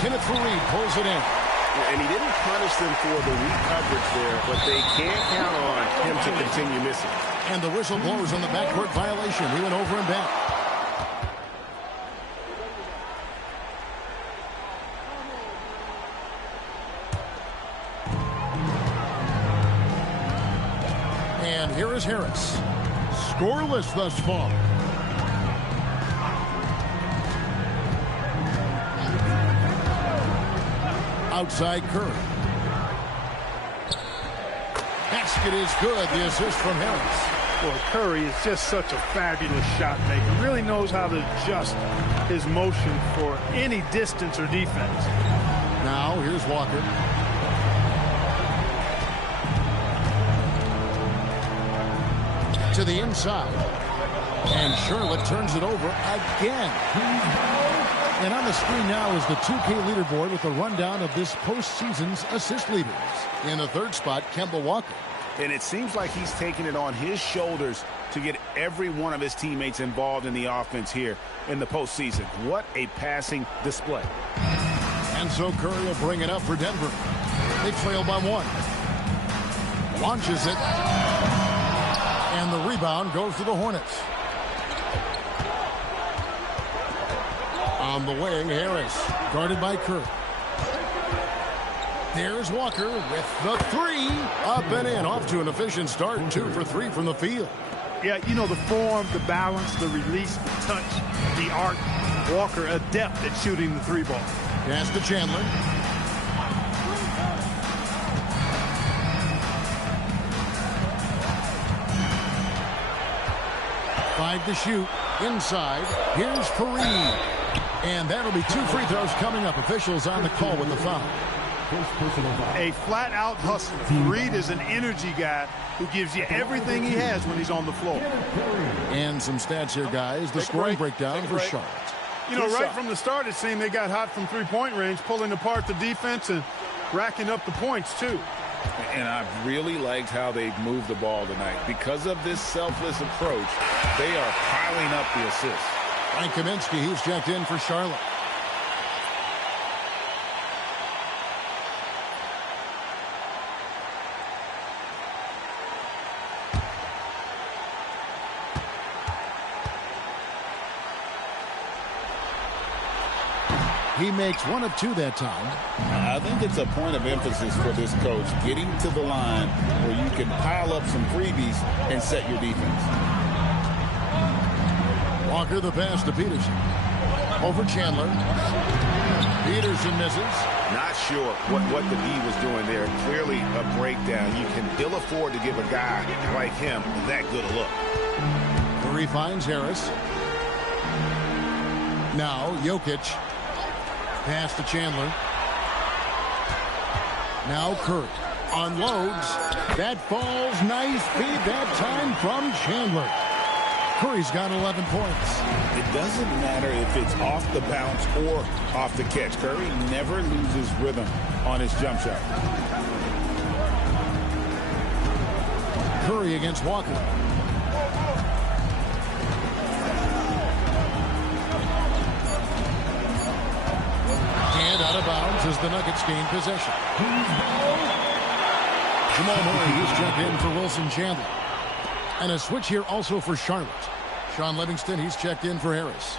Kenneth Faried pulls it in. And he didn't punish them for the weak coverage there, but they can't count on him to continue missing. And the whistle blows on the backcourt violation. He went over and back. And here is Harris. Scoreless thus far. Outside Curry. Basket is good. The assist from Harris. Well, Curry is just such a fabulous shot maker. Really knows how to adjust his motion for any distance or defense. Now here's Walker. To the inside. And Charlotte turns it over again. And on the screen now is the 2K leaderboard with a rundown of this postseason's assist leaders. In the third spot, Kemba Walker. And it seems like he's taking it on his shoulders to get every one of his teammates involved in the offense here in the postseason. What a passing display. And so Curry will bring it up for Denver. They trail by one. Launches it. And the rebound goes to the Hornets. On the wing, Harris, guarded by Curry. There's Walker with the three. Up and in, off to an efficient start. 2 for 3 from the field. Yeah, you know, the form, the balance, the release, the touch, the arc. Walker adept at shooting the three ball. Pass to Chandler. Five to shoot. Inside. Here's Faried. And that'll be 2 free throws coming up. Officials on the call with the foul. A flat-out hustler. Faried is an energy guy who gives you everything he has when he's on the floor. And some stats here, guys. The scoring breakdown for Charlotte. You know, right from the start, it seemed they got hot from three-point range, pulling apart the defense and racking up the points, too. And I've really liked how they've moved the ball tonight. Because of this selfless approach, they are piling up the assists. Frank Kaminsky, he's checked in for Charlotte. He makes 1 of 2 that time. I think it's a point of emphasis for this coach, getting to the line where you can pile up some freebies and set your defense. Walker the pass to Peterson. Over Chandler. Peterson misses. Not sure what the D was doing there. Clearly a breakdown. You can ill afford to give a guy like him that good a look. Curry finds Harris. Now Jokic. Pass to Chandler. Now Curry unloads. That falls. Nice feed that time from Chandler. Curry's got 11 points. It doesn't matter if it's off the bounce or off the catch. Curry never loses rhythm on his jump shot. Curry against Walker. And out of bounds as the Nuggets gain possession. Jamal Murray, he's checked in for Wilson Chandler. And a switch here also for Charlotte. Sean Livingston, he's checked in for Harris.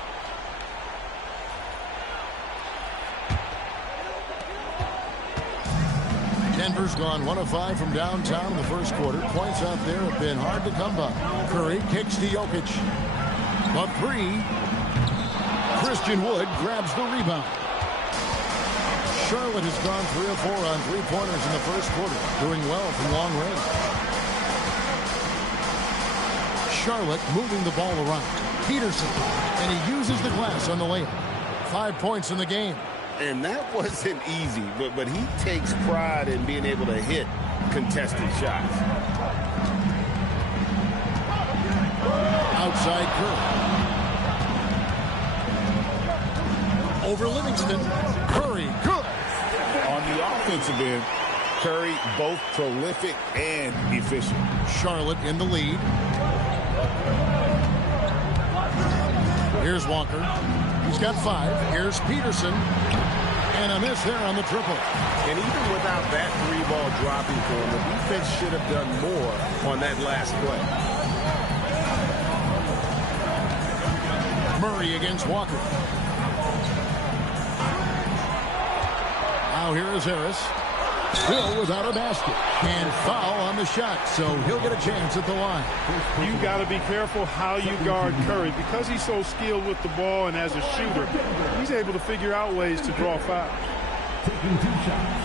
Denver's gone 1 of 5 from downtown in the first quarter. Points out there have been hard to come by. Curry kicks to Jokic. The three. Christian Wood grabs the rebound. Charlotte has gone 3 of 4 on three-pointers in the first quarter, doing well from long range. Charlotte moving the ball around. Peterson, and he uses the glass on the layup. 5 points in the game. And that wasn't easy, but he takes pride in being able to hit contested shots. Outside Curry. Over Livingston. Curry, good. On the offensive end, Curry both prolific and efficient. Charlotte in the lead. Here's Walker. He's got 5. Here's Peterson. And a miss there on the triple. And even without that 3-ball dropping for him, the defense should have done more on that last play. Murray against Walker. Now here is Harris. Still without a basket. And foul on the shot, so he'll get a chance at the line. You got to be careful how you guard Curry. Because he's so skilled with the ball and as a shooter, he's able to figure out ways to draw fouls. Taking 2 shots.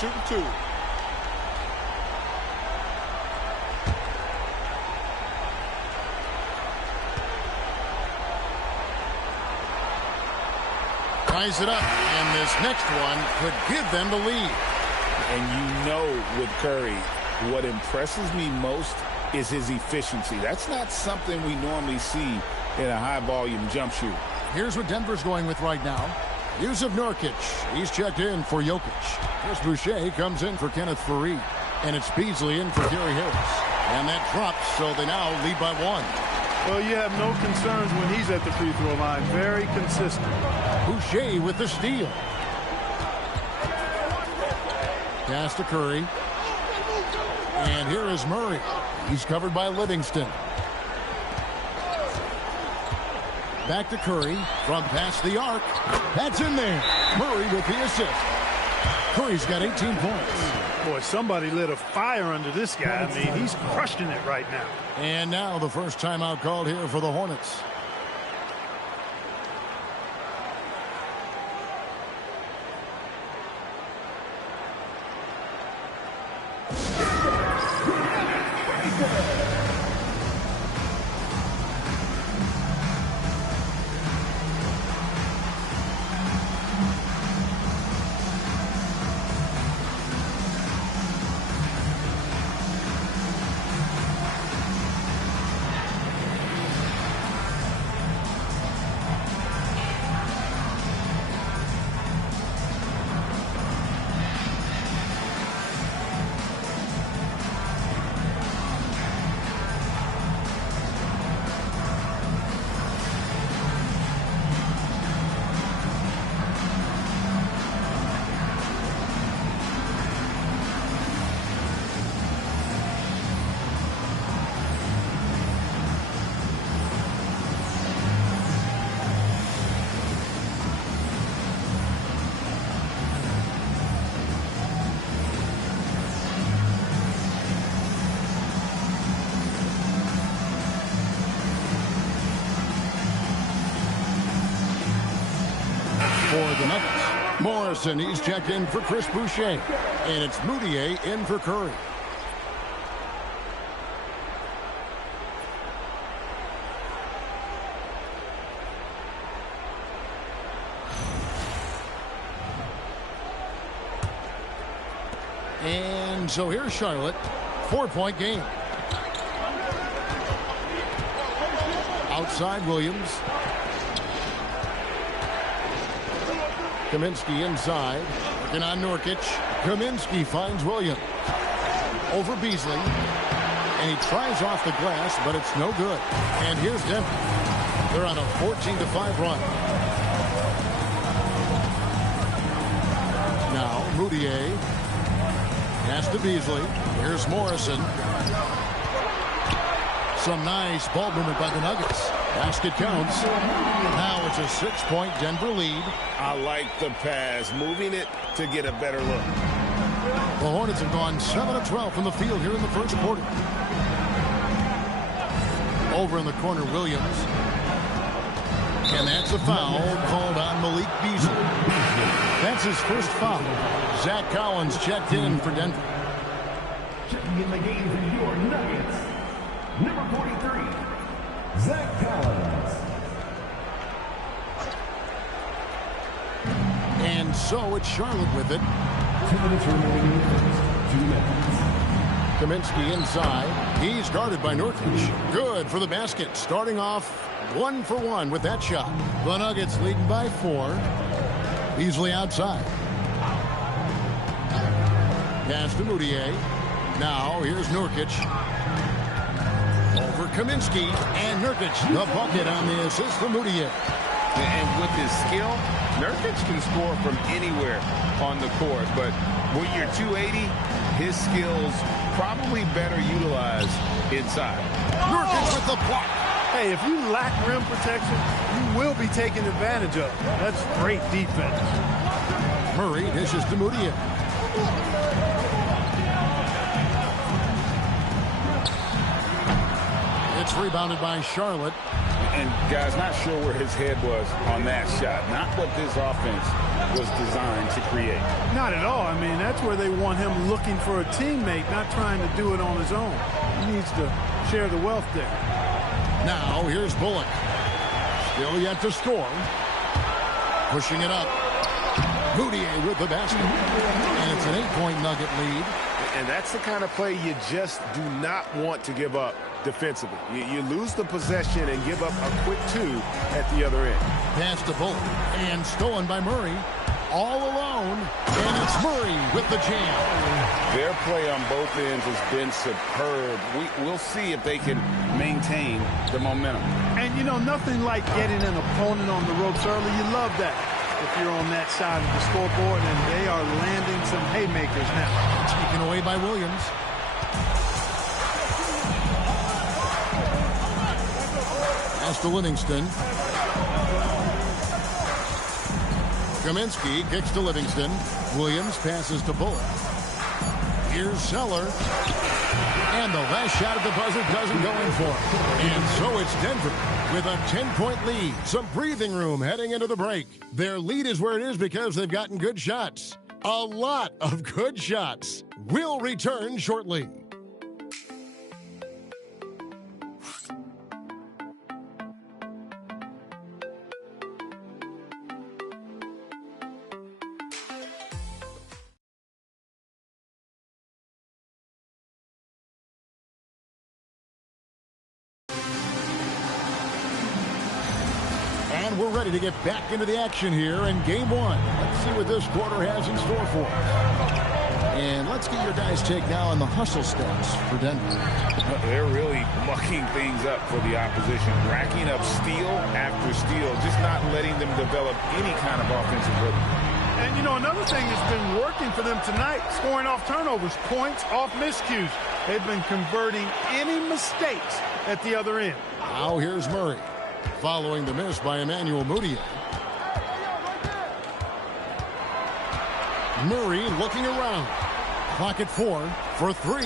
Shooting 2. Ties it up, and this next one could give them the lead. And you know with Curry, what impresses me most is his efficiency. That's not something we normally see in a high-volume jump shoot. Here's what Denver's going with right now. Yusuf Nurkic. He's checked in for Jokic. Chris Boucher comes in for Kenneth Faried. And it's Beasley in for Gary Harris. And that drops, so they now lead by 1. Well, you have no concerns when he's at the free throw line. Very consistent. Boucher with the steal. Pass to Curry. And here is Murray. He's covered by Livingston. Back to Curry from past the arc. That's in there. Murray with the assist. Curry's got 18 points. Boy, somebody lit a fire under this guy. I mean, he's crushing it right now. And now the first timeout called here for the Hornets. For the Nuggets, Morrison, he's checked in for Chris Boucher. And it's Moutier in for Curry. And so here's Charlotte. 4-point game. Outside Williams. Kaminsky inside. Working on Nurkic. Kaminsky finds Williams. Over Beasley. And he tries off the glass, but it's no good. And here's Denver. They're on a 14-5 run. Now, Moutier. Pass to Beasley. Here's Morrison. Some nice ball movement by the Nuggets. Basket counts. Now it's a 6-point Denver lead. I like the pass, moving it to get a better look. The Hornets have gone 7 of 12 from the field here in the first quarter. Over in the corner, Williams. And that's a foul called on Malik Beasley. That's his first foul. Zach Collins checked in for Denver. Checking in the game for your Nuggets, number 43, Zach Collins. And so it's Charlotte with it. 2 minutes remaining in the first. 2 minutes. Kaminsky inside. He's guarded by Nurkic. Good for the basket. Starting off 1 for 1 with that shot. The Nuggets leading by 4. Beasley outside. Pass to Moutier. Now here's Nurkic. Over Kaminsky. And Nurkic, the bucket on the assist for Moutier. And with his skill, Nurkic can score from anywhere on the court. But when you're 280, his skills probably better utilized inside. Nurkic with the block. Hey, if you lack rim protection, you will be taken advantage of. That's great defense. Murray dishes to Moutier. It's rebounded by Charlotte. And, guys, not sure where his head was on that shot. Not what this offense was designed to create. Not at all. I mean, that's where they want him looking for a teammate, not trying to do it on his own. He needs to share the wealth there. Now, here's Bullock. Still yet to score. Pushing it up. Moutier with the basket. And it's an 8-point Nugget lead. And that's the kind of play you just do not want to give up defensively. You lose the possession and give up a quick 2 at the other end. Pass to Bullock. And stolen by Murray. All alone. And it's Murray with the jam. Their play on both ends has been superb. We'll see if they can maintain the momentum. And, you know, nothing like getting an opponent on the ropes early. You love that if you're on that side of the scoreboard, and they are landing some haymakers now. Taken away by Williams. Pass to Livingston. Kaminsky kicks to Livingston. Williams passes to Bullock. Here's Zeller. And the last shot at the buzzer doesn't go in for him. And so it's Denver with a 10-point lead. Some breathing room heading into the break. Their lead is where it is because they've gotten good shots. A lot of good shots. We'll return shortly. And we're ready to get back into the action here in game 1. Let's see what this quarter has in store for us. And let's get your guys' take now on the hustle stats for Denver. They're really mucking things up for the opposition, racking up steal after steal, just not letting them develop any kind of offensive rhythm. And, you know, another thing that's been working for them tonight, scoring off turnovers, points off miscues. They've been converting any mistakes at the other end. Now here's Murray, following the miss by Emmanuel Moutier. Murray looking around. Clock at 4 for 3.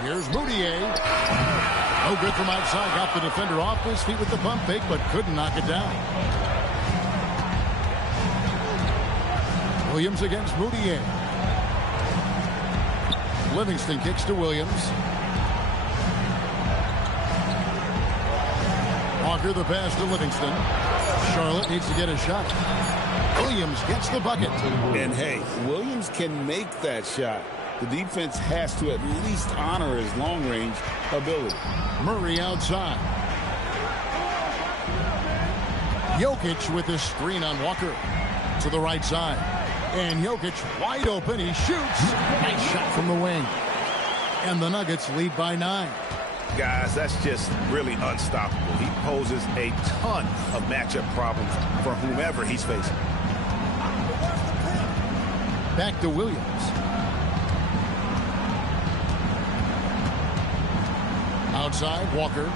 Here's Moutier. No good from outside. Got the defender off his feet with the pump fake, but couldn't knock it down. Williams against Moutier. Livingston kicks to Williams. Walker the pass to Livingston. Charlotte needs to get a shot. Williams gets the bucket. And hey, Williams can make that shot. The defense has to at least honor his long-range ability. Murray outside. Jokic with his screen on Walker to the right side. And Jokic wide open. He shoots. Nice shot from the wing. And the Nuggets lead by 9. Guys, that's just really unstoppable. He poses a ton of matchup problems for whomever he's facing. Back to Williams. Outside, Walker.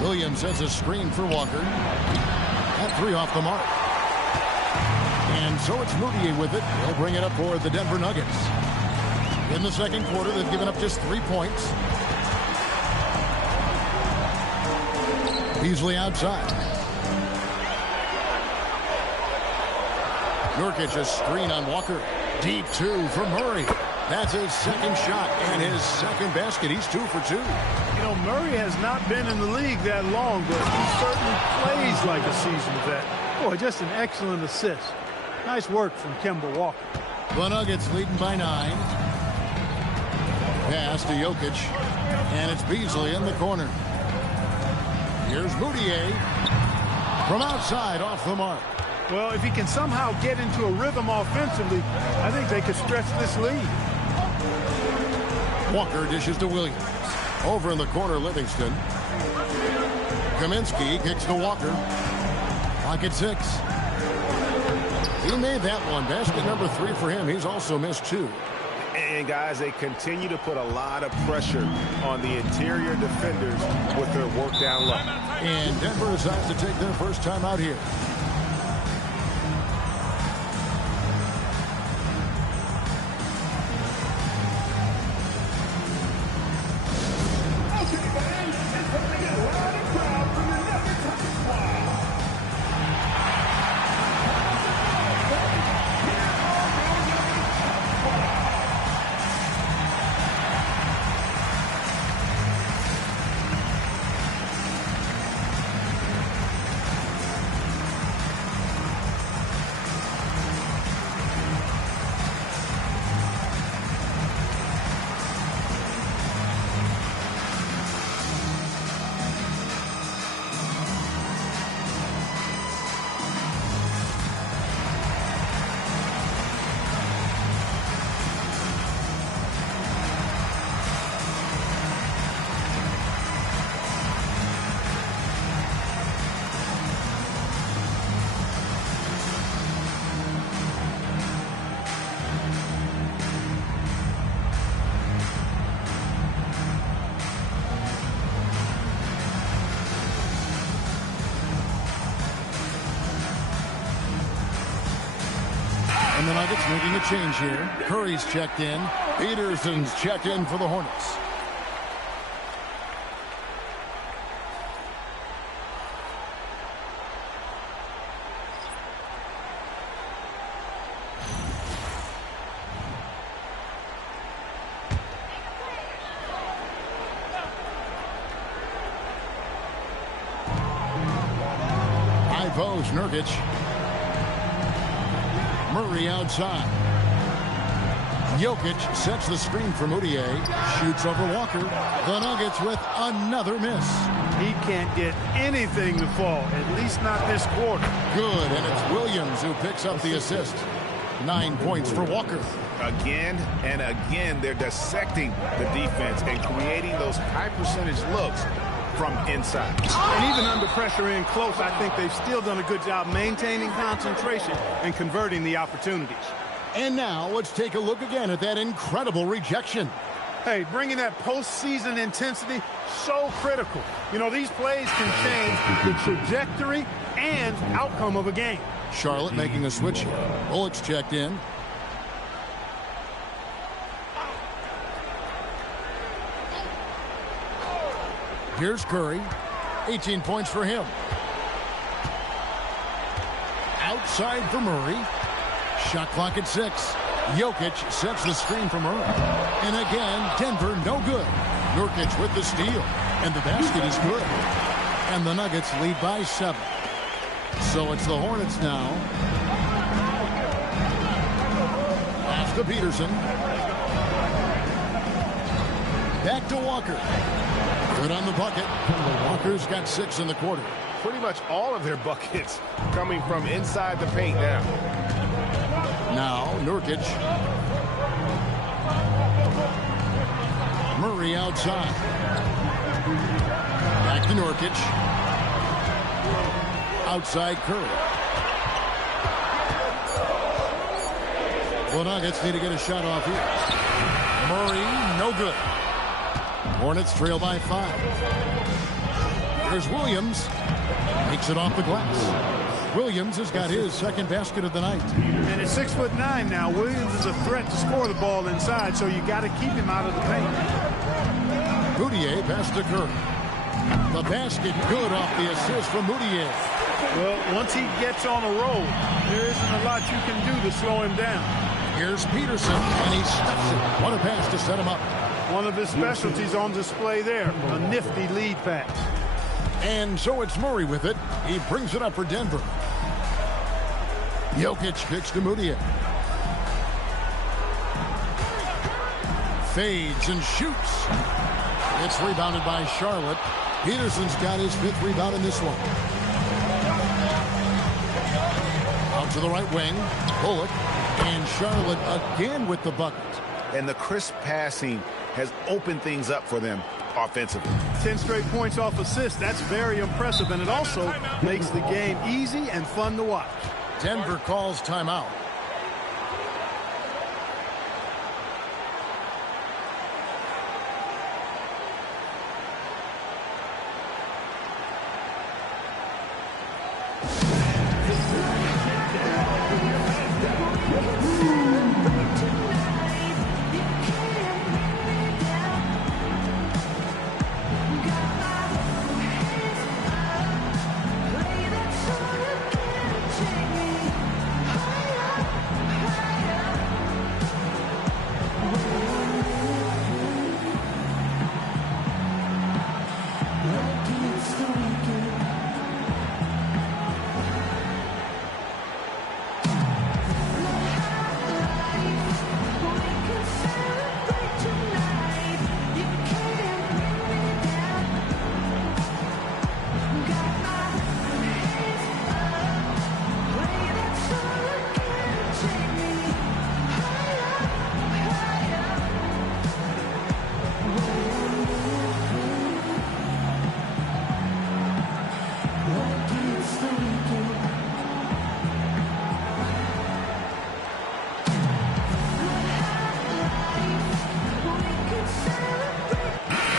Williams has a screen for Walker. That 3 off the mark. And so it's Moutier with it. He'll bring it up for the Denver Nuggets. In the second quarter, they've given up just 3 points. Beasley outside. Nurkic a screen on Walker. Deep 2 from Murray. That's his second shot and his second basket. He's 2 for 2. You know, Murray has not been in the league that long, but he certainly plays like a seasoned vet. Boy, just an excellent assist. Nice work from Kemba Walker. The Nuggets leading by 9. Pass to Jokic. And it's Beasley in the corner. Here's Moutier. From outside, off the mark. Well, if he can somehow get into a rhythm offensively, I think they could stretch this lead. Walker dishes to Williams. Over in the corner, Livingston. Kaminsky kicks to Walker. Pocket 6. He made that one. Basket number 3 for him. He's also missed 2. And, guys, they continue to put a lot of pressure on the interior defenders with their work down low. And Denver decides to take their first time out here. And the Nuggets making a change here. Curry's checked in. Peterson's checked in for the Hornets. High post, Nurkic. Murray outside. Jokic sets the screen for Moutier. Shoots over Walker. The Nuggets with another miss. He can't get anything to fall, at least not this quarter. Good, and it's Williams who picks up the assist. 9 points for Walker. Again and again, they're dissecting the defense and creating those high percentage looks from inside. And even under pressure in close, I think they've still done a good job maintaining concentration and converting the opportunities. And now let's take a look again at that incredible rejection. Hey, bringing that postseason intensity, so critical. You know, these plays can change the trajectory and outcome of a game. Charlotte making a switch here. Bullock's checked in. Here's Curry. 18 points for him. Outside for Murray. Shot clock at 6. Jokic sets the screen for Murray. And again, Denver no good. Nurkic with the steal. And the basket is good. And the Nuggets lead by 7. So it's the Hornets now. Pass to Peterson. Back to Walker. Good on the bucket. Walker's got 6 in the quarter. Pretty much all of their buckets coming from inside the paint now. Now, Nurkic. Murray outside. Back to Nurkic. Outside Curry. The Nuggets need to get a shot off here. Murray, no good. Hornets trail by 5. There's Williams. Makes it off the glass. Williams has got his second basket of the night. And at 6'9" now, Williams is a threat to score the ball inside, so you got to keep him out of the paint. Moutier pass to Curry. The basket good off the assist from Moutier. Well, once he gets on a roll, there isn't a lot you can do to slow him down. Here's Peterson, and he stuffs it. What a pass to set him up. One of his specialties on display there, a nifty lead pass. And so it's Murray with it. He brings it up for Denver. Jokic kicks to Moutier. Fades and shoots. It's rebounded by Charlotte. Peterson's got his 5th rebound in this one. Out to the right wing. Bullock. And Charlotte again with the bucket. And the crisp passing has opened things up for them offensively. 10 straight points off assists. That's very impressive, and it also makes the game easy and fun to watch. Denver calls timeout.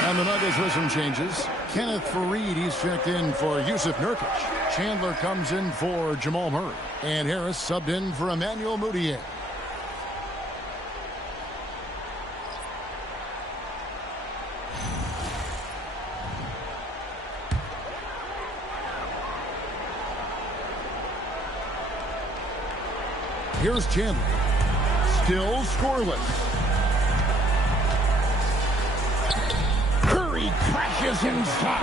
And the Nuggets with some changes. Kenneth Faried, he's checked in for Yusuf Nurkic. Chandler comes in for Jamal Murray. And Harris subbed in for Emmanuel Mudiay. Here's Chandler. Still scoreless. Curry crashes inside.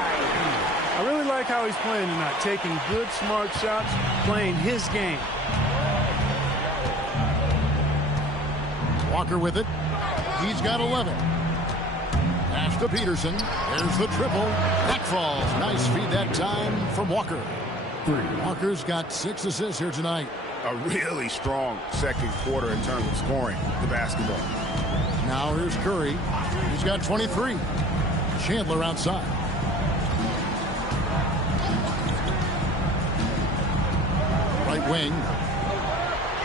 I really like how he's playing tonight, taking good, smart shots, playing his game. Walker with it. He's got 11. Pass to Peterson. There's the triple. That falls. Nice feed that time from Walker. Walker's got 6 assists here tonight. A really strong second quarter in terms of scoring the basketball. Now here's Curry. He's got 23. Chandler outside. Right wing.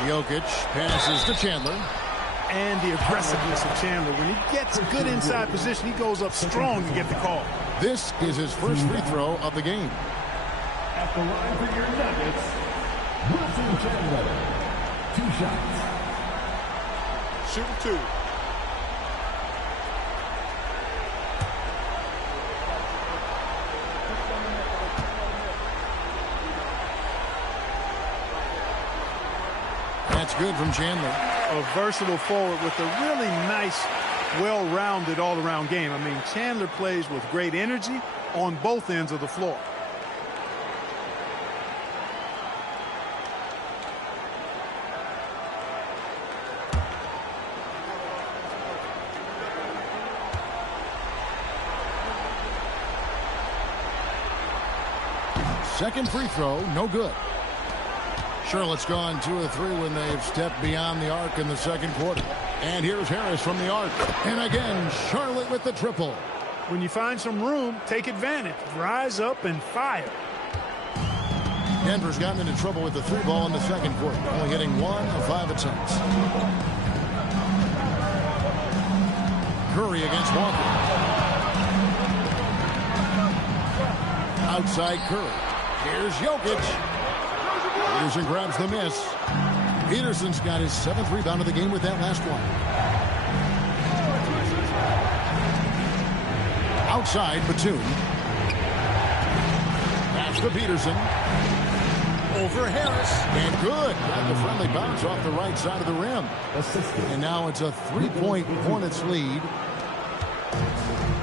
Jokic passes to Chandler. And the aggressiveness of Chandler. When he gets a good inside position, he goes up strong to get the call. This is his first free throw of the game. At the line for your Nuggets, Wilson Chandler. 2 shots. Shooting 2. That's good from Chandler. A versatile forward with a really nice, well-rounded all-around game. I mean, Chandler plays with great energy on both ends of the floor. Second free throw, no good. Charlotte's gone 2 of 3 when they've stepped beyond the arc in the second quarter. And here's Harris from the arc. And again, Charlotte with the triple. When you find some room, take advantage. Rise up and fire. Denver's gotten into trouble with the 3 ball in the second quarter, only hitting 1 of 5 attempts. Curry against Walker. Outside Curry. Here's Jokic. Peterson grabs the miss. Peterson's got his 7th rebound of the game with that last one. Outside, Batum. Pass to Peterson. Over Harris. And good. Got the friendly bounce off the right side of the rim. And now it's a 3-point Hornets lead.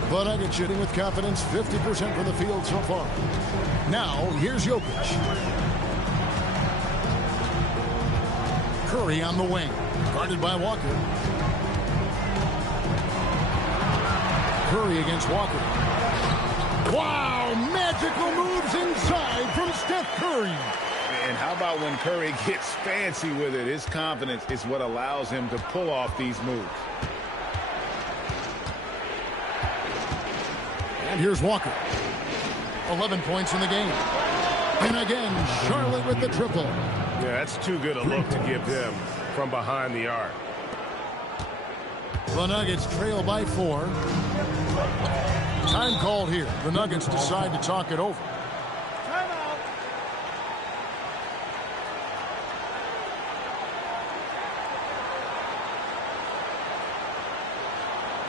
But Nuggets shooting with confidence, 50% from the field so far. Now, here's Jokic. Curry on the wing. Guarded by Walker. Curry against Walker. Wow! Magical moves inside from Steph Curry. And how about when Curry gets fancy with it? His confidence is what allows him to pull off these moves. And here's Walker. 11 points in the game. And again, Charlotte with the triple. Yeah, that's too good a look to give him from behind the arc. The Nuggets trail by 4. Time called here. The Nuggets decide to talk it over. Timeout.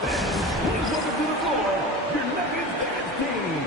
Please welcome to the floor, your Nuggets dance team.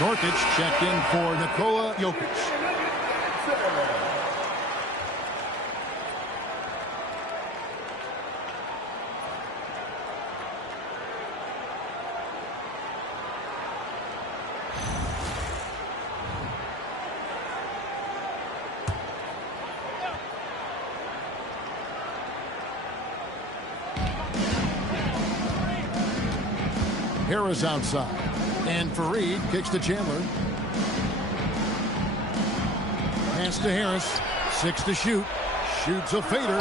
Norkic checked in for Nikola Jokic. Harris outside. And Fareed kicks to Chandler. Pass to Harris. 6 to shoot. Shoots a fader.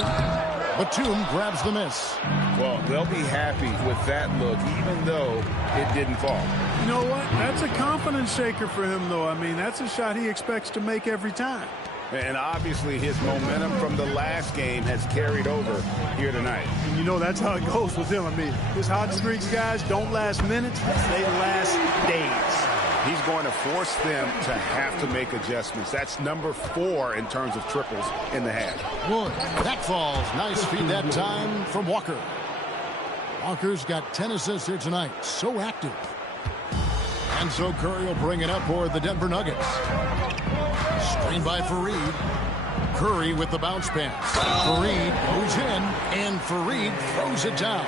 Batum grabs the miss. Well, they'll be happy with that look, even though it didn't fall. You know what? That's a confidence shaker for him, though. I mean, that's a shot he expects to make every time. And obviously his momentum from the last game has carried over here tonight. And you know that's how it goes with him. I mean, his hot streaks, guys, don't last minutes. They last days. He's going to force them to have to make adjustments. That's number 4 in terms of triples in the half. Wood. That falls. Nice feed that time from Walker. Walker's got 10 assists here tonight. So active. And so Curry will bring it up for the Denver Nuggets. Screen by Fareed. Curry with the bounce pass. Fareed goes in, and Fareed throws it down.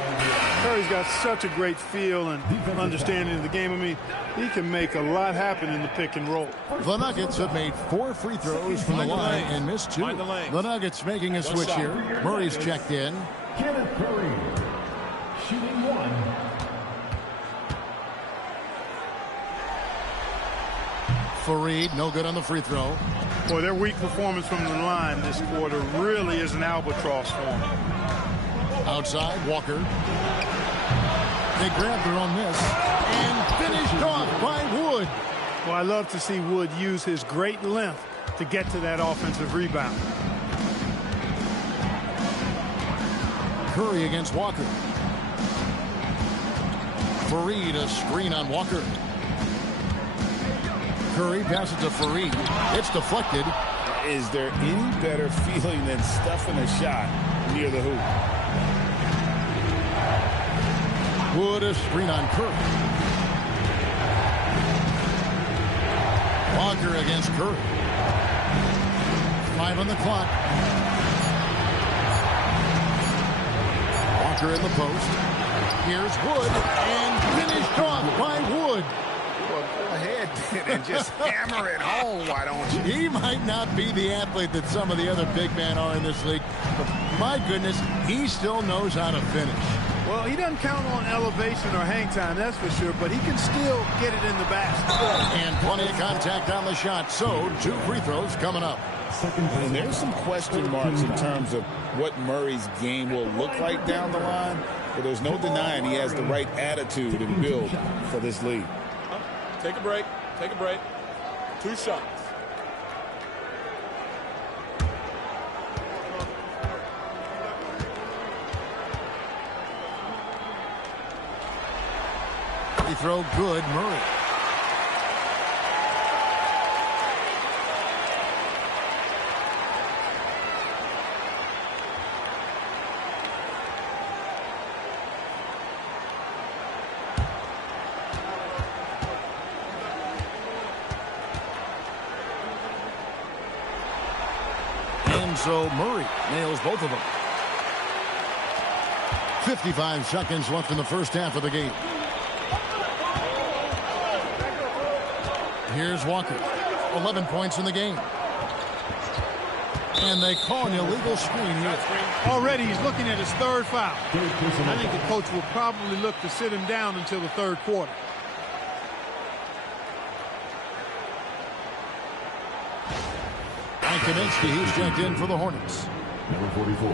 Curry's got such a great feel and understanding of the game. I mean, he can make a lot happen in the pick and roll. The Nuggets have made 4 free throws from the line and missed 2. The Nuggets making a switch here. Murray's checked in. Kenneth Curry, shooting 1. Fareed, no good on the free throw. Boy, their weak performance from the line this quarter really is an albatross for them. Outside, Walker. They grabbed their own miss and finished off by Wood. Well, I love to see Wood use his great length to get to that offensive rebound. Curry against Walker. Fareed, a screen on Walker. Curry passes to Fareed. It's deflected. Is there any better feeling than stuffing a shot near the hoop? Wood, a screen on Curry. Walker against Curry. 5 on the clock. Walker in the post. Here's Wood, and finished off by Wood. Well, go ahead and just hammer it home, why don't you? He might not be the athlete that some of the other big men are in this league, but my goodness, he still knows how to finish. Well, he doesn't count on elevation or hang time, that's for sure, but he can still get it in the basket. And plenty of contact on the shot, so 2 free throws coming up. And there's some question marks in terms of what Murray's game will look like down the line, but there's no denying he has the right attitude and build for this league. Take a break. Take a break. 2 shots. Free throw good. Murray. And so Murray nails both of them. 55 seconds left in the first half of the game. Here's Walker. 11 points in the game. And they call an illegal screen here. Already he's looking at his third foul. I think the coach will probably look to sit him down until the third quarter. Frank Kaminsky, he's checked in for the Hornets. Number 44,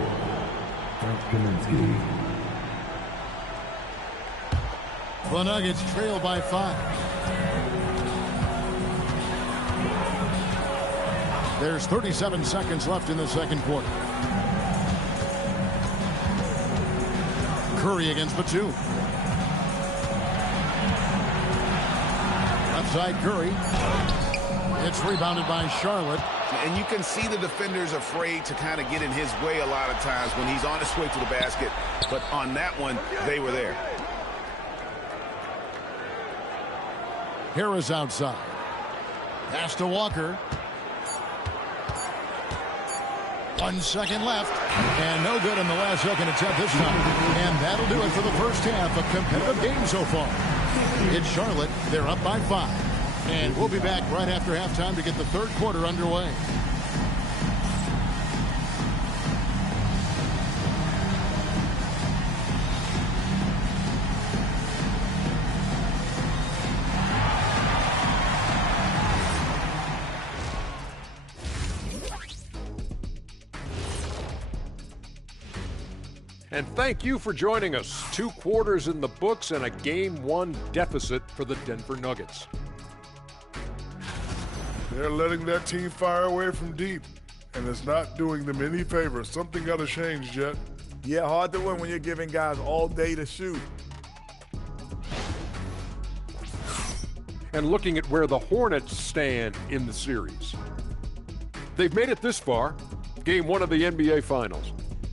Frank Kaminsky. The Nuggets trail by 5. There's 37 seconds left in the second quarter. Curry against Batum. Left side Curry. It's rebounded by Charlotte. And you can see the defenders afraid to kind of get in his way a lot of times when he's on his way to the basket. But on that one, they were there. Harris outside. Pass to Walker. 1 second left. And no good in the last second attempt this time. And that'll do it for the first half. A competitive game so far. It's Charlotte. They're up by 5. And we'll be back right after halftime to get the third quarter underway. And thank you for joining us. 2 quarters in the books and a Game 1 deficit for the Denver Nuggets. They're letting that team fire away from deep, and it's not doing them any favors. Something got to change, Jet. Yeah, hard to win when you're giving guys all day to shoot. And looking at where the Hornets stand in the series. They've made it this far, Game 1 of the NBA Finals.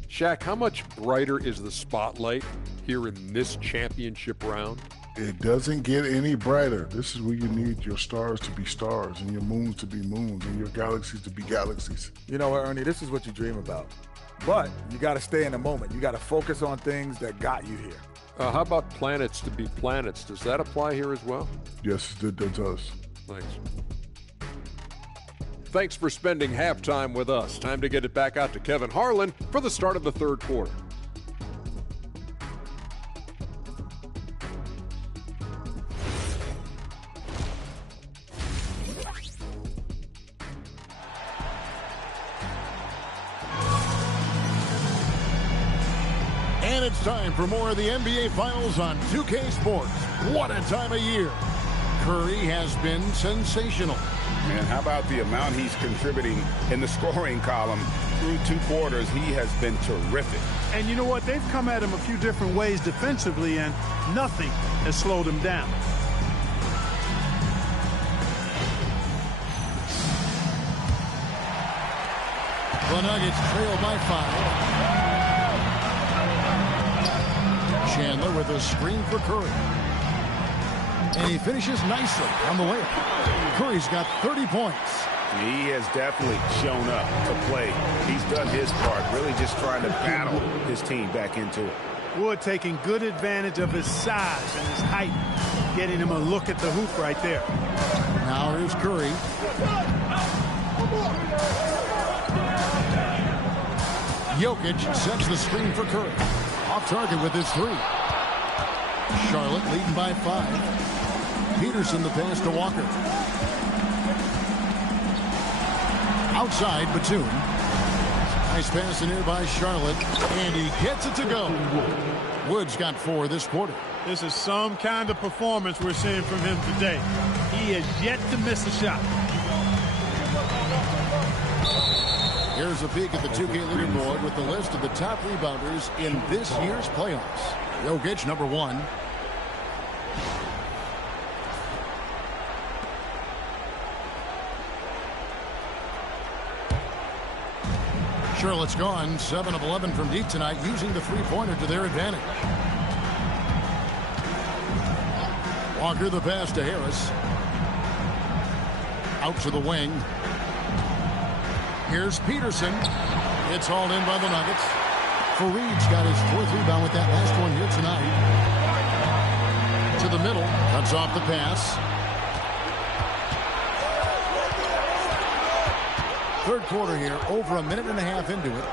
Shaq, how much brighter is the spotlight here in this championship round? It doesn't get any brighter. This is where you need your stars to be stars and your moons to be moons and your galaxies to be galaxies. You know what, Ernie, this is what you dream about. But you got to stay in the moment. You got to focus on things that got you here. How about planets to be planets? Does that apply here as well? Yes, it does. Thanks. Thanks for spending halftime with us. Time to get it back out to Kevin Harlan for the start of the third quarter. And it's time for more of the NBA Finals on 2K Sports. What a time of year. Curry has been sensational. Man, how about the amount he's contributing in the scoring column through 2 quarters? He has been terrific. And you know what? They've come at him a few different ways defensively, and nothing has slowed him down. The Nuggets trail by 5. Chandler with a screen for Curry. And he finishes nicely on the layup. Curry's got 30 points. He has definitely shown up to play. He's done his part, really just trying to battle his team back into it. Wood taking good advantage of his size and his height, getting him a look at the hoop right there. Now here's Curry. Jokic sets the screen for Curry. Off target with his 3. Charlotte leading by 5. Peterson the pass to Walker. Outside, Batum. Nice pass in here by Charlotte. And he gets it to go. Wood's got 4 this quarter. This is some kind of performance we're seeing from him today. He has yet to miss a shot. Here's a peek at the 2K leaderboard with the list of the top rebounders in this year's playoffs. Jokic, number 1. Charlotte's gone 7 of 11 from deep tonight, using the three-pointer to their advantage. Walker the pass to Harris. Out to the wing. Here's Peterson. It's hauled in by the Nuggets. Fareed's got his 4th rebound with that last one here tonight. To the middle. Cuts off the pass. Third quarter here, over a minute and a half into it.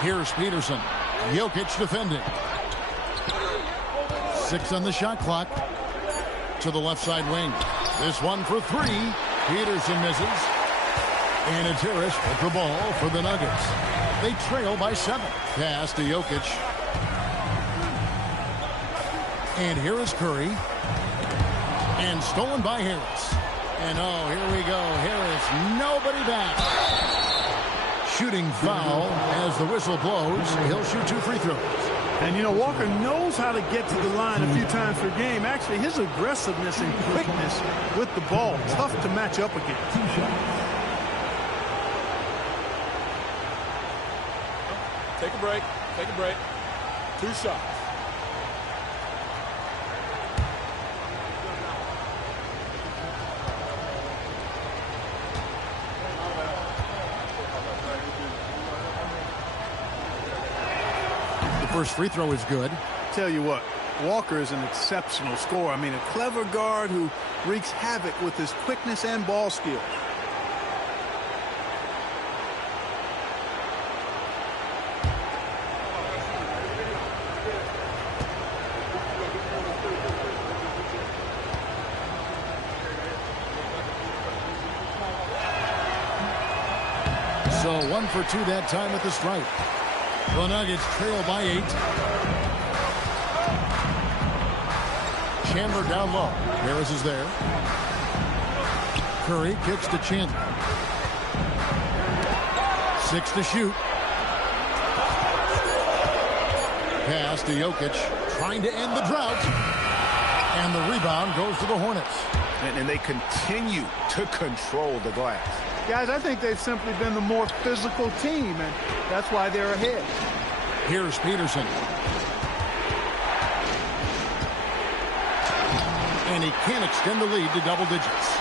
Here's Peterson. Jokic defending. 6 on the shot clock. To the left side wing. This one for 3. Peterson misses. And it's Harris with the ball for the Nuggets. They trail by 7. Pass to Jokic. And here is Curry. And stolen by Harris. And oh, here we go. Harris, nobody back. Shooting foul as the whistle blows. He'll shoot 2 free throws. And, you know, Walker knows how to get to the line a few times per game. Actually, his aggressiveness and quickness with the ball, tough to match up against. Take a break. Take a break. 2 shots. First free throw is good. Tell you what, Walker is an exceptional scorer. I mean, a clever guard who wreaks havoc with his quickness and ball skills. So 1 for 2 that time at the stripe. The Nuggets trail by 8. Chandler down low. Harris is there. Curry kicks to Chandler. 6 to shoot. Pass to Jokic. Trying to end the drought. And the rebound goes to the Hornets. And they continue to control the glass. Guys, I think they've simply been the more physical team, and that's why they're ahead. Here's Peterson. And he can't extend the lead to double digits.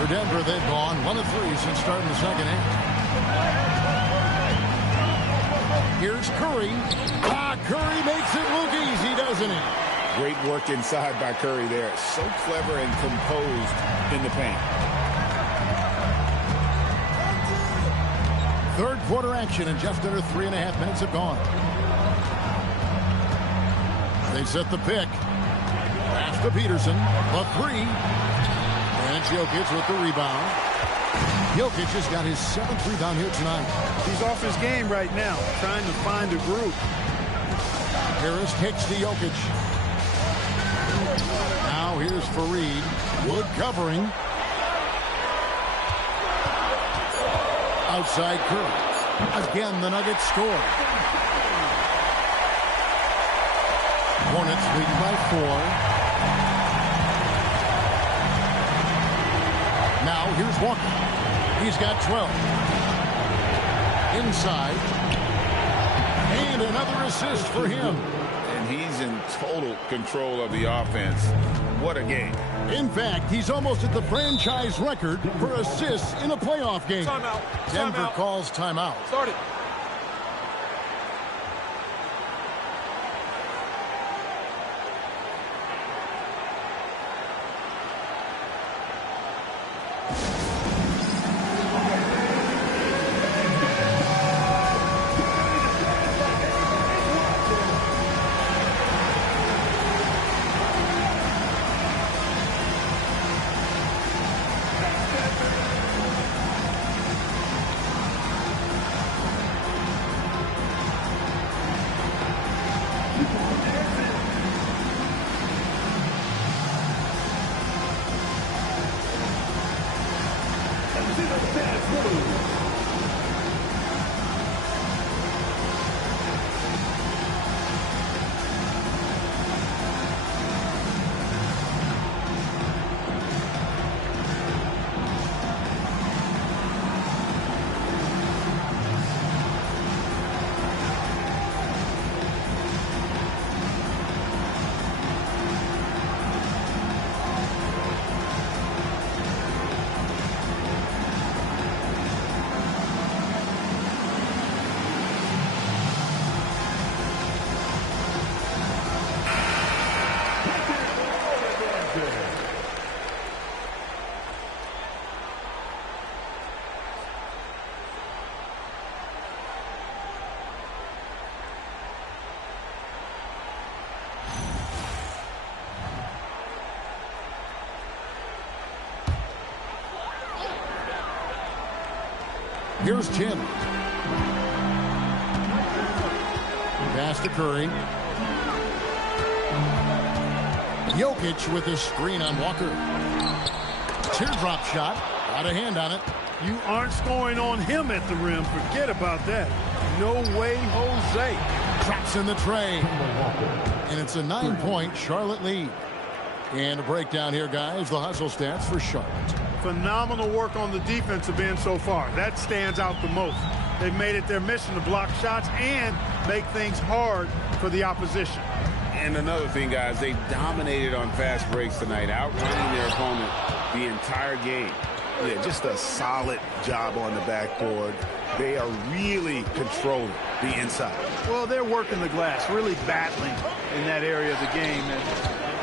For Denver, they've gone 1 of 3 since starting the second half. Here's Curry. Curry makes it look easy, doesn't he? Great work inside by Curry there. So clever and composed in the paint. Third quarter action, and just under 3.5 minutes have gone. They set the pick. Pass to Peterson. The 3. And it's Jokic with the rebound. Jokic has got his 7th rebound here tonight. He's off his game right now, trying to find a group. Harris kicks to Jokic. Now here's Fareed. Wood covering. Outside Curry. Again, the Nuggets score. Hornets lead by 4. Now here's Walker. He's got 12. Inside. And another assist for him. And he's in total control of the offense. What a game. In fact, he's almost at the franchise record for assists in a playoff game. Timeout. Denver Timeout. calls timeout. Start it. Here's Chandler. Pass to Curry. Jokic with the screen on Walker. Teardrop shot. Got a hand on it. You aren't scoring on him at the rim. Forget about that. No way, Jose. Traps in the tray. And it's a 9-point Charlotte lead. And a breakdown here, guys. The hustle stats for Charlotte. Phenomenal work on the defensive end so far. That stands out the most. They've made it their mission to block shots and make things hard for the opposition. And another thing, guys, they dominated on fast breaks tonight, outrunning their opponent the entire game. Yeah, just a solid job on the backboard. They are really controlling the inside. Well, they're working the glass, really battling in that area of the game, and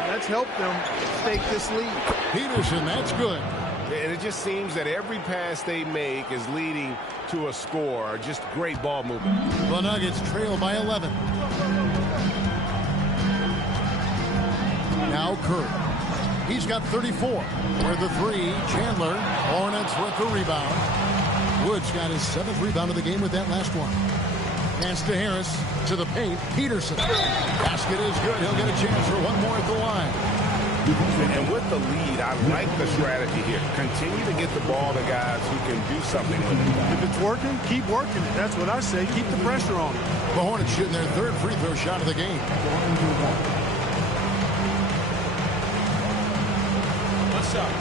that's helped them stake this lead. Peterson, that's good. And it just seems that every pass they make is leading to a score. Just great ball movement. The Nuggets trail by 11. Now Curry. He's got 34. For the three, Chandler. Hornets with the rebound. Woods got his 7th rebound of the game with that last one. Pass to Harris. To the paint. Peterson. Basket is good. He'll get a chance for one more at the line. And with the lead, I like the strategy here. Continue to get the ball to guys who can do something with it. If it's working, keep working it. That's what I say. Keep the pressure on it. The Hornets shooting their 3rd free throw shot of the game. What's up?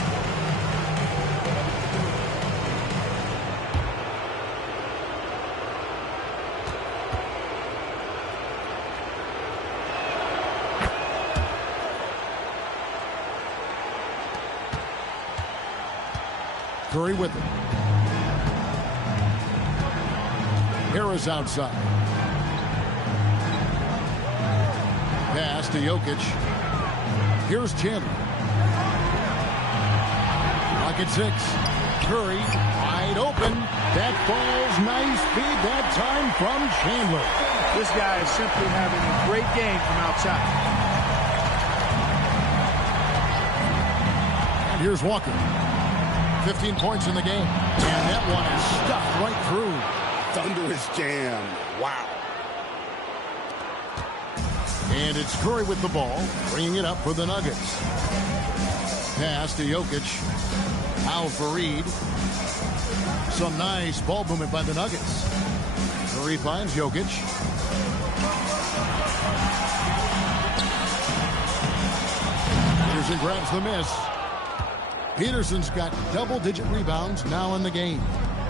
Curry with it. Harris outside. Pass to Jokic. Here's Chandler. Clock at 6. Curry wide open. That falls. Nice feed that time from Chandler. This guy is simply having a great game from outside. And here's Walker. 15 points in the game. And that one is stuffed right through. Thunderous jam. Wow. And it's Curry with the ball, bringing it up for the Nuggets. Pass to Jokic. Al Fareed. Some nice ball movement by the Nuggets. Curry finds Jokic. Peterson grabs the miss. Peterson's got double-digit rebounds now in the game.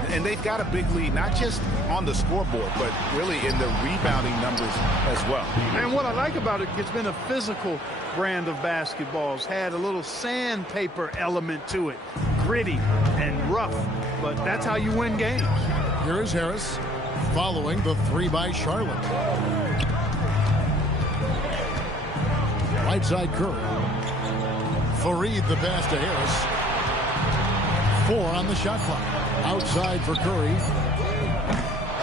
And they've got a big lead, not just on the scoreboard, but really in the rebounding numbers as well. And what I like about it, it's been a physical brand of basketball. It's had a little sandpaper element to it. Gritty and rough, but that's how you win games. Here is Harris following the 3 by Charlotte. Right side Curry. Fareed the pass to Harris. 4 on the shot clock. Outside for Curry.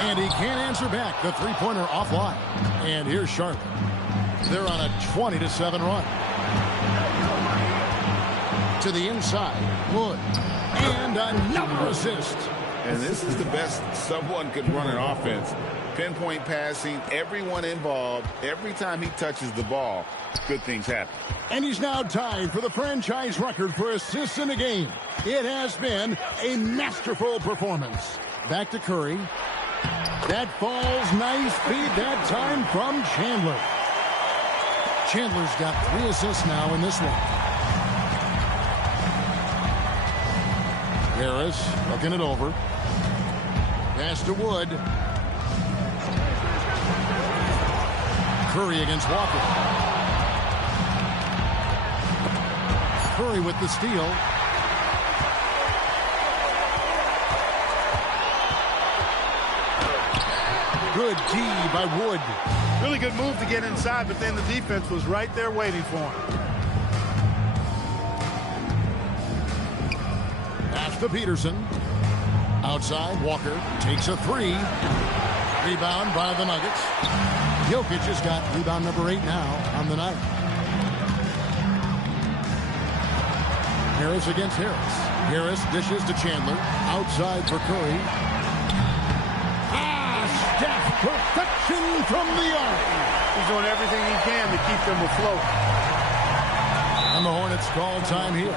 And he can't answer back. The three-pointer offline. And here's Charlotte. They're on a 20-7 run. To the inside. Wood. And another assist. And this is the best someone could run an offense. Pinpoint passing, everyone involved. Every time he touches the ball, good things happen. And he's now tied for the franchise record for assists in a game. It has been a masterful performance. Back to Curry. That falls. Nice feed that time from Chandler. Chandler's got 3 assists now in this one. Harris looking it over. Pass to Wood. Curry against Walker. Curry with the steal. Good D by Wood. Really good move to get inside, but then the defense was right there waiting for him. Pass to Peterson. Outside, Walker takes a 3. Rebound by the Nuggets. Jokic has got rebound number 8 now on the night. Harris against Harris. Harris dishes to Chandler. Outside for Curry. Death perfection from the arc. He's doing everything he can to keep them afloat. And the Hornets call time here.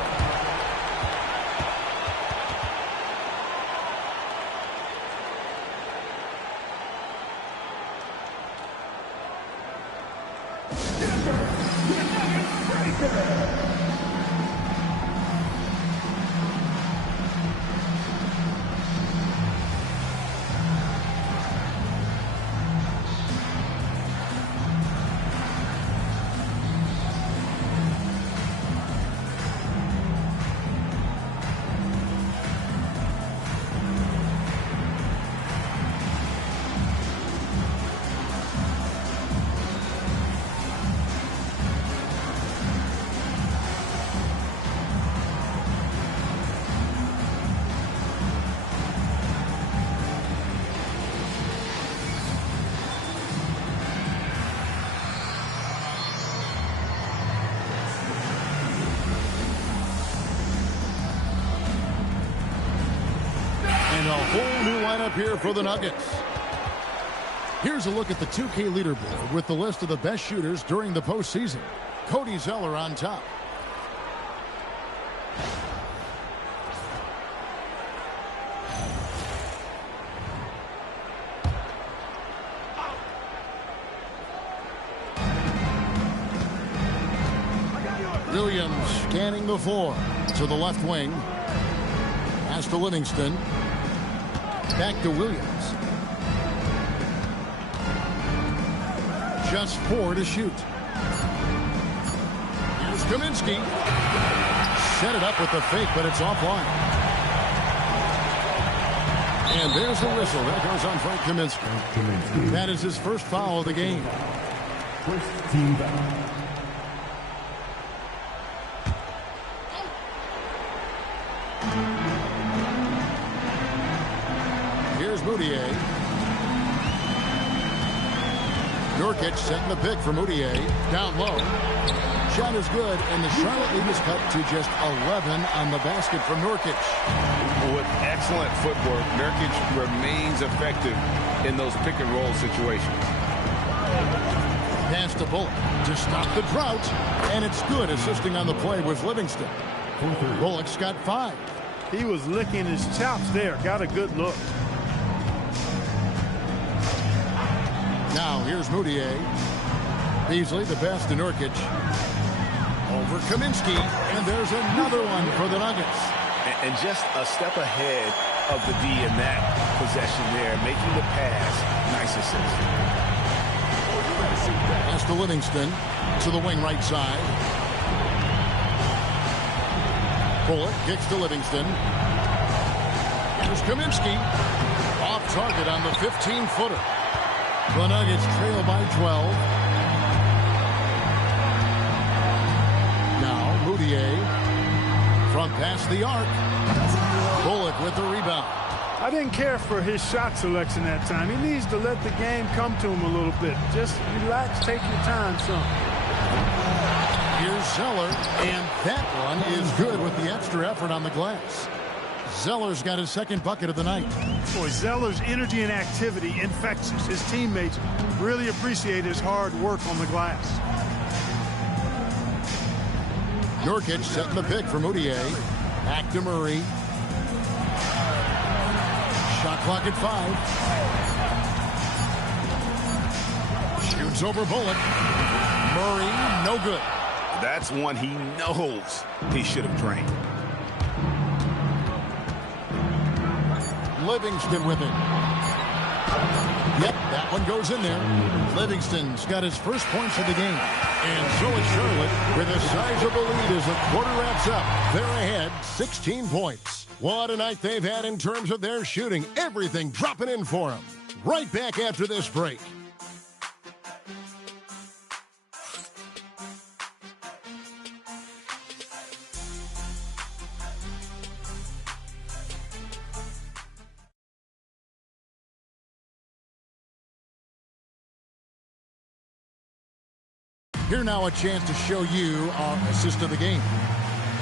And a whole new lineup here for the Nuggets. Here's a look at the 2K leaderboard with the list of the best shooters during the postseason. Cody Zeller on top. Williams scanning the floor to the left wing. Pass to Livingston. Back to Williams. Just 4 to shoot. Here's Kaminsky. Set it up with the fake, but it's offline. And there's the whistle. That goes on Frank Kaminsky. That is his first foul of the game. First team foul. Here's Moutier. Nurkic setting the pick for Moutier. Down low. Shot is good, and the Charlotte lead is cut to just 11 on the basket from Nurkic. With excellent footwork, Nurkic remains effective in those pick-and-roll situations. Pass to Bullock to stop the drought, and it's good. Assisting on the play was Livingston. Bullock's got 5. He was licking his chops there. Got a good look. Now here's Moutier. Beasley, the pass to Nurkic. Over Kaminsky, and there's another one for the Nuggets. And just a step ahead of the D in that possession there, making the pass. Nice assist. Pass to Livingston, to the wing right side. Bullock kicks to Livingston. Here's Kaminsky. Off target on the 15-footer. The Nuggets trail by 12. Now Moutier. Front past the arc. Bullock with the rebound. I didn't care for his shot selection that time. He needs to let the game come to him a little bit. Just relax, take your time, son. Here's Zeller, and that one is good with the extra effort on the glass. Zeller's got his second bucket of the night. Boy, Zeller's energy and activity infectious. His teammates really appreciate his hard work on the glass. Nurkic setting the pick for Moutier. Back to Murray. Shot clock at 5. Shoots over Bullock. Murray, no good. That's one he knows he should have drained. Livingston with it. Yep, that one goes in there. Livingston's got his first points of the game. And so is Charlotte with a sizable lead as the quarter wraps up. They're ahead 16 points. What a night they've had in terms of their shooting. Everything dropping in for them. Right back after this break. Here now a chance to show you our assist of the game.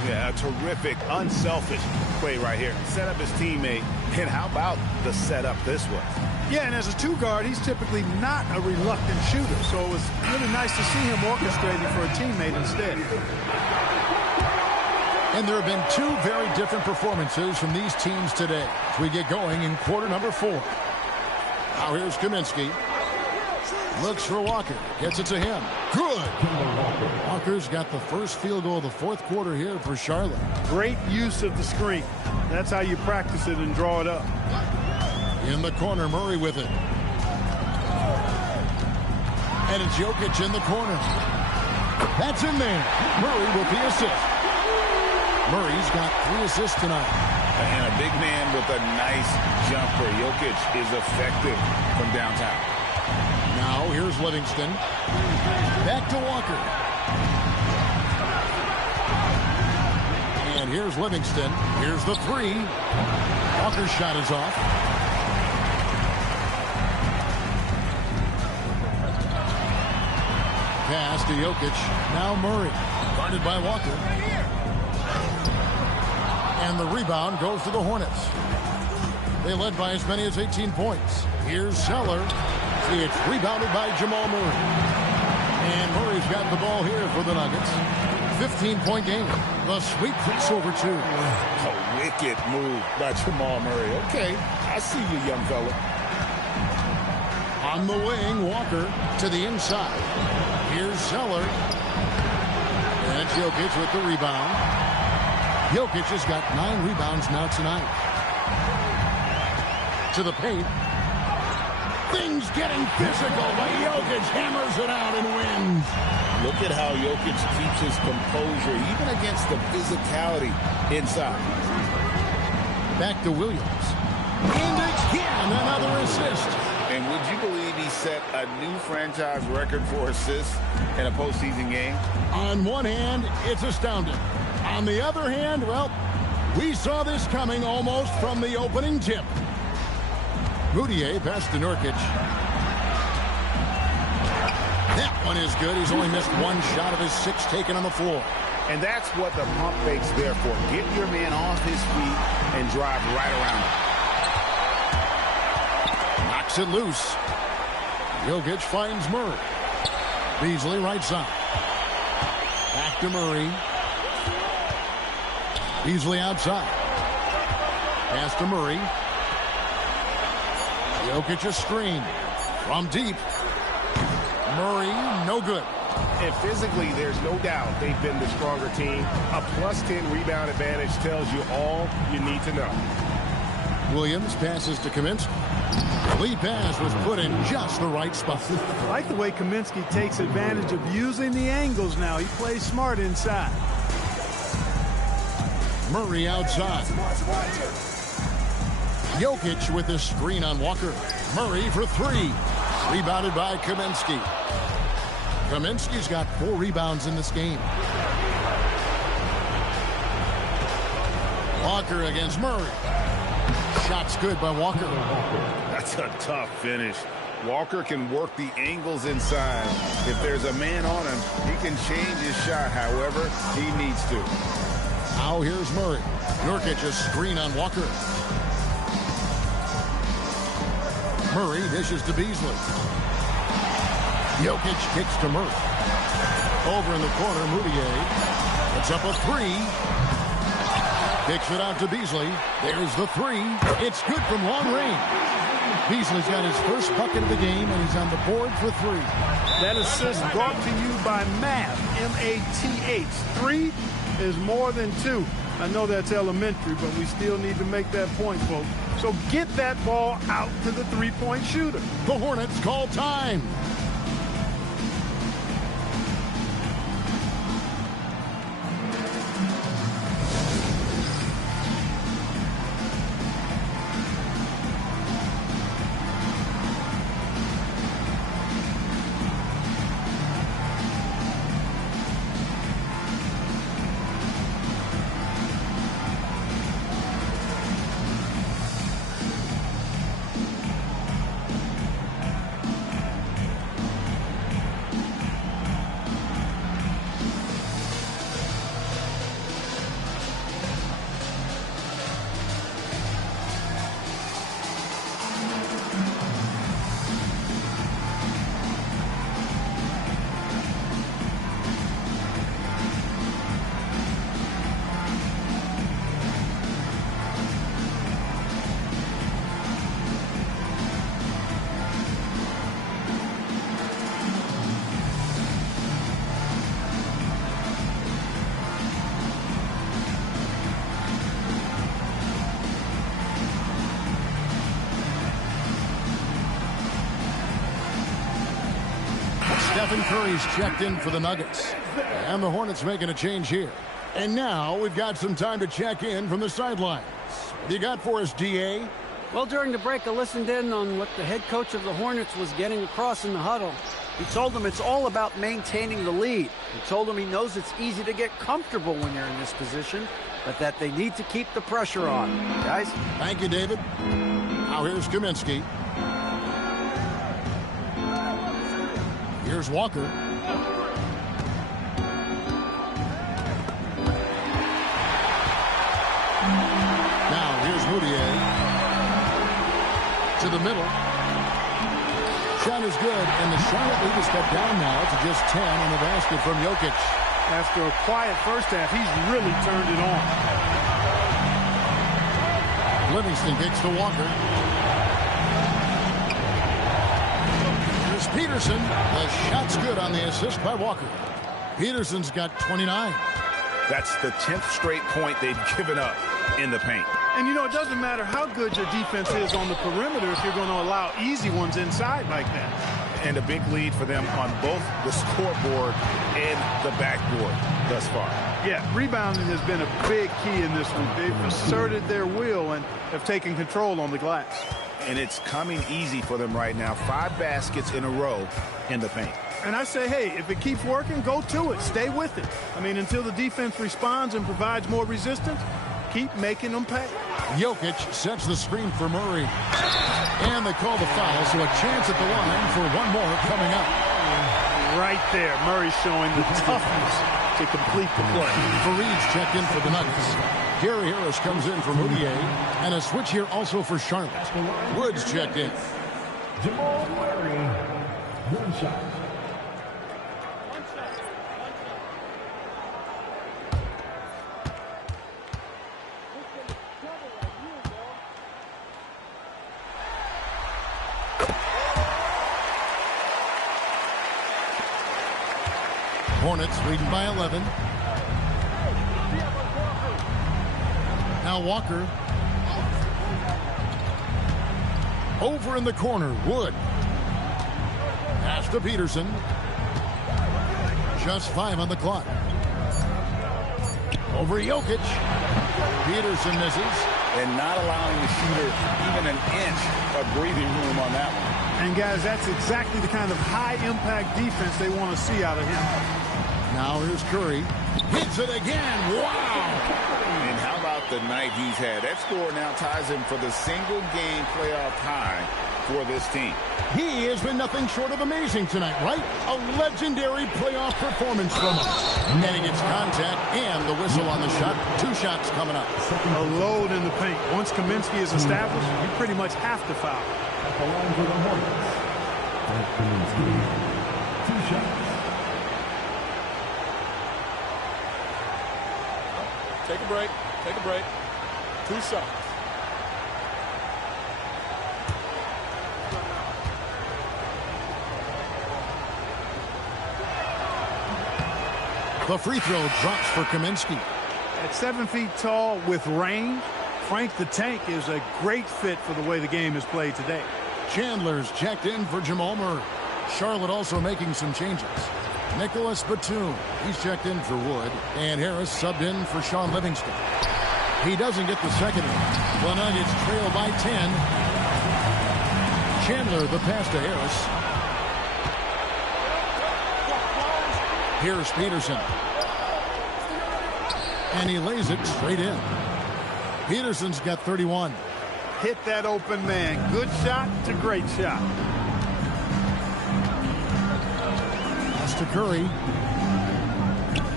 Yeah, a terrific, unselfish play right here. Set up his teammate. And how about the setup this was? Yeah, and as a two guard, he's typically not a reluctant shooter, so it was really nice to see him orchestrating for a teammate instead. And there have been two very different performances from these teams today as we get going in quarter number 4. Now here's Kaminsky. Looks for Walker. Gets it to him. Good. Walker's got the first field goal of the fourth quarter here for Charlotte. Great use of the screen. That's how you practice it and draw it up. In the corner, Murray with it. And it's Jokic in the corner. That's in there. Murray with the assist. Murray's got 3 assists tonight. And a big man with a nice jumper. Jokic is effective from downtown. Now here's Livingston. Back to Walker. And here's Livingston. Here's the 3. Walker's shot is off. Pass to Jokic. Now Murray. Guarded by Walker. And the rebound goes to the Hornets. They led by as many as 18 points. Here's Zeller. It's rebounded by Jamal Murray. And Murray's got the ball here for the Nuggets. 15-point game. The sweep from Silver 2. A wicked move by Jamal Murray. Okay, I see you, young fella. On the wing, Walker to the inside. Here's Zeller. And Jokic with the rebound. Jokic has got 9 rebounds now tonight. To the paint. Things getting physical, but Jokic hammers it out and wins. Look at how Jokic keeps his composure, even against the physicality inside. Back to Williams. And again, another assist. And would you believe he set a new franchise record for assists in a postseason game? On one hand, it's astounding. On the other hand, well, we saw this coming almost from the opening tip. Moutier pass to Nurkic. That one is good. He's only missed 1 shot of his 6 taken on the floor. And that's what the pump fake's there for. Get your man off his feet and drive right around him. Knocks it loose. Jokic finds Murray. Beasley right side. Back to Murray. Beasley outside. Pass to Murray. Jokic a screen from deep. Murray, no good. And physically, there's no doubt they've been the stronger team. A +10 rebound advantage tells you all you need to know. Williams passes to Kaminsky. The lead pass was put in just the right spot. I like the way Kaminsky takes advantage of using the angles now. He plays smart inside. Murray outside. Jokic with the screen on Walker. Murray for 3. Rebounded by Kaminsky. Kaminsky's got 4 rebounds in this game. Walker against Murray. Shot's good by Walker. That's a tough finish. Walker can work the angles inside. If there's a man on him, he can change his shot however he needs to. Now here's Murray. Nurkic a screen on Walker. Murray dishes to Beasley. Jokic kicks to Murray. Over in the corner, Moutier. It's up a 3. Kicks it out to Beasley. There's the 3. It's good from long range. Beasley's got his first bucket of the game, and he's on the board for 3. That assist brought to you by Math, M-A-T-H. 3 is more than 2. I know that's elementary, but we still need to make that point, folks. So get that ball out to the 3-point shooter. The Hornets call time. Curry's checked in for the Nuggets. And the Hornets making a change here. And now we've got some time to check in from the sidelines. What do you got for us, DA? Well, during the break, I listened in on what the head coach of the Hornets was getting across in the huddle. He told them it's all about maintaining the lead. He told them he knows it's easy to get comfortable when you're in this position, but that they need to keep the pressure on. Guys? Thank you, David. Now here's Kaminsky. Here's Walker. Now here's Moutier. To the middle. Shot is good, and the Charlotte lead is cut down now to just 10 on the basket from Jokic. After a quiet first half, he's really turned it on. Livingston kicks to Walker. Here's Peterson. The shot's good on the assist by Walker. Peterson's got 29. That's the 10th straight point they've given up in the paint. And, you know, it doesn't matter how good your defense is on the perimeter if you're going to allow easy ones inside like that. And a big lead for them on both the scoreboard and the backboard thus far. Yeah, rebounding has been a big key in this one. They've asserted their will and have taken control on the glass. And it's coming easy for them right now. 5 baskets in a row in the paint. And I say, hey, if it keeps working, go to it. Stay with it. I mean, until the defense responds and provides more resistance, keep making them pay. Jokic sets the screen for Murray. And they call the foul, so a chance at the line for one more coming up. Right there, Murray showing the toughness to complete the play. Fareed's checked in for the Nuggets. Gary Harris comes in for Moutier. And a switch here also for Charlotte. Woods checked in. Jamal Murray, 1 shot. Hornets leading by 11. Now Walker. Over in the corner, Wood. Pass to Peterson. Just 5 on the clock. Over Jokic. Peterson misses. And not allowing the shooter even an inch of breathing room on that one. And, guys, that's exactly the kind of high-impact defense they want to see out of him. Now here's Curry. Hits it again. Wow. And how about the night he's had? That score now ties him for the single-game playoff high for this team. He has been nothing short of amazing tonight, right? A legendary playoff performance from him. Netting its contact and the whistle on the shot. 2 shots coming up. A load in the paint. Once Kaminsky is established, you pretty much have to foul. At the line for the Hornets, Kaminsky, 2 shots. Take a break. Take a break. 2 shots. The free throw drops for Kaminsky. At 7 feet tall with range, Frank the Tank is a great fit for the way the game is played today. Chandler's checked in for Jamal Murray. Charlotte also making some changes. Nicholas Batum, he's checked in for Wood. And Harris subbed in for Sean Livingston. He doesn't get the second one. The Nuggets trail by 10. Chandler the pass to Harris. Here's Peterson. And he lays it straight in. Peterson's got 31. Hit that open man. Good shot to great shot. Pass to Curry.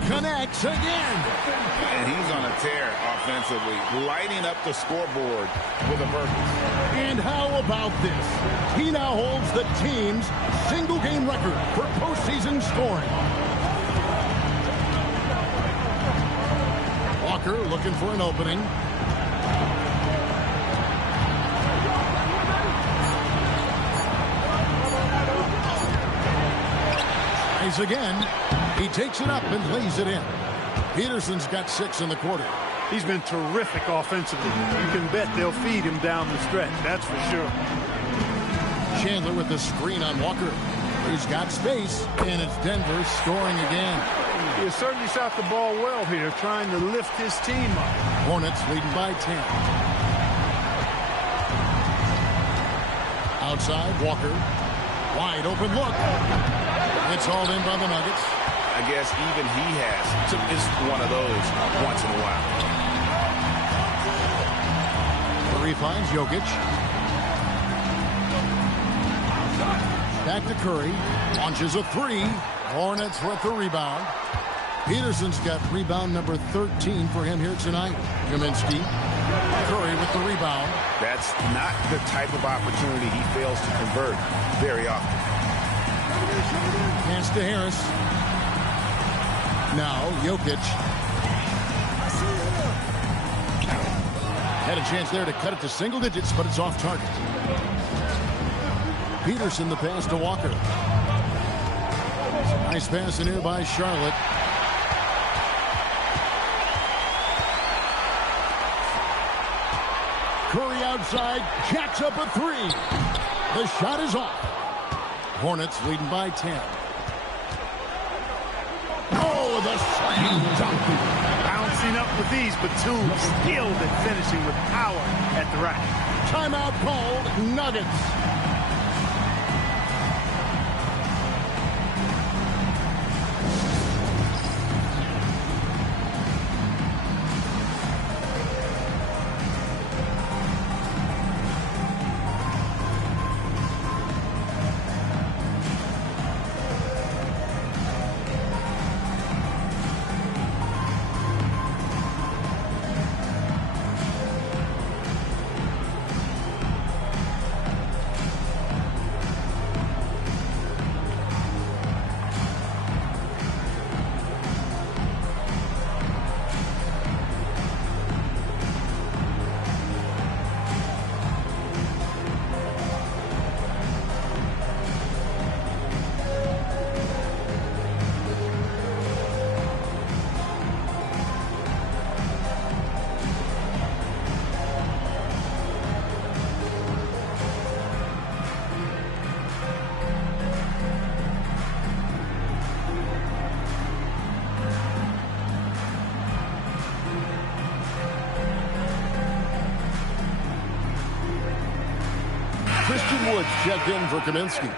Connects again. And he's on a tear offensively, lighting up the scoreboard with a purpose. And how about this? He now holds the team's single-game record for postseason scoring. Walker looking for an opening. Tries again. He takes it up and lays it in. Peterson's got 6 in the quarter. He's been terrific offensively. You can bet they'll feed him down the stretch. That's for sure. Chandler with the screen on Walker. He's got space, and it's Denver scoring again. He certainly shot the ball well here, trying to lift his team up. Hornets leading by 10. Outside, Walker. Wide open look. It's hauled in by the Nuggets. I guess even he has to miss one of those once in a while. Curry finds Jokic. Back to Curry. Launches a three. Hornets with the rebound. Peterson's got rebound number 13 for him here tonight. Kaminsky. Curry with the rebound. That's not the type of opportunity he fails to convert very often. Pass to Harris. Now, Jokic. Had a chance there to cut it to single digits, but it's off target. Peterson the pass to Walker. Nice pass in here by Charlotte. Curry outside, jacks up a three. The shot is off. Hornets leading by 10. Oh, the slam dunk. Bouncing up with ease, Batum skilled at finishing with power at the rack. Timeout called, Nuggets. Woods checked in for Kaminsky.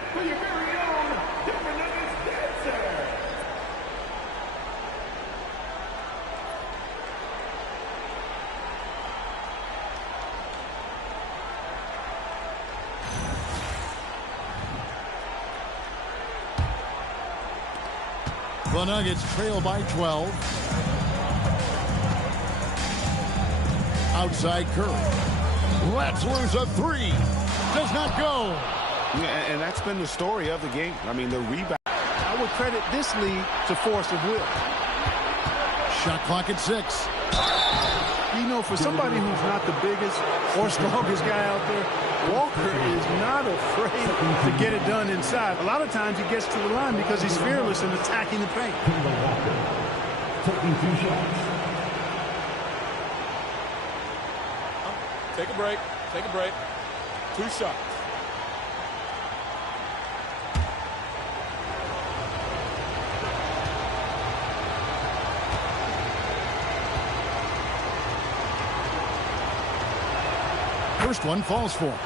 The Nuggets trail by 12. Outside Curry. Let's lose a three. Does not go. Yeah, and that's been the story of the game. I mean, the rebound. I would credit this lead to force of will. Shot clock at 6. You know, for somebody who's not the biggest or strongest guy out there, Walker is not afraid to get it done inside. A lot of times he gets to the line because he's fearless in attacking the paint. Taking 2 shots. Take a break. Take a break. 2 shots. First one falls for him.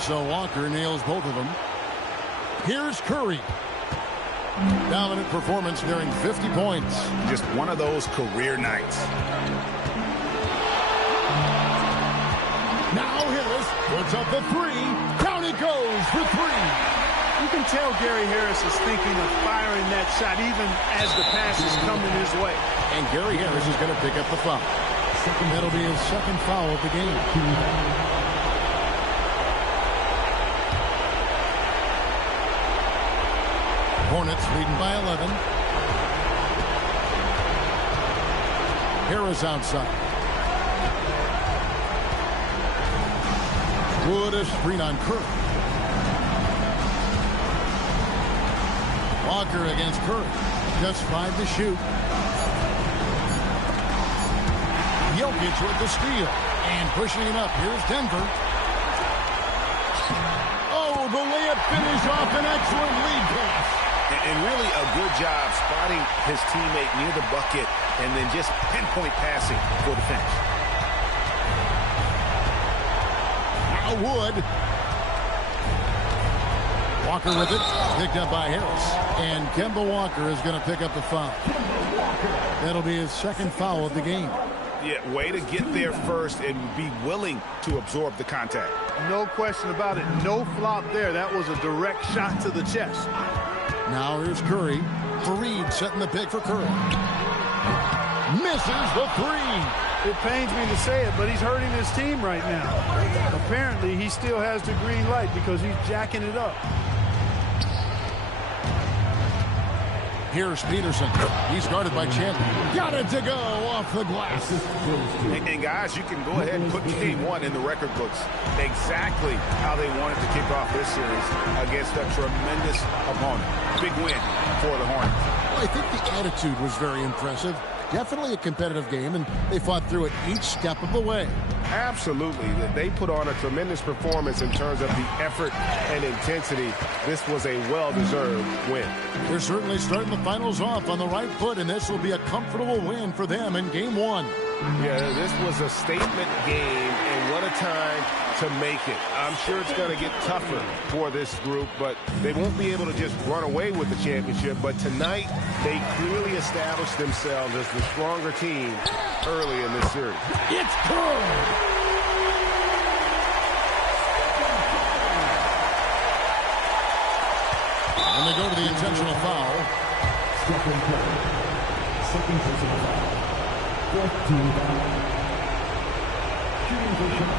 So Walker nails both of them. Here's Curry. Dominant performance nearing 50 points. Just one of those career nights. Now Harris puts up the three. Down it goes for 3. You can tell Gary Harris is thinking of firing that shot even as the pass is coming his way. And Gary Harris is going to pick up the foul. That'll be his second foul of the game. Hornets leading by 11. Harris outside. Wood a screen on Curry. Walker against Curry. Just 5 to shoot. Jokic with the steal. And pushing it up. Here's Denver. Oh, the layup finish off an excellent lead pass. And really a good job spotting his teammate near the bucket and then just pinpoint passing for the finish. Now Wood. Walker with it. Picked up by Harris. And Kemba Walker is going to pick up the foul. That'll be his second foul of the game. Yeah, way to get there first and be willing to absorb the contact. No question about it. No flop there. That was a direct shot to the chest. Now here's Curry. Fareed setting the pick for Curry. Misses the three. It pains me to say it, but he's hurting his team right now. Apparently, he still has the green light because he's jacking it up. Here's Peterson. He's guarded by Chandler. Got it to go off the glass. And guys, you can go ahead and put game one in the record books. Exactly how they wanted to kick off this series against a tremendous opponent. Big win for the Hornets. Well, I think the attitude was very impressive. Definitely a competitive game, and they fought through it each step of the way. Absolutely. They put on a tremendous performance in terms of the effort and intensity. This was a well-deserved win. They're certainly starting the finals off on the right foot, and this will be a comfortable win for them in Game 1. Yeah, this was a statement game, and what a time to make it. I'm sure it's going to get tougher for this group, but they won't be able to just run away with the championship. But tonight, they clearly established themselves as the stronger team early in this series. It's good! And they go to the intentional foul. Stephen Curry, second personal foul. 4th team foul. Shooting for shot.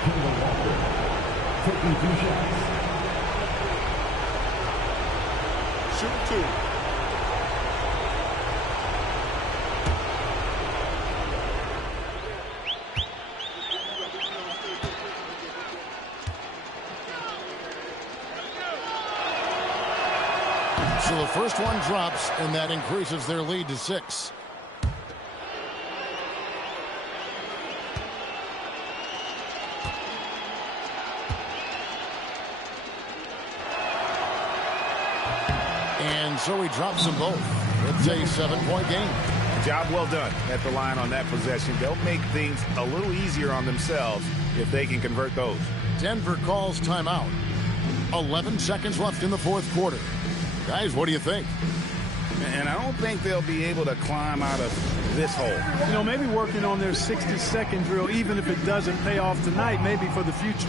Kemba Walker taking 2 shots. Shoot 2. So the first one drops, and that increases their lead to 6. And so he drops them both. It's a 7-point game. Job well done at the line on that possession. They'll make things a little easier on themselves if they can convert those. Denver calls timeout. 11 seconds left in the 4th quarter. Guys, what do you think? And I don't think they'll be able to climb out of this hole. You know, maybe working on their 60-second drill, even if it doesn't pay off tonight, maybe for the future.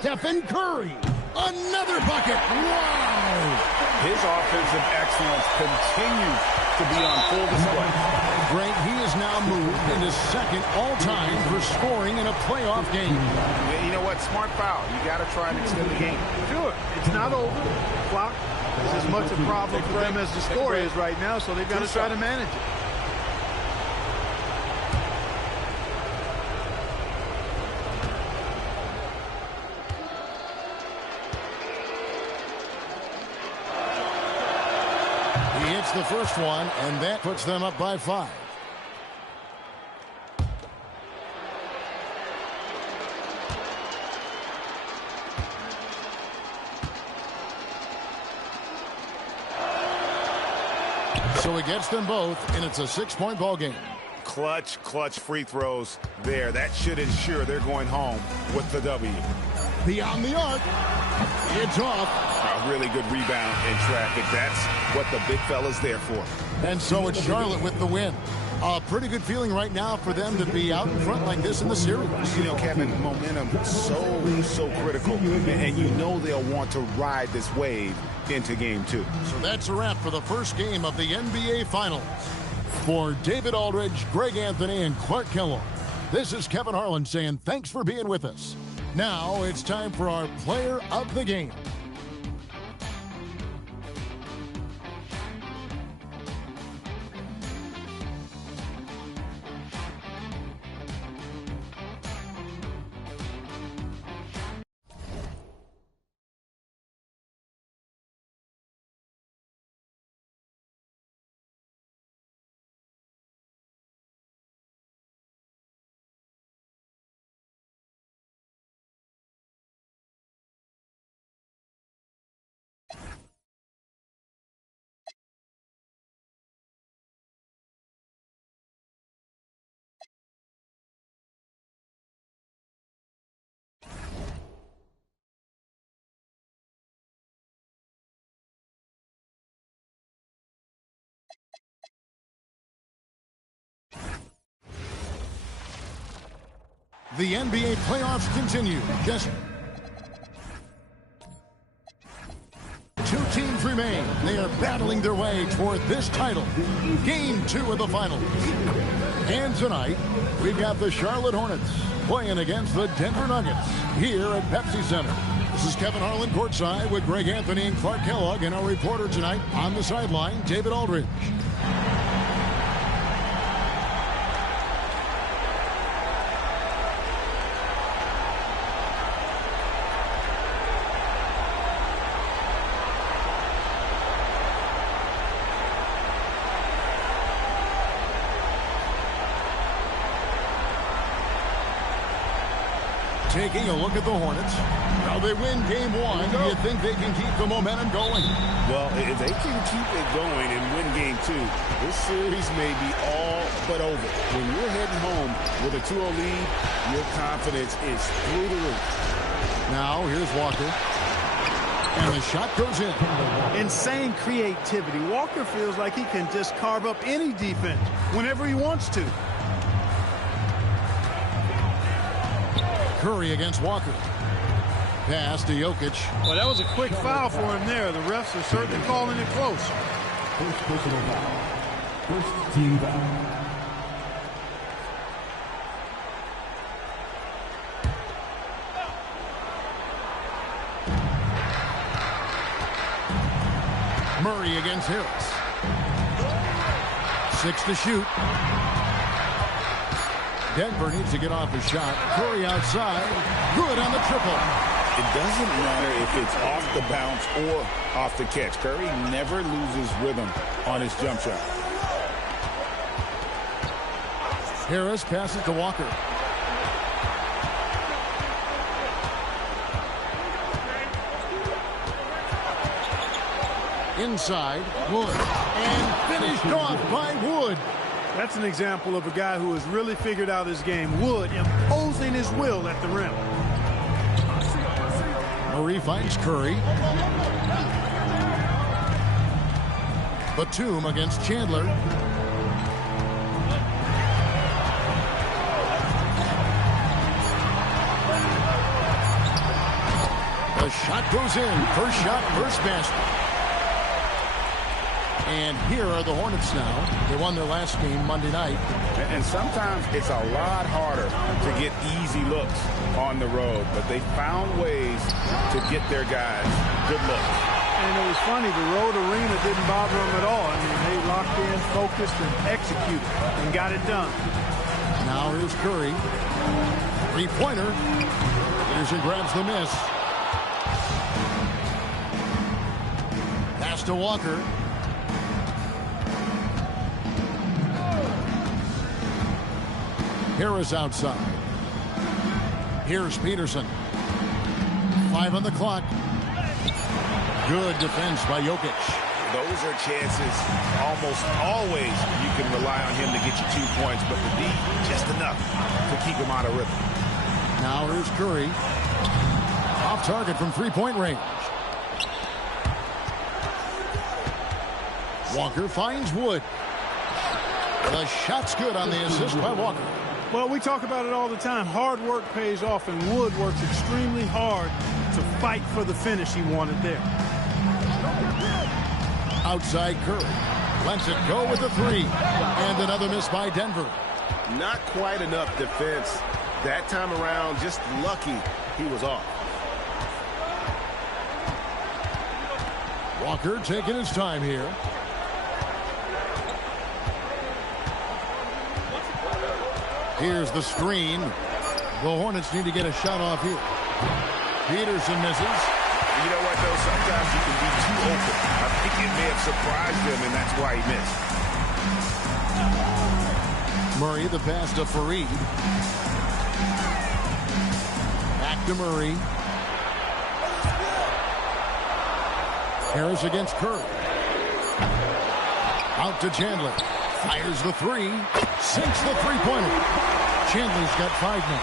Stephen Curry. Another bucket. Wow. His offensive excellence continues to be on full display. Greg, he is now moved into second all-time for scoring in a playoff game. Yeah, you know what? Smart foul. You got to try and extend the game. Do it. It's not over. Clock It's as much a problem for them as the score is right now, so they've got to try to manage it. He hits the first one, and that puts them up by 5. So he gets them both, and it's a 6-point ball game. Clutch free throws there. That should ensure they're going home with the W. Beyond the arc. It's off. A really good rebound in traffic. That's what the big fella's there for. And so it's Charlotte with the win. A pretty good feeling right now for them to be out in front like this in the series. You know, Kevin, momentum so critical. And you know they'll want to ride this wave into game 2. So that's a wrap for the first game of the NBA Finals. For David Aldridge, Greg Anthony, and Clark Kellogg, this is Kevin Harlan saying thanks for being with us. Now it's time for our player of the game. The NBA playoffs continue. Just 2 teams remain. They are battling their way toward this title. Game 2 of the finals. And tonight, we've got the Charlotte Hornets playing against the Denver Nuggets here at Pepsi Center. This is Kevin Harlan courtside with Greg Anthony and Clark Kellogg, and our reporter tonight on the sideline, David Aldridge. Taking a look at the Hornets. Now they win game 1. Do you think they can keep the momentum going? Well, if they can keep it going and win game 2, this series may be all but over. When you're heading home with a 2-0 lead, your confidence is through the roof. Now here's Walker. And the shot goes in. Insane creativity. Walker feels like he can just carve up any defense whenever he wants to. Curry against Walker. Pass to Jokic. Well, that was a quick foul for him there. The refs are certainly calling it close. First personal foul. First team foul. Murray against Harris. 6 to shoot. Denver needs to get off a shot. Curry outside. Good on the triple. It doesn't matter if it's off the bounce or off the catch. Curry never loses rhythm on his jump shot. Harris passes to Walker. Inside, Wood. And finished off by Wood. That's an example of a guy who has really figured out his game. Wood imposing his will at the rim. Murray finds Curry. Batum against Chandler. The shot goes in. First shot, first basket. And here are the Hornets now. They won their last game Monday night. And sometimes it's a lot harder to get easy looks on the road, but they found ways to get their guys good looks. And it was funny, the road arena didn't bother them at all. I mean, they locked in, focused, and executed, and got it done. Now here's Curry. Three-pointer. Peterson grabs the miss. Pass to Walker. Harris outside. Here's Peterson. 5 on the clock. Good defense by Jokic. Those are chances almost always you can rely on him to get you 2 points, but the D, just enough to keep him out of rhythm. Now here's Curry. Off target from three-point range. Walker finds Wood. The shot's good on the assist by Walker. Well, we talk about it all the time. Hard work pays off, and Wood works extremely hard to fight for the finish he wanted there. Outside Curry. Lets it go with the three. And another miss by Denver. Not quite enough defense that time around. Just lucky he was off. Walker taking his time here. Here's the screen. The Hornets need to get a shot off here. Peterson misses. You know what, though? Sometimes you can be too open. I think it may have surprised him, and that's why he missed. Murray, the pass to Fareed. Back to Murray. Harris against Curry. Out to Chandler. Fires the three. Sinks the three-pointer. Chandler's got 5 now.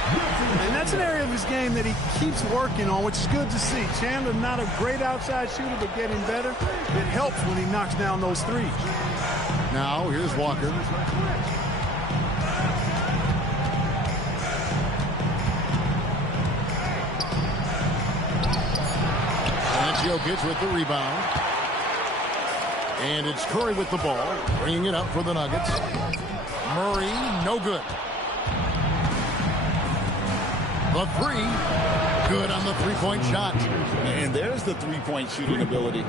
And that's an area of his game that he keeps working on, which is good to see. Chandler, not a great outside shooter, but getting better. It helps when he knocks down those threes. Now, here's Walker. That's Jokic with the rebound. And it's Curry with the ball, bringing it up for the Nuggets. Murray, no good. The three, good on the three-point shot. And there's the three-point shooting ability.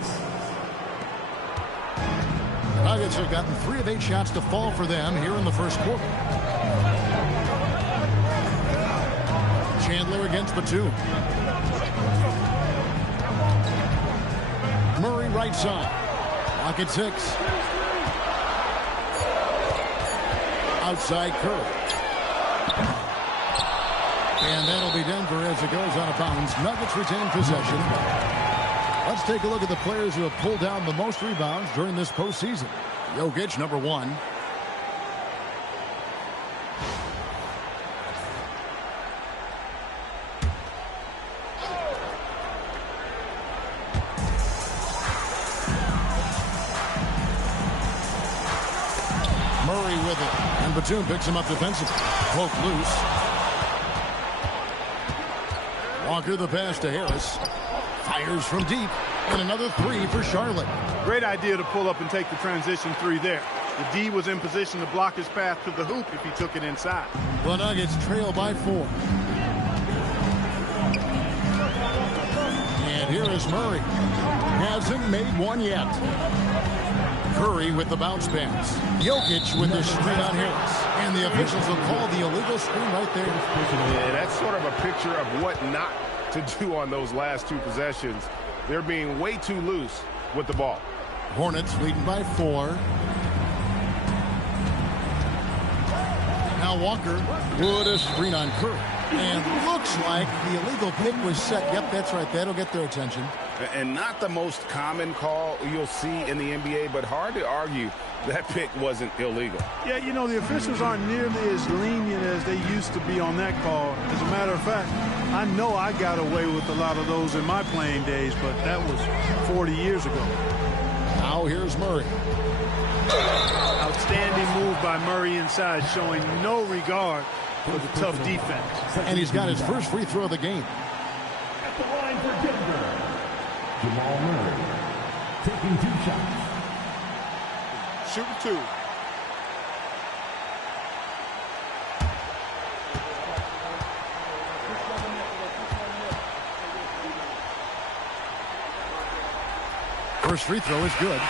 The Nuggets have gotten 3 of 8 shots to fall for them here in the first quarter. Chandler against Batum. Murray right side. Lock at 6. Outside Curry. And that'll be Denver as it goes out of bounds. Nuggets retain possession. Let's take a look at the players who have pulled down the most rebounds during this postseason. Jokic, number 1. Murray with it. And Batum picks him up defensively. Poke loose. Walker the pass to Harris. Fires from deep. And another 3 for Charlotte. Great idea to pull up and take the transition 3 there. The D was in position to block his path to the hoop if he took it inside. The Nuggets trail by 4. And here is Murray. Hasn't made one yet. Curry with the bounce pass. Jokic with the screen on Harris. And the officials will call the illegal screen right there. Yeah, that's sort of a picture of what not to do on those last 2 possessions. They're being way too loose with the ball. Hornets leading by 4. Now Walker would a screen on Curry. And looks like the illegal pick was set. Yep, that's right. That'll get their attention. And not the most common call you'll see in the NBA, but hard to argue that pick wasn't illegal. Yeah, you know, the officials aren't nearly as lenient as they used to be on that call. As a matter of fact, I know I got away with a lot of those in my playing days, but that was 40 years ago. Now here's Murray. Outstanding move by Murray inside, showing no regard for the tough defense. And he's got his first free throw of the game. At the line for Denver, Jamal Murray taking 2 shots. shooting 2. First free throw is good.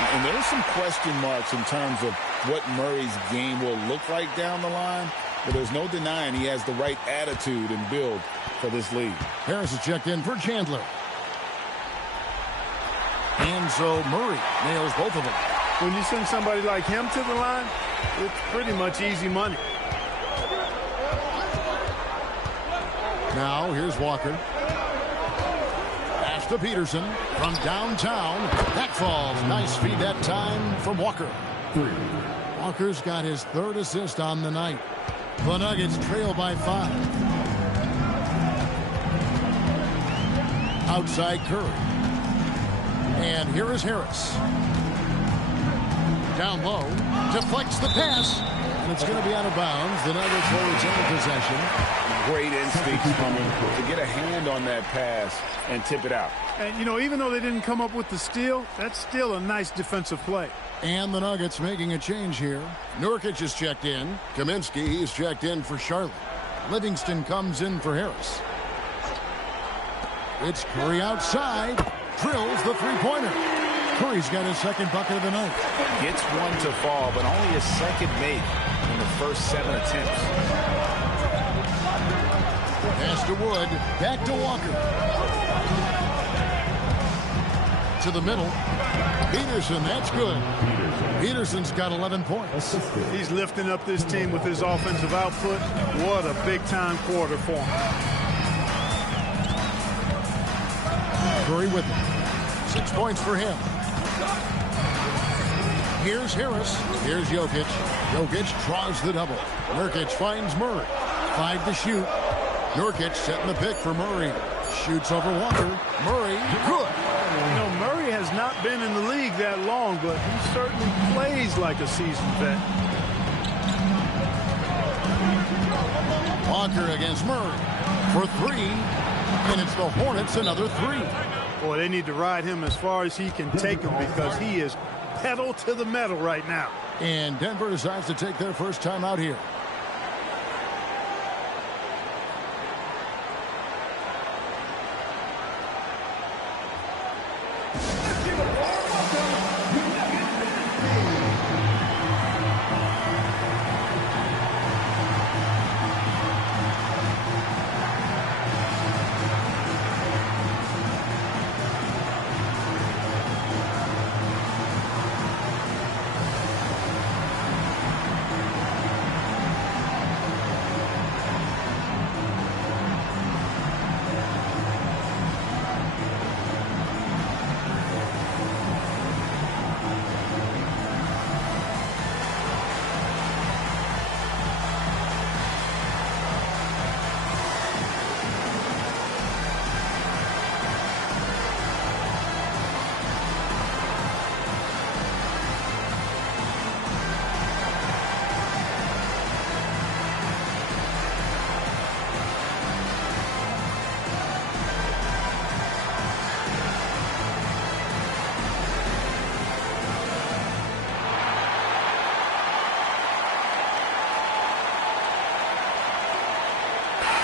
And there's some question marks in terms of what Murray's game will look like down the line, but there's no denying he has the right attitude and build for this league. Harris is checked in for Chandler. And so Murray nails both of them. When you send somebody like him to the line, it's pretty much easy money. Now here's Walker. Pass to Peterson from downtown. That falls. Nice feed that time from Walker. Walker's got his 3rd assist on the night. The Nuggets trail by 5. Outside Curry. And here is Harris. Down low. Deflects the pass. And it's going to be out of bounds. The Nuggets will retain possession. Great instincts from him to get a hand on that pass and tip it out. And, you know, even though they didn't come up with the steal, that's still a nice defensive play. And the Nuggets making a change here. Nurkic is checked in. Kaminsky is checked in for Charlotte. Livingston comes in for Harris. It's Curry outside. Drills the three-pointer. Curry's got his 2nd bucket of the night. Gets one to fall, but only his 2nd make in the first 7 attempts. Pass to Wood. Back to Walker. To the middle. Peterson, that's good. Peterson's got 11 points. He's lifting up this team with his offensive output. What a big-time quarter for him. Curry with him. 6 points for him. Here's Harris. Here's Jokic. Jokic draws the double. Nurkic finds Murray. 5 to shoot. Nurkic setting the pick for Murray. Shoots over Walker. Murray, good. You know, Murray has not been in the league that long, but he certainly plays like a seasoned vet. Walker against Murray for 3. And it's the Hornets another 3. Boy, they need to ride him as far as he can take him because he is pedal to the metal right now. And Denver decides to take their first time out here.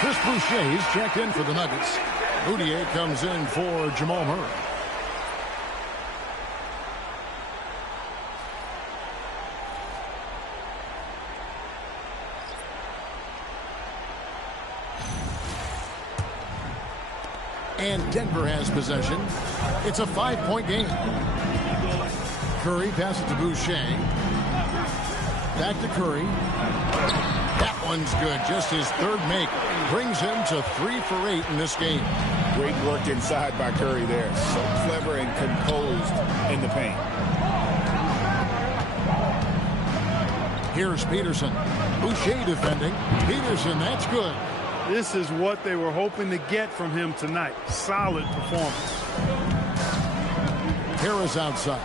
Chris Boucher is checked in for the Nuggets. Boudier comes in for Jamal Murray. And Denver has possession. It's a 5-point game. Curry passes to Boucher. Back to Curry. That one's good. Just his 3rd make. Brings him to 3 for 8 in this game. Great work inside by Curry there. So clever and composed in the paint. Here's Peterson. Boucher defending. Peterson, that's good. This is what they were hoping to get from him tonight. Solid performance. Harris outside.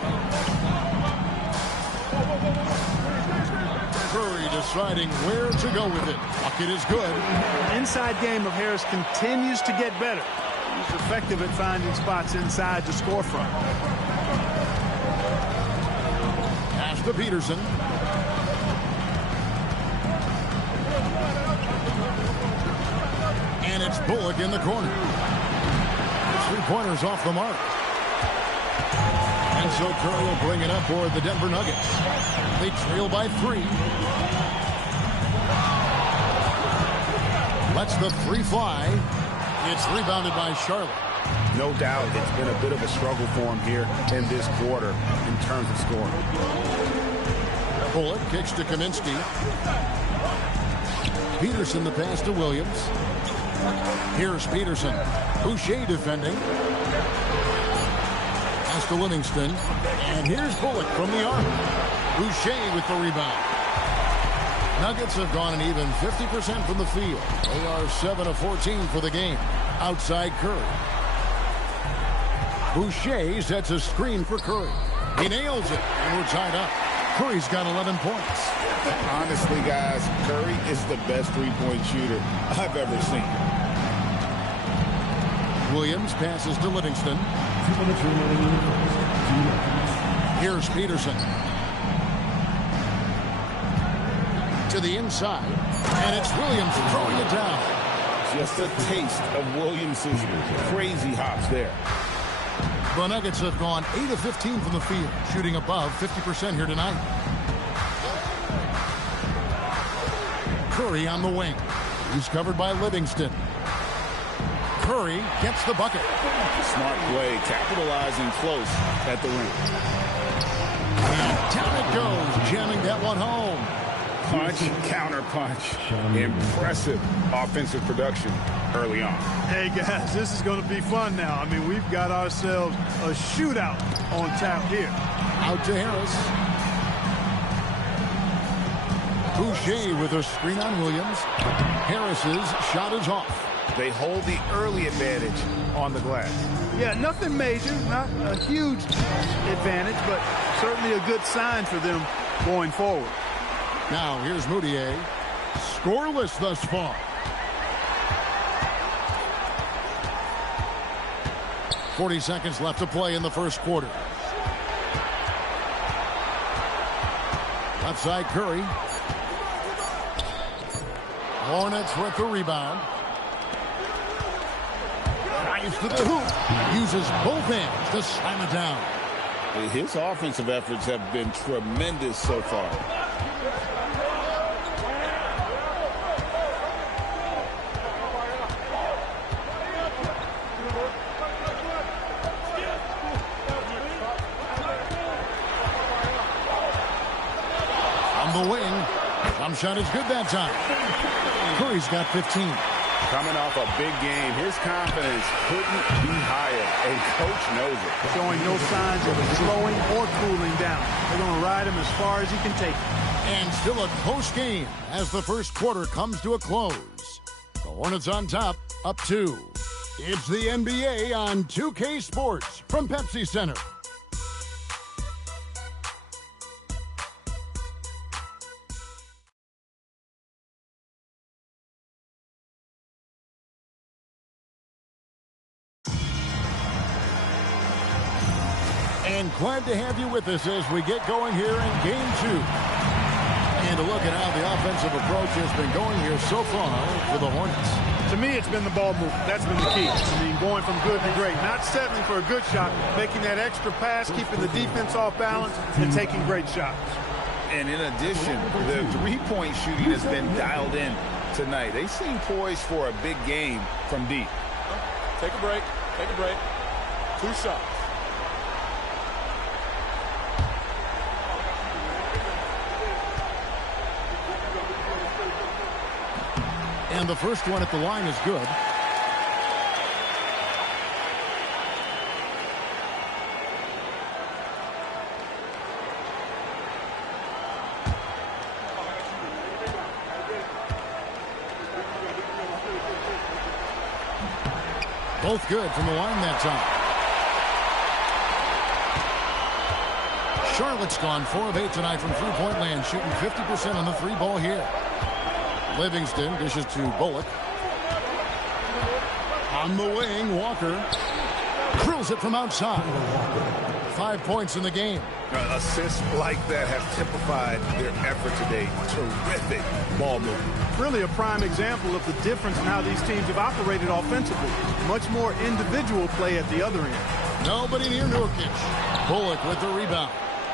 Curry deciding where to go with it. Bucket is good. The inside game of Harris continues to get better. He's effective at finding spots inside to score from. Pass Here's to Peterson. And it's Bullock in the corner. Three-pointers off the mark. And so Curry will bring it up for the Denver Nuggets. They trail by 3. Lets the 3 fly. It's rebounded by Charlotte. No doubt it's been a bit of a struggle for him here in this quarter in terms of scoring. Bullock kicks to Kaminsky. Peterson the pass to Williams. Here's Peterson. Boucher defending. Pass to Livingston. And here's Bullock from the arc. Boucher with the rebound. Nuggets have gone an even 50% from the field. They are 7 of 14 for the game. Outside Curry. Boucher sets a screen for Curry. He nails it, and we're tied up. Curry's got 11 points. Honestly, guys, Curry is the best three-point shooter I've ever seen. Williams passes to Livingston. 2 minutes remaining in the first. Here's Peterson. To the inside. And it's Williams throwing it down. Just a taste of Williams' crazy hops there. The Nuggets have gone 8 of 15 from the field, shooting above 50% here tonight. Curry on the wing. He's covered by Livingston. Curry gets the bucket. Smart play, capitalizing close at the rim. And down it goes, jamming that one home. Punch, counter punch. Impressive offensive production early on. Hey, guys, this is going to be fun now. I mean, we've got ourselves a shootout on tap here. Out to Harris. Boucher with a screen on Williams. Harris's shot is off. They hold the early advantage on the glass. Yeah, nothing major, not a huge advantage, but certainly a good sign for them going forward. Now here's Moutier. Scoreless thus far. .40 seconds left to play in the first quarter. Left side Curry. Hornets with the rebound. Drives to the hoop. Uses both hands to slam it down. His offensive efforts have been tremendous so far. On the wing. Jump shot is good that time. Curry's got 15. Coming off a big game, his confidence couldn't be higher, and coach knows it. Showing no signs of slowing or cooling down. They're going to ride him as far as he can take it. And still a close game as the first quarter comes to a close. The Hornets on top, up 2. It's the NBA on 2K Sports from Pepsi Center. And glad to have you with us as we get going here in Game 2. And to look at how the offensive approach has been going here so far for the Hornets. To me, it's been the ball movement. That's been the key. I mean, going from good to great. Not settling for a good shot, making that extra pass, keeping the defense off balance, and taking great shots. And in addition, the three-point shooting has been dialed in tonight. They seem poised for a big game from deep. Take a break. Take a break. 2 shots. And the first one at the line is good. Both good from the line that time. Charlotte's gone 4 of 8 tonight from three-point land, shooting 50% on the 3-ball here. Livingston dishes to Bullock. On the wing, Walker drills it from outside. 5 points in the game. Assists like that have typified their effort today. Terrific ball movement. Really a prime example of the difference in how these teams have operated offensively. Much more individual play at the other end. Nobody near Nurkic. Bullock with the rebound.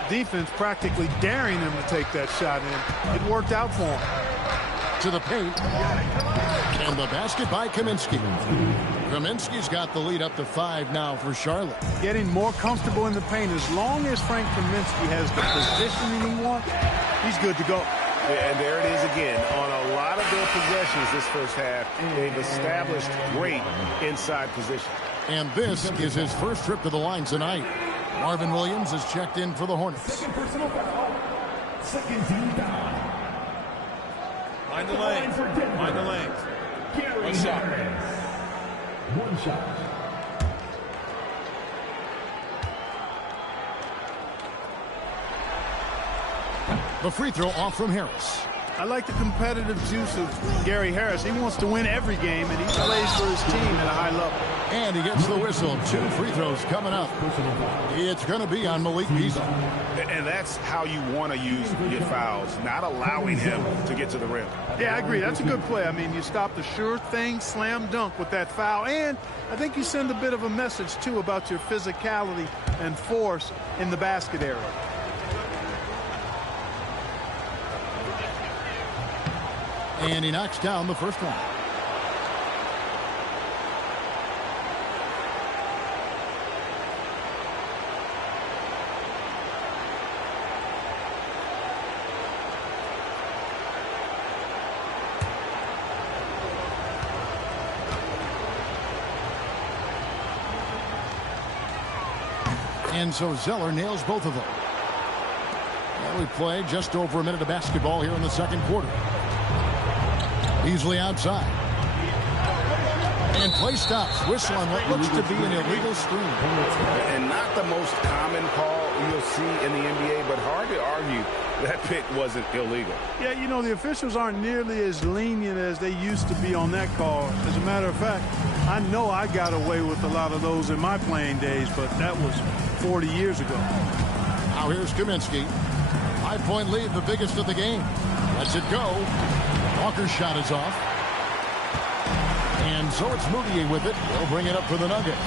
Defense practically daring him to take that shot in. It worked out for him. To the paint. And the basket by Kaminsky. Kaminsky's got the lead up to 5 now for Charlotte. Getting more comfortable in the paint. As long as Frank Kaminsky has the positioning he wants, he's good to go. Yeah, and there it is again. On a lot of their possessions this first half, they've established great inside position. And this is his first trip to the line tonight. Marvin Williams is checked in for the Hornets. Second personal foul. Second team foul. Mind the lanes. Mind the lanes. One shot. One shot. The free throw off from Harris. I like the competitive juice of Gary Harris. He wants to win every game, and he plays for his team at a high level. And he gets the whistle. 2 free throws coming up. It's going to be on Malik Beasley. And that's how you want to use your fouls, not allowing him to get to the rim. Yeah, I agree. That's a good play. I mean, you stop the sure thing, slam dunk with that foul. And I think you send a bit of a message, too, about your physicality and force in the basket area. And he knocks down the first one. And so Zeller nails both of them. Well, we play just over a minute of basketball here in the second quarter. Beasley outside. And play stops. Whistle on what looks to be an illegal screen. And not the most common call you'll see in the NBA, but hard to argue that pick wasn't illegal. Yeah, you know, the officials aren't nearly as lenient as they used to be on that call. As a matter of fact, I know I got away with a lot of those in my playing days, but that was 40 years ago. Now here's Kaminsky. 5-point lead, the biggest of the game. Lets it go. Walker's shot is off. And so it's Moutier with it. They'll bring it up for the Nuggets.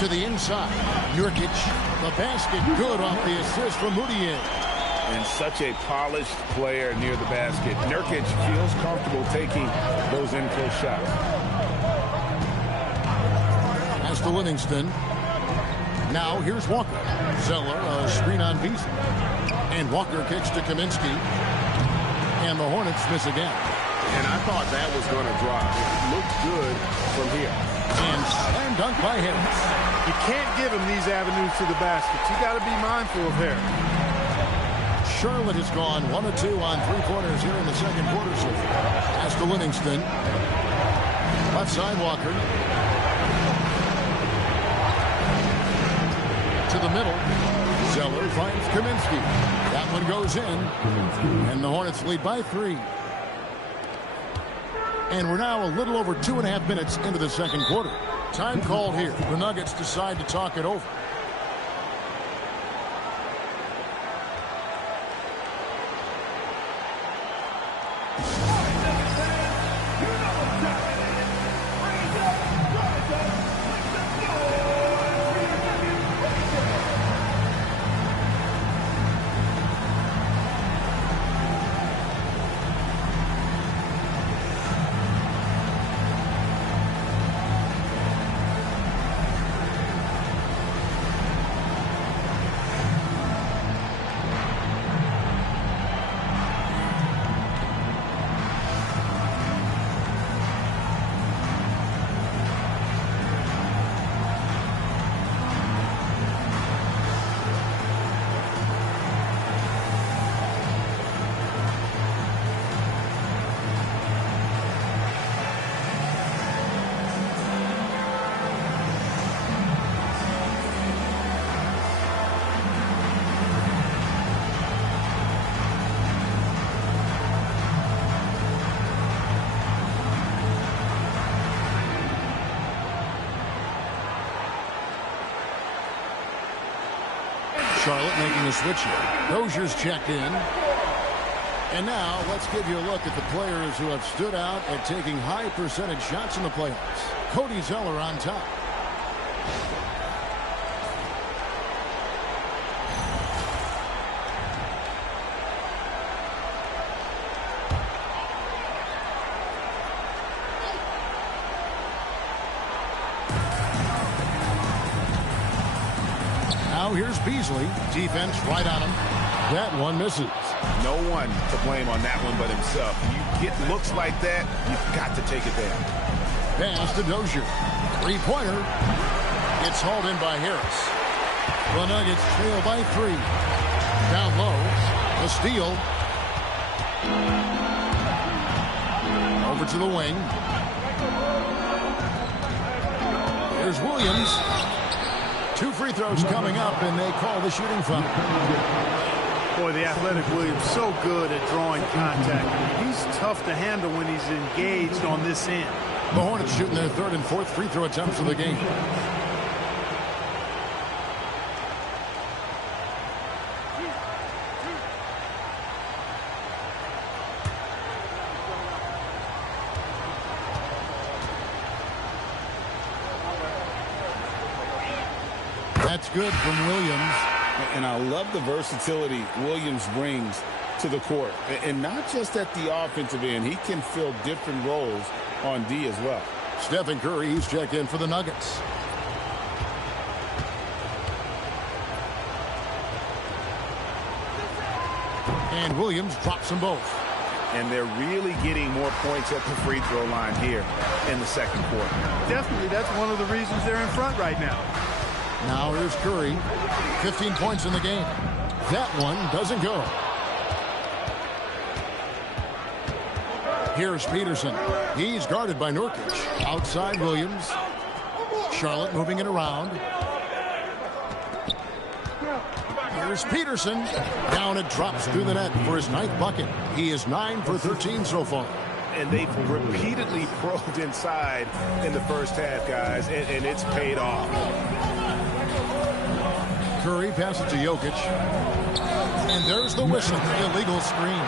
To the inside. Nurkic. The basket good off the assist from Moutier. And such a polished player near the basket. Nurkic feels comfortable taking those in-close shots. As to Livingston. Now here's Walker. Zeller, a screen on Beasley. And Walker kicks to Kaminsky. And the Hornets miss again. And I thought that was going to drop. It looked good from here. And slam dunk by Harris. You can't give him these avenues to the basket. You got to be mindful of Harris. Charlotte has gone 1 of 2 on 3-pointers here in the second quarter. So as to Livingston. Left side Walker. To the middle. Zeller finds Kaminsky. That one goes in. And the Hornets lead by 3. And we're now a little over 2.5 minutes into the second quarter. Time called here. The Nuggets decide to talk it over. Charlotte making a switch here. Dozier's checked in. And now let's give you a look at the players who have stood out at taking high percentage shots in the playoffs. Cody Zeller on top. Now here's Beasley. Defense right on him. That one misses. No one to blame on that one but himself. You get looks like that, you've got to take it down. Pass to Dozier. Three-pointer. It's hauled in by Harris. The Nuggets trail by 3. Down low. A steal. Over to the wing. Here's Williams. 2 free throws coming up, and they call the shooting foul. Boy, the athletic Williams so good at drawing contact. I mean, he's tough to handle when he's engaged on this end. The Hornets shooting their 3rd and 4th free throw attempts of the game. That's good from Williams. And I love the versatility Williams brings to the court. And not just at the offensive end. He can fill different roles on D as well. Stephen Curry, he's checked in for the Nuggets. And Williams drops them both. And they're really getting more points at the free throw line here in the second quarter. Definitely, that's one of the reasons they're in front right now. Now here's Curry. 15 points in the game. That one doesn't go. Here's Peterson. He's guarded by Nurkic. Outside Williams. Charlotte moving it around. Here's Peterson. Down it drops through the net for his 9th bucket. He is 9 for 13 so far. And they've repeatedly probed inside in the first half, guys, and it's paid off. Curry passes to Jokic. And there's the whistle. Illegal screen.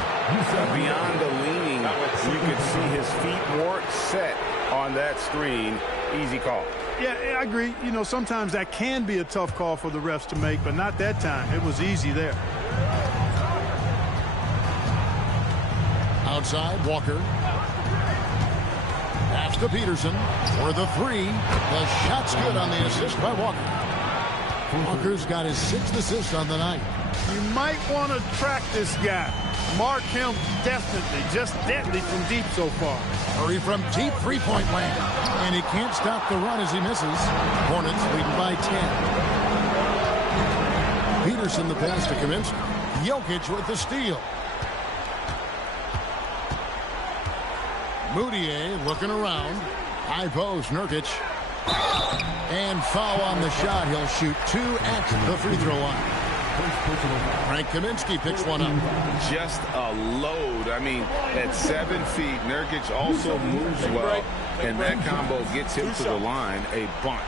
Beyond the leaning, you could see his feet weren't set on that screen. Easy call. Yeah, I agree. You know, sometimes that can be a tough call for the refs to make, but not that time. It was easy there. Outside, Walker. Pass to Peterson for the 3. The shot's good on the assist by Walker. Walker's got his 6th assist on the night. You might want to track this guy. Mark him definitely, just deadly from deep so far. Curry from deep three-point land. And he can't stop the run as he misses. Hornets leading by 10. Peterson the pass to Kaminsky. Jokic with the steal. Moutier looking around. High post, Nurkic. And foul on the shot. He'll shoot 2 at the free throw line. Frank Kaminsky picks one up. Just a load. I mean, at 7 feet, Nurkic also moves well, and that combo gets him to the line a bunch.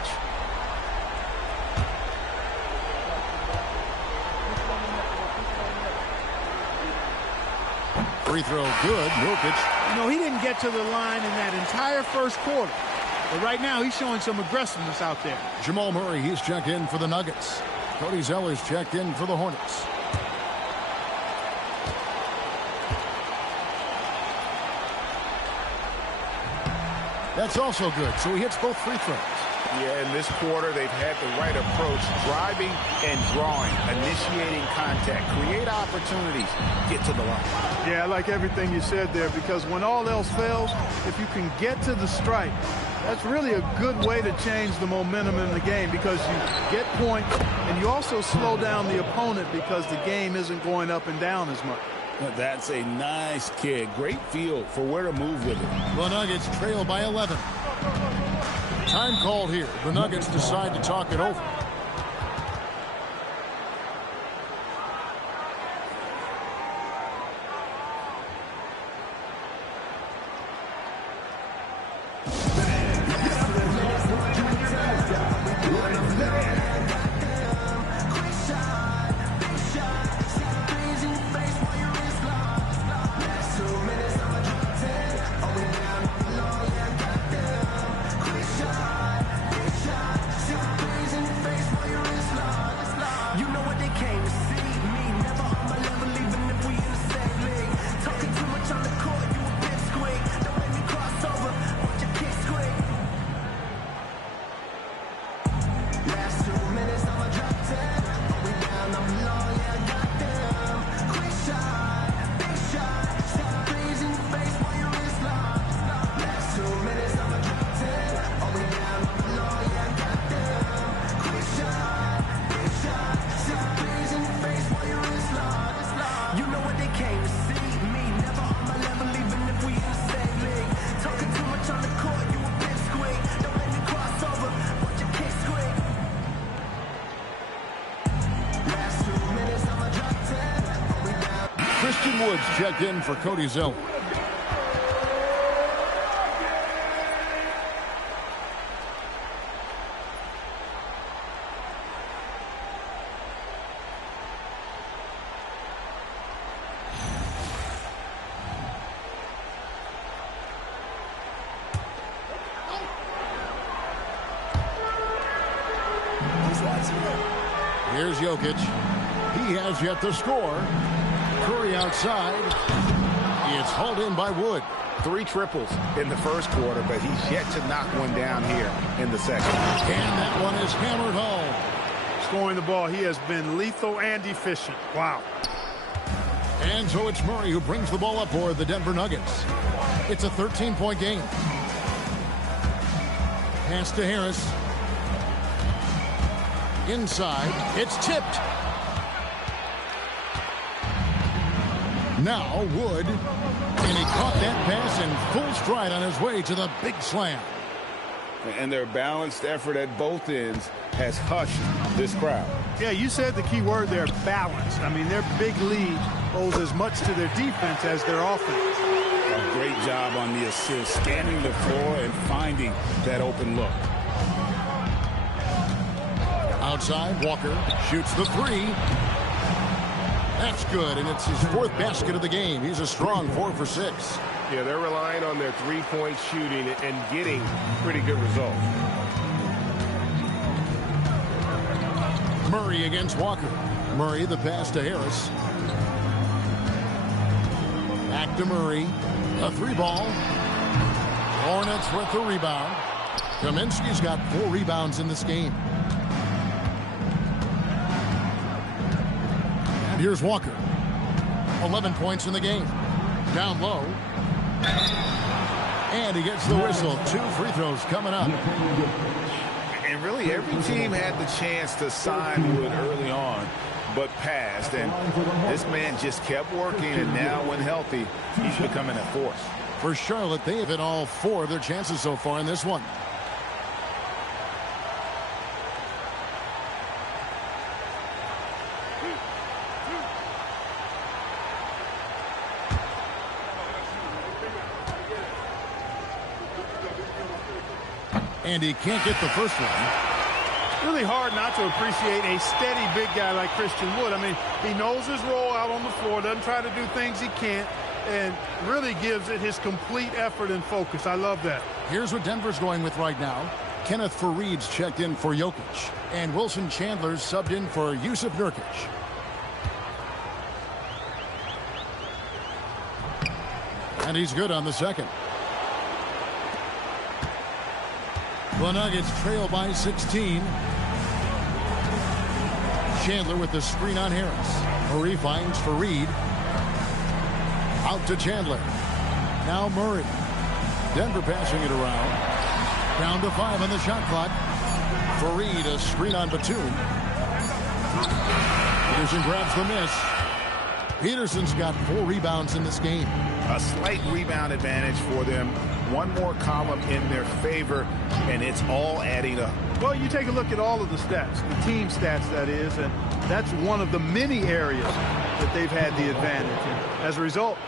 Free throw good. Nurkic. You know, he didn't get to the line in that entire first quarter. But right now, he's showing some aggressiveness out there. Jamal Murray, he's checked in for the Nuggets. Cody Zeller's checked in for the Hornets. That's also good, so he hits both free throws. Yeah, in this quarter, they've had the right approach, driving and drawing, initiating contact, create opportunities, get to the line. Yeah, I like everything you said there, because when all else fails, if you can get to the stripe, that's really a good way to change the momentum in the game, because you get points and you also slow down the opponent because the game isn't going up and down as much. That's a nice kick. Great feel for where to move with it. The Nuggets trail by 11. Time called here. The Nuggets decide to talk it over. came to see me. Never on my level, even if we in the same league. Talking too much on the court, you a bit squeak. Don't make me cross over, watch your kick squeak. Last 2 minutes, I'ma drop 10. We down on the law, yeah, I got them. Quick shot, big shot. Stop threes in your face while your wrist locked. Last 2 minutes, I'ma drop 10. We down on the law, yeah, I got them. Quick shot, big shot. Stop threes in your face while your wrist locked. You know what they came to see me. Never on my level, even if we in the same league. Talking too much on the court, you a bit squeak. Don't let me cross over, watch your kick squeak. Last 2 minutes, I'ma drop 10. We down. Christian Woods checked in for Cody Zeller. Here's Jokic. He has yet to score. Curry outside. It's hauled in by Wood. 3 triples in the first quarter, but he's yet to knock one down here in the second. And that one is hammered home. Scoring the ball, he has been lethal and efficient. Wow. And so it's Murray who brings the ball up for the Denver Nuggets. It's a 13-point game. Pass to Harris. Inside, it's tipped. Now Wood, and he caught that pass in full stride on his way to the big slam. And their balanced effort at both ends has hushed this crowd. Yeah, you said the key word there, balanced. I mean, their big lead owes as much to their defense as their offense. A great job on the assist, scanning the floor and finding that open look. Outside, Walker shoots the 3. That's good, and it's his 4th basket of the game. He's a strong 4 for 6. Yeah, they're relying on their 3-point shooting and getting pretty good results. Murray against Walker. Murray, the pass to Harris. Back to Murray. A 3-ball. Hornets with the rebound. Kaminsky's got 4 rebounds in this game. And here's Walker. 11 points in the game. Down low. And he gets the whistle. 2 free throws coming up. And really every team had the chance to sign Wood early on, but passed. And this man just kept working, and now when healthy, he's becoming a force. For Charlotte, they have hit all 4 of their chances so far in this one. And he can't get the first one. Really hard not to appreciate a steady big guy like Christian Wood. I mean, he knows his role out on the floor, doesn't try to do things he can't, and really gives it his complete effort and focus. I love that. Here's what Denver's going with right now. Kenneth Faried's checked in for Jokic, and Wilson Chandler's subbed in for Yusuf Nurkic. And he's good on the second. The Nuggets trail by 16. Chandler with the screen on Harris. Murray finds Faried. Out to Chandler. Now Murray. Denver passing it around. Down to 5 on the shot clock. Faried, a screen on Batum. Peterson grabs the miss. Peterson's got 4 rebounds in this game. A slight rebound advantage for them. One more column in their favor, and it's all adding up. Well, you take a look at all of the stats, the team stats, that is, and that's one of the many areas that they've had the advantage. And as a result,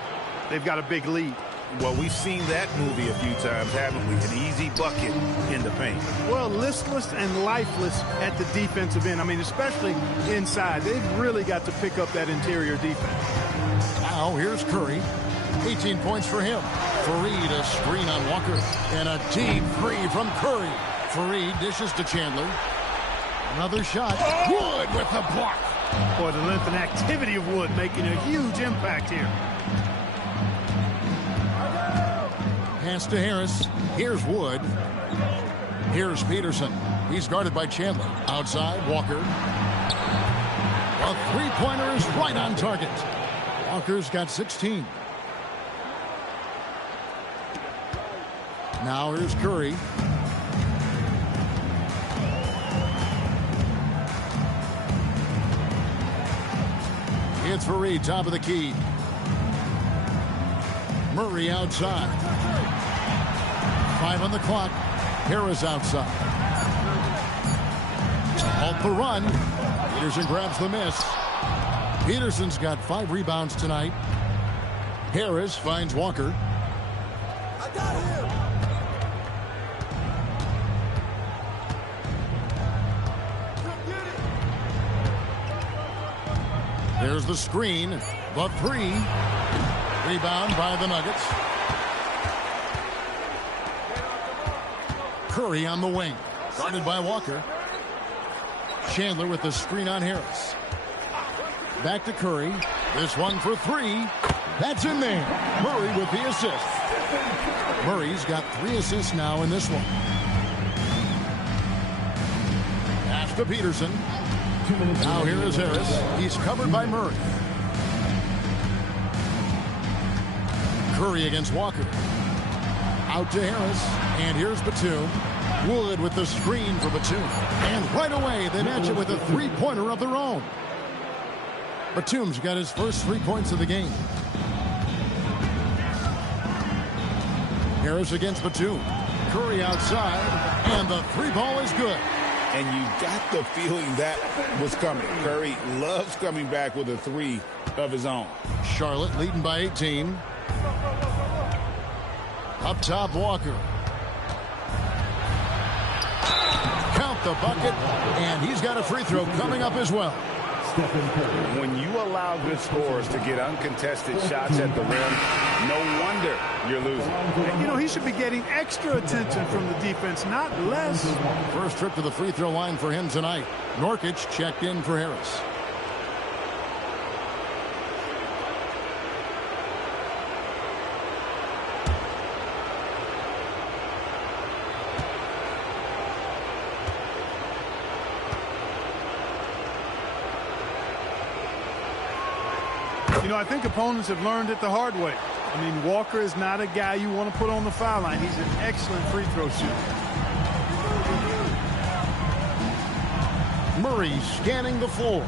they've got a big lead. Well, we've seen that movie a few times, haven't we? An easy bucket in the paint. Well, listless and lifeless at the defensive end. I mean, especially inside. They've really got to pick up that interior defense. Now, here's Curry. 18 points for him. Faried, a screen on Walker. And a deep three from Curry. Faried dishes to Chandler. Another shot. Wood with the block. Boy, the length and activity of Wood making a huge impact here. Pass to Harris. Here's Wood. Here's Peterson. He's guarded by Chandler. Outside, Walker. A three-pointer is right on target. Walker's got 16. Now here's Curry. It's Faried, top of the key. Murray outside. 5 on the clock. Harris outside. To halt the run. Peterson grabs the miss. Peterson's got 5 rebounds tonight. Harris finds Walker. I got him. There's the screen. The 3. Rebound by the Nuggets. Curry on the wing. Guarded by Walker. Chandler with the screen on Harris. Back to Curry. This one for 3. That's in there. Murray with the assist. Murray's got 3 assists now in this one. Pass to Peterson. Now here is Harris. He's covered by Murray. Curry against Walker. Out to Harris. And here's Batum. Wood with the screen for Batum. And right away, they match it with a three-pointer of their own. Batum's got his first 3 points of the game. Harris against Batum. Curry outside. And the 3 ball is good. And you got the feeling that was coming. Curry loves coming back with a 3 of his own. Charlotte leading by 18. Up top, Walker. Count the bucket, and he's got a free throw coming up as well. When you allow good scorers to get uncontested shots at the rim, no wonder you're losing. And, you know, he should be getting extra attention from the defense, not less. First trip to the free throw line for him tonight. Nurkic checked in for Harris. You know, I think opponents have learned it the hard way. I mean, Walker is not a guy you want to put on the foul line. He's an excellent free throw shooter. Murray scanning the floor.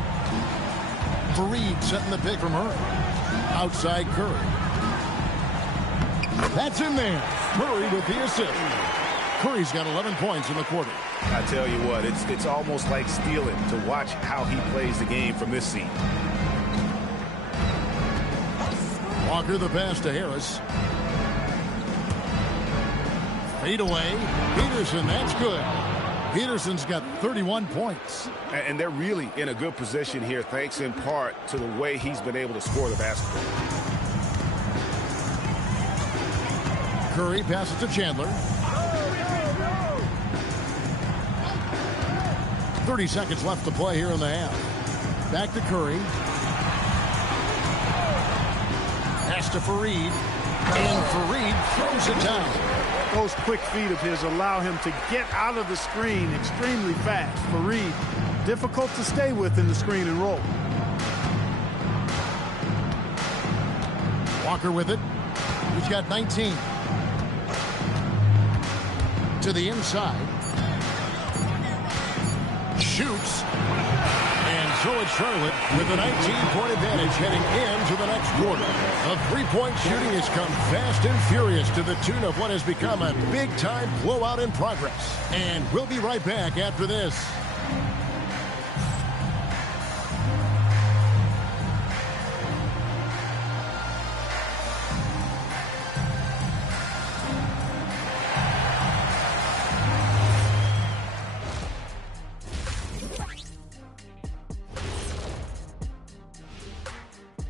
Faried setting the pick for Murray. Outside Curry. That's in there. Murray with the assist. Curry's got 11 points in the quarter. I tell you what, it's almost like stealing to watch how he plays the game from this seat. Walker the pass to Harris. Fade away. Peterson, that's good. Peterson's got 31 points. And they're really in a good position here, thanks in part to the way he's been able to score the basketball. Curry passes to Chandler. 30 seconds left to play here in the half. Back to Curry. Pass to Faried. And Faried throws it down. Those quick feet of his allow him to get out of the screen extremely fast. Faried, difficult to stay with in the screen and roll. Walker with it. He's got 19. To the inside. Shoots. And so it's Charlotte with a 19-point advantage heading into the next quarter. The three-point shooting has come fast and furious to the tune of what has become a big-time blowout in progress. And we'll be right back after this.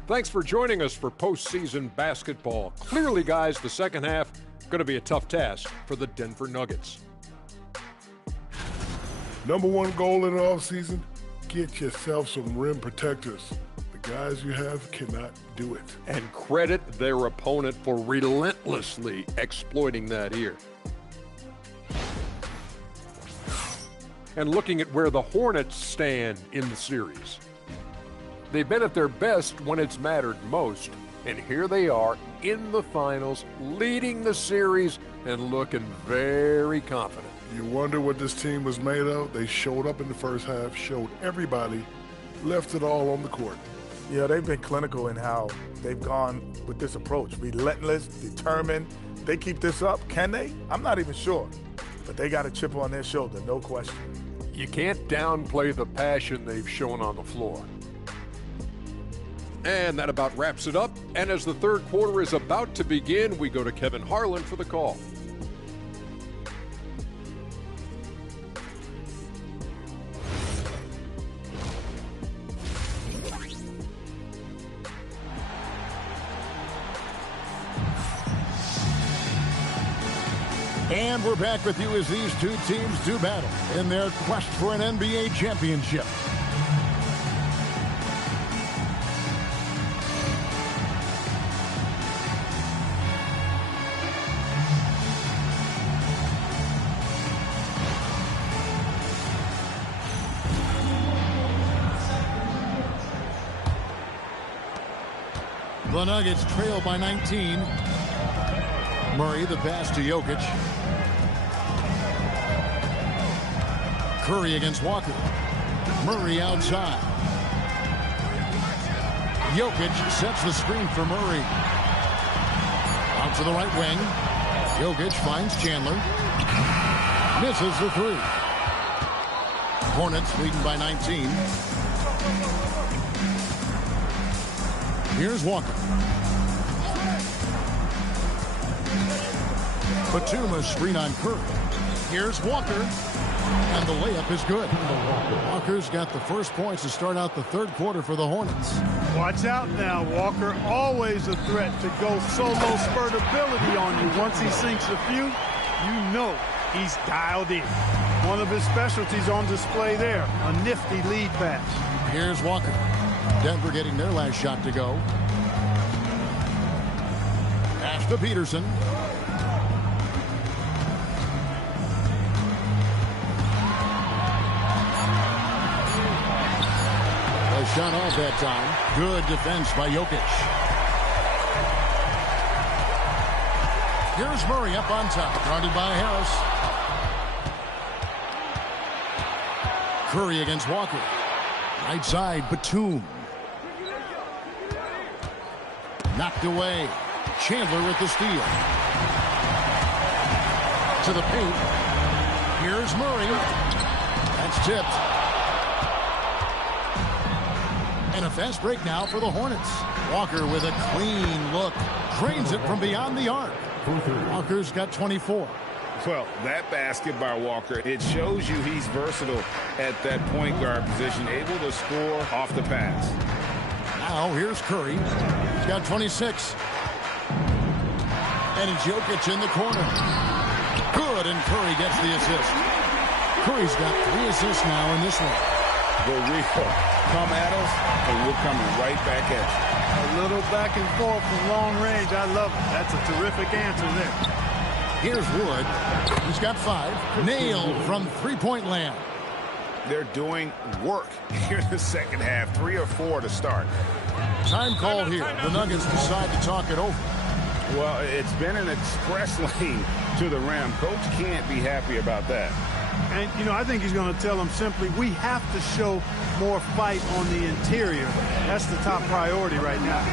Thanks for joining us for postseason basketball. Clearly, guys, the second half going to be a tough task for the Denver Nuggets. Number one goal in the offseason, get yourself some rim protectors. The guys you have cannot do it. And credit their opponent for relentlessly exploiting that here. And looking at where the Hornets stand in the series. They've been at their best when it's mattered most, and here they are in the finals, leading the series and looking very confident. You wonder what this team was made of? They showed up in the first half, showed everybody, left it all on the court. Yeah, they've been clinical in how they've gone with this approach. Relentless, determined. They keep this up. Can they? I'm not even sure. But they got a chip on their shoulder, no question. You can't downplay the passion they've shown on the floor. And that about wraps it up. And as the third quarter is about to begin, we go to Kevin Harlan for the call. And we're back with you as these two teams do battle in their quest for an NBA championship. The Nuggets trail by 19. Murray, the pass to Jokic. Curry against Walker. Murray outside. Jokic sets the screen for Murray. Out to the right wing. Jokic finds Chandler. Misses the three. Hornets leading by 19. Here's Walker. Batum screen on Curry. Here's Walker. And the layup is good. Walker's got the first points to start out the third quarter for the Hornets. Watch out now. Walker always a threat to go solo spurtability on you. Once he sinks a few, you know he's dialed in. One of his specialties on display there. A nifty lead pass. Here's Walker. Denver getting their last shot to go. Pass to Peterson. Shot off that time. Good defense by Jokic. Here's Murray up on top. Guarded by Harris. Curry against Walker. Right side, Batum. Knocked away. Chandler with the steal. To the paint. Here's Murray. That's tipped. And a fast break now for the Hornets. Walker with a clean look. Drains it from beyond the arc. Walker's got 24. Well, that basket by Walker, it shows you he's versatile at that point guard position, able to score off the pass. Now here's Curry. He's got 26. And it's Jokic in the corner. Good, and Curry gets the assist. Curry's got 3 assists now in this one. Come at us, and we're coming right back at you. A little back and forth from long range. I love it. That's a terrific answer there. Here's Wood. He's got 5. Nailed from three-point land. They're doing work here in the second half. 3 or 4 to start. Time called here. The Nuggets decide to talk it over. Well, it's been an express lane to the rim. Coach can't be happy about that. And, you know, I think he's going to tell them simply, we have to show more fight on the interior. That's the top priority right now.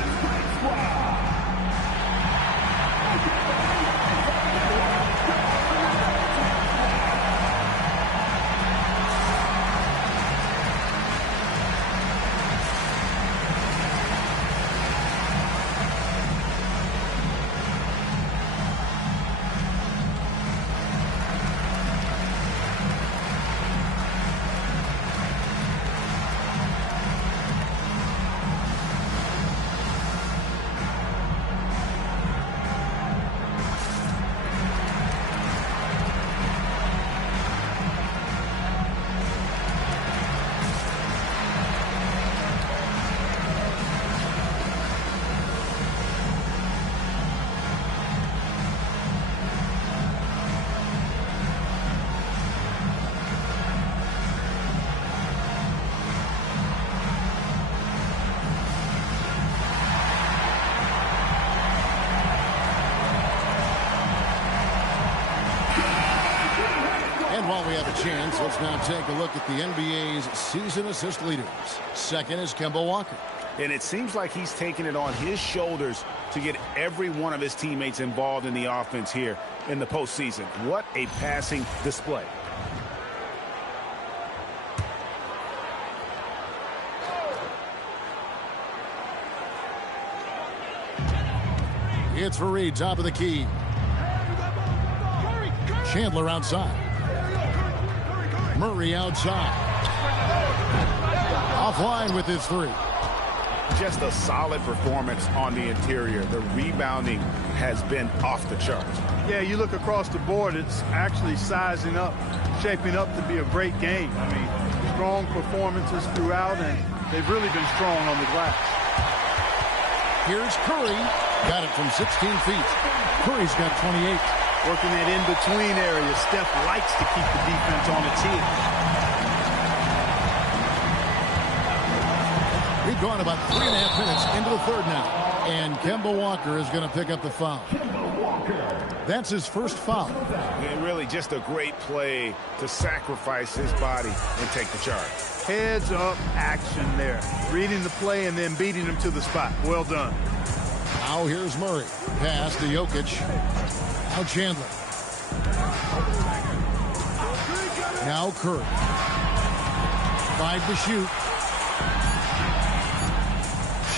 while we have a chance, let's now take a look at the NBA's season assist leaders. Second is Kemba Walker. And it seems like he's taking it on his shoulders to get every one of his teammates involved in the offense here in the postseason. What a passing display. It's Fareed, top of the key. Chandler outside. Murray outside. Offline with his three. Just a solid performance on the interior. The rebounding has been off the charts. Yeah, you look across the board, it's actually sizing up, shaping up to be a great game. I mean, strong performances throughout, and they've really been strong on the glass. Here's Curry. Got it from 16 feet. Curry's got 28. Working that in-between area. Steph likes to keep the defense on its heels. We've gone about 3.5 minutes into the third now. And Kemba Walker is going to pick up the foul. That's his first foul. And really just a great play to sacrifice his body and take the charge. Heads up action there. Reading the play and then beating him to the spot. Well done. Now here's Murray. Pass to Jokic. Now Chandler. Now Curry. 5 to shoot.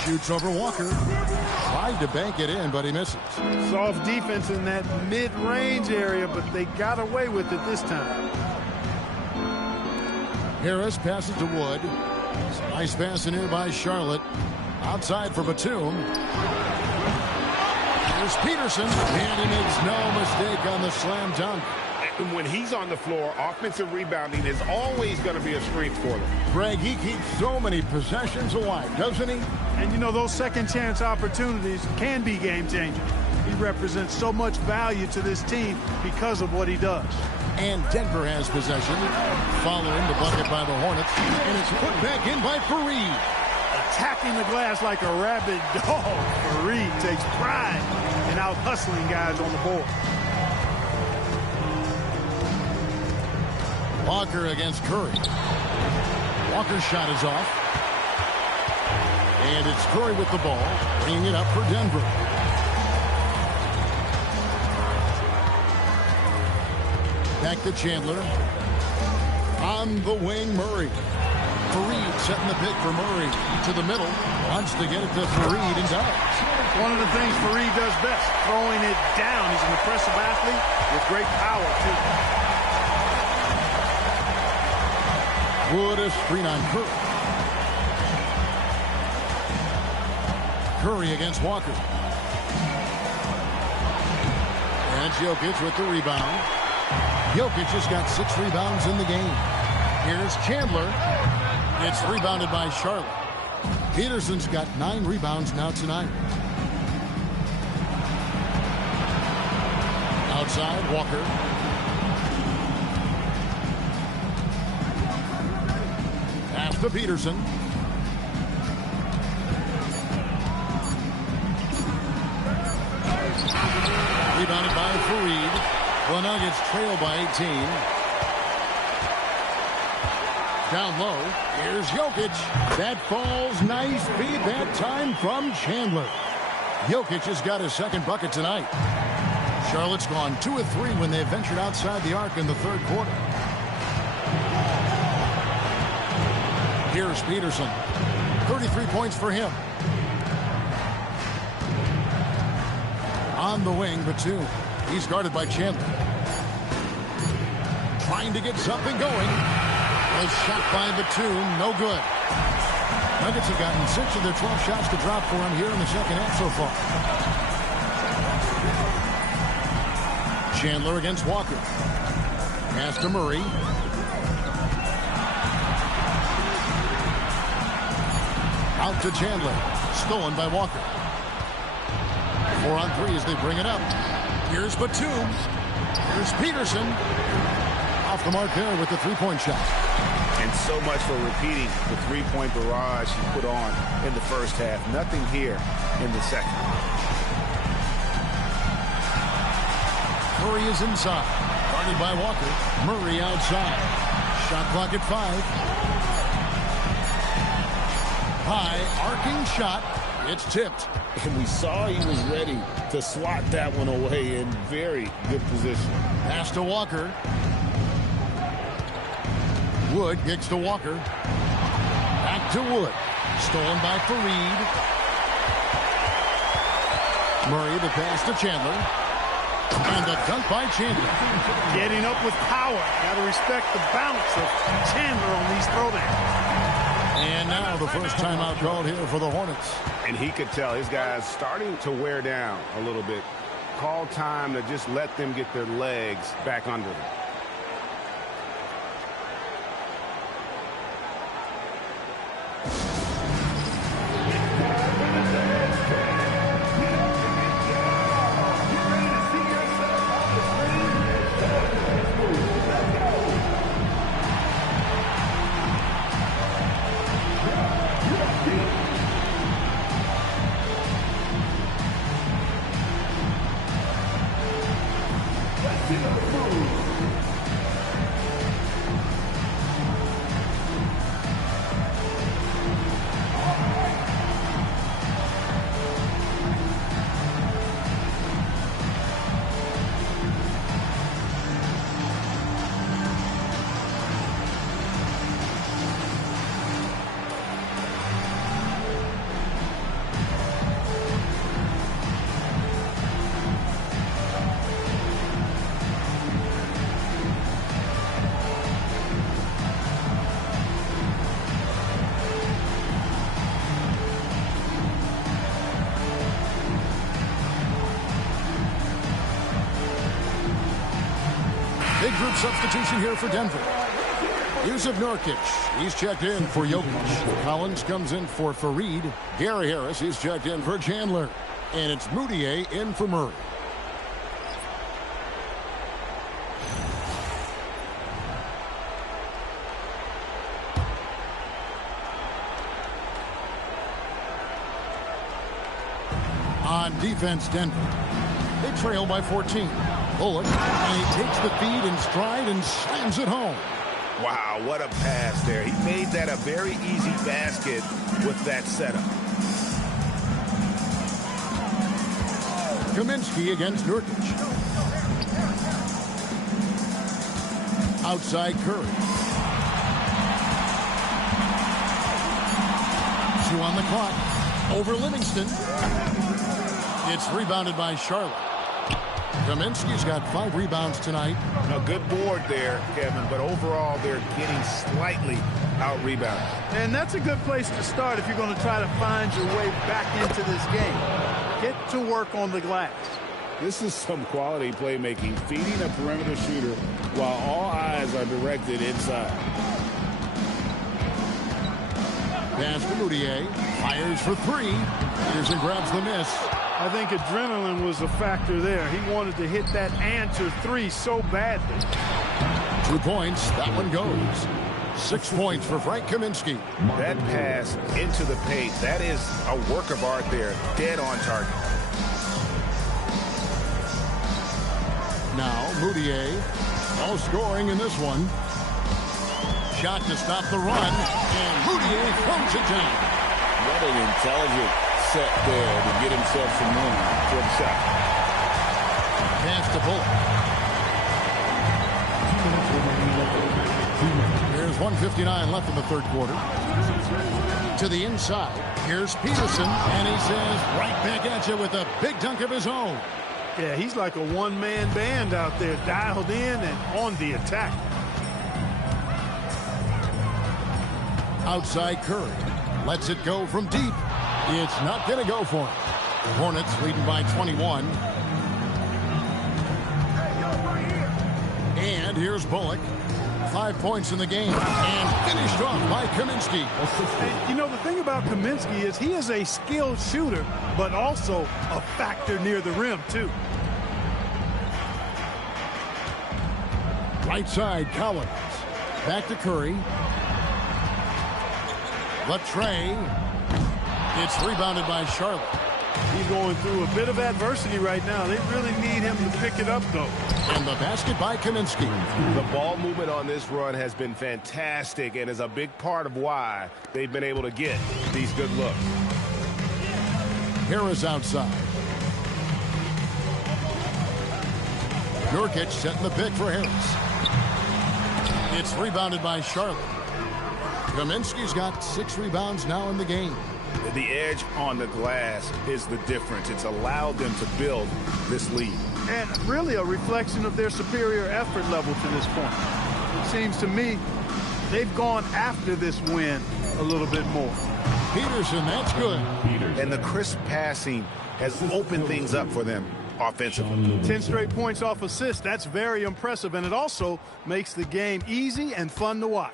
Shoots over Walker. Tried to bank it in, but he misses. Soft defense in that mid-range area, but they got away with it this time. Harris passes to Wood. Nice pass in here by Charlotte. Outside for Batum. Here's Peterson, and he makes no mistake on the slam dunk. And when he's on the floor, offensive rebounding is always going to be a strength for them. Greg, he keeps so many possessions alive, doesn't he? And you know, those second chance opportunities can be game changing. He represents so much value to this team because of what he does. And Denver has possession. Following the bucket by the Hornets. And it's put back in by Fareed. Attacking the glass like a rabid dog. Fareed takes pride in out-hustling guys on the board. Walker against Curry. Walker's shot is off. And it's Curry with the ball, bringing it up for Denver. Back to Chandler. On the wing, Murray. Fareed setting the pick for Murray to the middle. Wants to get it to Fareed and does. One of the things Fareed does best, throwing it down. He's an impressive athlete with great power, too. Wood a screen on Curry. Curry against Walker. And Jokic with the rebound. Jokic has got 6 rebounds in the game. Here's Chandler. It's rebounded by Charlotte. Peterson's got 9 rebounds now tonight. Outside, Walker. Pass to Peterson. Rebounded by Fareed. The Nuggets trail by 18. Down low. Here's Jokic. That falls nice feed that time from Chandler. Jokic has got his second bucket tonight. Charlotte's gone 2 of 3 when they ventured outside the arc in the third quarter. Here's Peterson. 33 points for him. On the wing, Batum. He's guarded by Chandler. Trying to get something going. Was shot by Batum. No good. Nuggets have gotten 6 of their 12 shots to drop for him here in the second half so far. Chandler against Walker. Pass to Murray. Out to Chandler. Stolen by Walker. 4 on 3 as they bring it up. Here's Batum. Here's Peterson. Off the mark there with the three-point shot. And so much for repeating the three-point barrage he put on in the first half. Nothing here in the second. Curry is inside. Guarded by Walker. Murray outside. Shot clock at 5. High arcing shot. It's tipped. And we saw he was ready to slot that one away in very good position. Pass to Walker. Wood kicks to Walker. Back to Wood. Stolen by Fareed. Murray the pass to Chandler. And the dunk by Chandler. Getting up with power. Got to respect the bounce of Chandler on these throwdowns. And now the first timeout called here for the Hornets. And he could tell his guys starting to wear down a little bit. Call time to just let them get their legs back under them. Big group substitution here for Denver. Yusuf Nurkic, he's checked in for Jokic. Collins comes in for Fareed. Gary Harris, he's checked in for Chandler. And it's Moutier in for Murray. On defense, Denver. They trail by 14. Bullock, and he takes the feed in stride and slams it home. Wow, what a pass there. He made that a very easy basket with that setup. Kaminsky against Nurkic. Outside Curry. 2 on the clock. Over Livingston. It's rebounded by Charlotte. Kaminsky's got 5 rebounds tonight. A good board there, Kevin, but overall they're getting slightly out-rebounded. And that's a good place to start if you're going to try to find your way back into this game. Get to work on the glass. This is some quality playmaking, feeding a perimeter shooter while all eyes are directed inside. Pass to Moutier. Fires for 3. Here's and grabs the miss. I think adrenaline was a factor there. He wanted to hit that answer 3 so badly. 2 points. That one goes. 6 points for Frank Kaminsky. That pass into the paint, that is a work of art there. Dead on target. Now Moutier. All scoring in this one. Shot to stop the run. And Moutier throws it down. What an intelligent set there to get himself some room for the shot. Pass to Bullock. There's 1:59 left in the third quarter. To the inside. Here's Peterson, and he says right back at you with a big dunk of his own. Yeah, he's like a one-man band out there, dialed in and on the attack. Outside Curry. Lets it go from deep. It's not going to go for him. Hornets leading by 21. And here's Bullock. 5 points in the game. And finished off by Kaminsky. And, you know, the thing about Kaminsky is he is a skilled shooter, but also a factor near the rim, too. Right side, Collins. Back to Curry. Latre. It's rebounded by Charlotte. He's going through a bit of adversity right now. They really need him to pick it up, though. And the basket by Kaminsky. The ball movement on this run has been fantastic and is a big part of why they've been able to get these good looks. Harris outside. Nurkic setting the pick for Harris. It's rebounded by Charlotte. Kaminsky's got 6 rebounds now in the game. The edge on the glass is the difference. It's allowed them to build this lead. And really a reflection of their superior effort level to this point. It seems to me they've gone after this win a little bit more. Peterson, that's good. And the crisp passing has opened things up for them offensively. 10 straight points off assists. That's very impressive. And it also makes the game easy and fun to watch.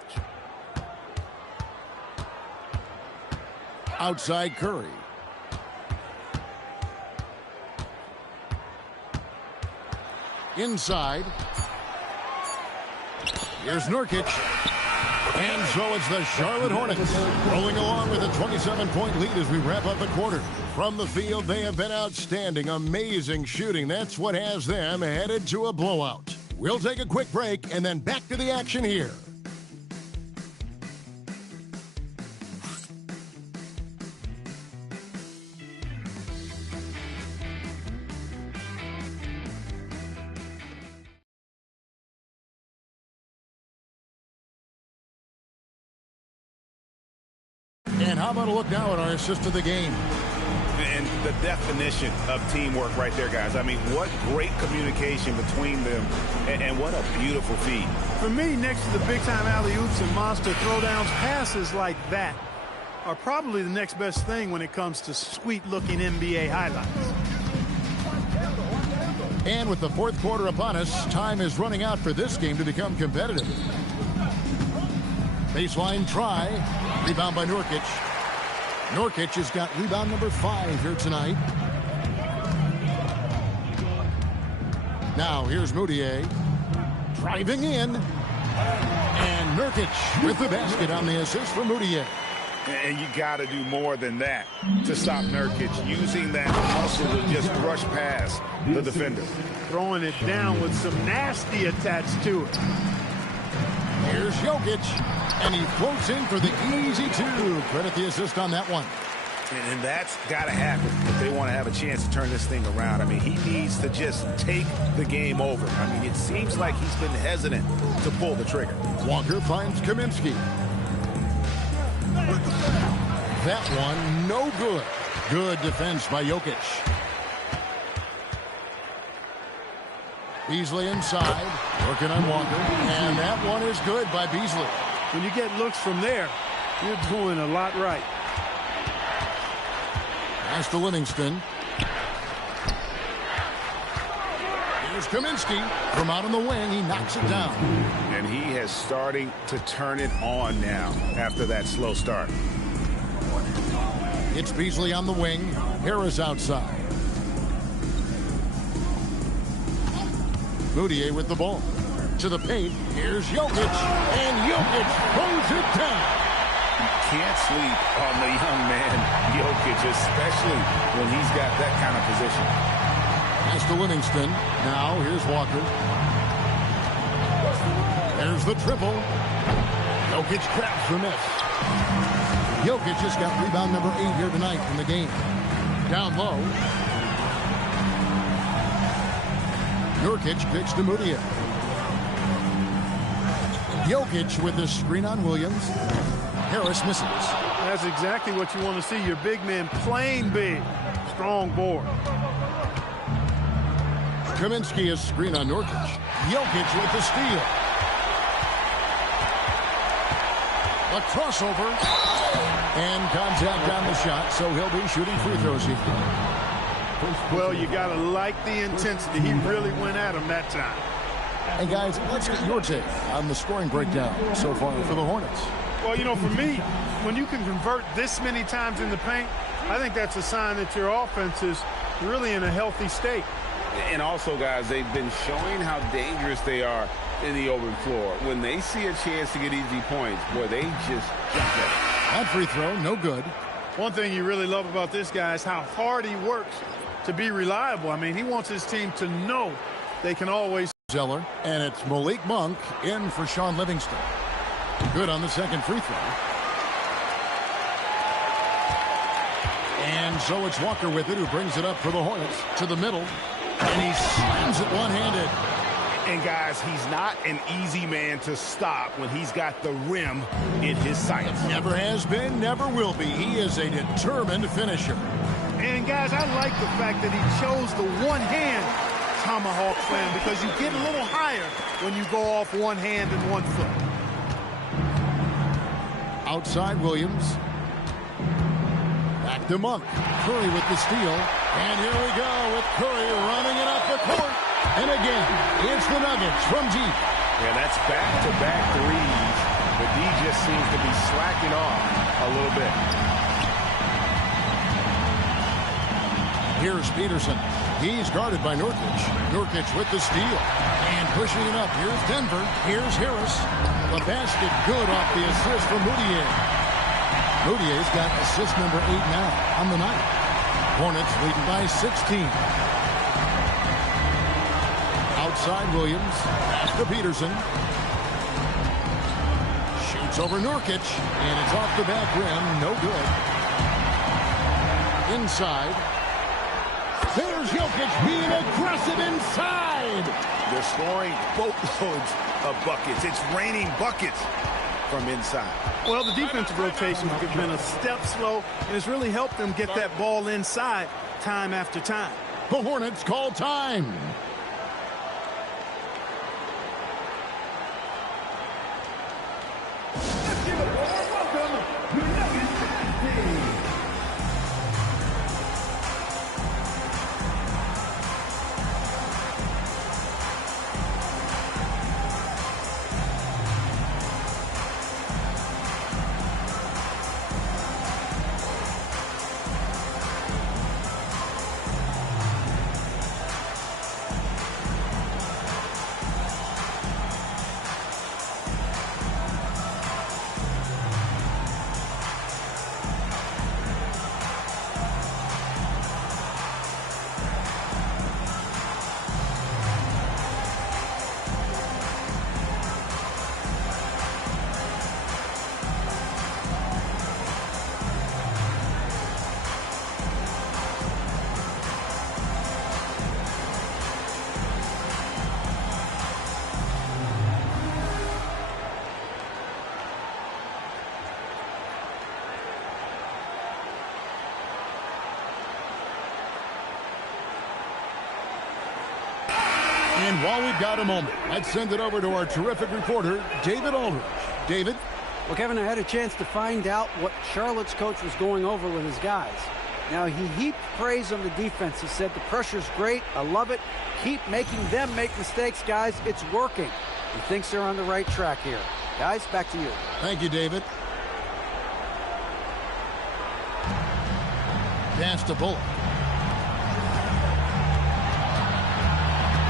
Outside Curry. Inside. Here's Nurkic. And so it's the Charlotte Hornets rolling along with a 27-point lead as we wrap up the quarter. From the field, they have been outstanding. Amazing shooting. That's what has them headed to a blowout. We'll take a quick break and then back to the action here. And how about a look now at our assist of the game? And the definition of teamwork right there, guys. I mean, what great communication between them, and what a beautiful feed. For me, next to the big-time alley-oops and monster throwdowns, passes like that are probably the next best thing when it comes to sweet-looking NBA highlights. And with the fourth quarter upon us, time is running out for this game to become competitive. Baseline try. Rebound by Nurkic. Nurkic has got rebound number 5 here tonight. Now here's Moutier. Driving in. And Nurkic with the basket on the assist for Moutier. And you got to do more than that to stop Nurkic, using that muscle to just rush past the defender. Throwing it down with some nasty attached to it. Here's Jokic, and he floats in for the easy 2. Credit the assist on that one. And that's got to happen if they want to have a chance to turn this thing around. I mean, he needs to just take the game over. I mean, it seems like he's been hesitant to pull the trigger. Walker finds Kaminsky. That one, no good. Good defense by Jokic. Beasley inside, working on Walker, and that one is good by Beasley. When you get looks from there, you're doing a lot right. Pass to Livingston. Here's Kaminsky from out on the wing. He knocks it down. And he is starting to turn it on now after that slow start. It's Beasley on the wing. Harris outside. Moutier with the ball. To the paint. Here's Jokic. And Jokic throws it down. You can't sleep on the young man, Jokic, especially when he's got that kind of position. Pass to Livingston. Now here's Walker. There's the triple. Jokic grabs the miss. Jokic just got rebound number 8 here tonight in the game. Down low. Nurkic kicks to Moutier. Jokic with the screen on Williams. Harris misses. That's exactly what you want to see. Your big man playing big. Strong board. Kaminsky is screen on Nurkic. Jokic with the steal. A crossover. And contact on the shot, so he'll be shooting free throws here. Well, you got to like the intensity. He really went at him that time. And guys, let's get your take on the scoring breakdown so far for the Hornets. Well, you know, for me, when you can convert this many times in the paint, I think that's a sign that your offense is really in a healthy state. And also, guys, they've been showing how dangerous they are in the open floor. When they see a chance to get easy points, boy, they just jump at it. That free throw, no good. One thing you really love about this guy is how hard he works to be reliable. I mean, he wants his team to know they can always. Zeller, and it's Malik Monk in for Sean Livingston. Good on the second free throw. And so it's Walker with it, who brings it up for the Hornets to the middle, and he slams it one-handed. And guys, he's not an easy man to stop when he's got the rim in his sights. Never has been, never will be. He is a determined finisher. And guys, I like the fact that he chose the one-hand tomahawk slam, because you get a little higher when you go off one hand and 1 foot. Outside Williams. Back to Monk. Curry with the steal. And here we go with Curry running it up the court. And again, it's the Nuggets from deep. Yeah, that's back-to-back threes. But D just seems to be slacking off a little bit. Here's Peterson. He's guarded by Nurkic. Nurkic with the steal. And pushing it up. Here's Denver. Here's Harris. The basket good off the assist from Moutier. Moutier's got assist number 8 now on the night. Hornets leading by 16. Outside Williams. Pass to Peterson. Shoots over Nurkic. And it's off the back rim. No good. Inside. There's Jokic being aggressive inside. They're scoring boatloads of buckets. It's raining buckets from inside. Well, the defensive rotation has been a step slow, and it's really helped them get that ball inside time after time. The Hornets call time. Let's give it a warm welcome to Nuggets Dynasty. And while we've got a moment, let's send it over to our terrific reporter, David Aldridge. David? Well, Kevin, I had a chance to find out what Charlotte's coach was going over with his guys. Now, he heaped praise on the defense. He said, the pressure's great. I love it. Keep making them make mistakes, guys. It's working. He thinks they're on the right track here. Guys, back to you. Thank you, David. Pass to Bullock.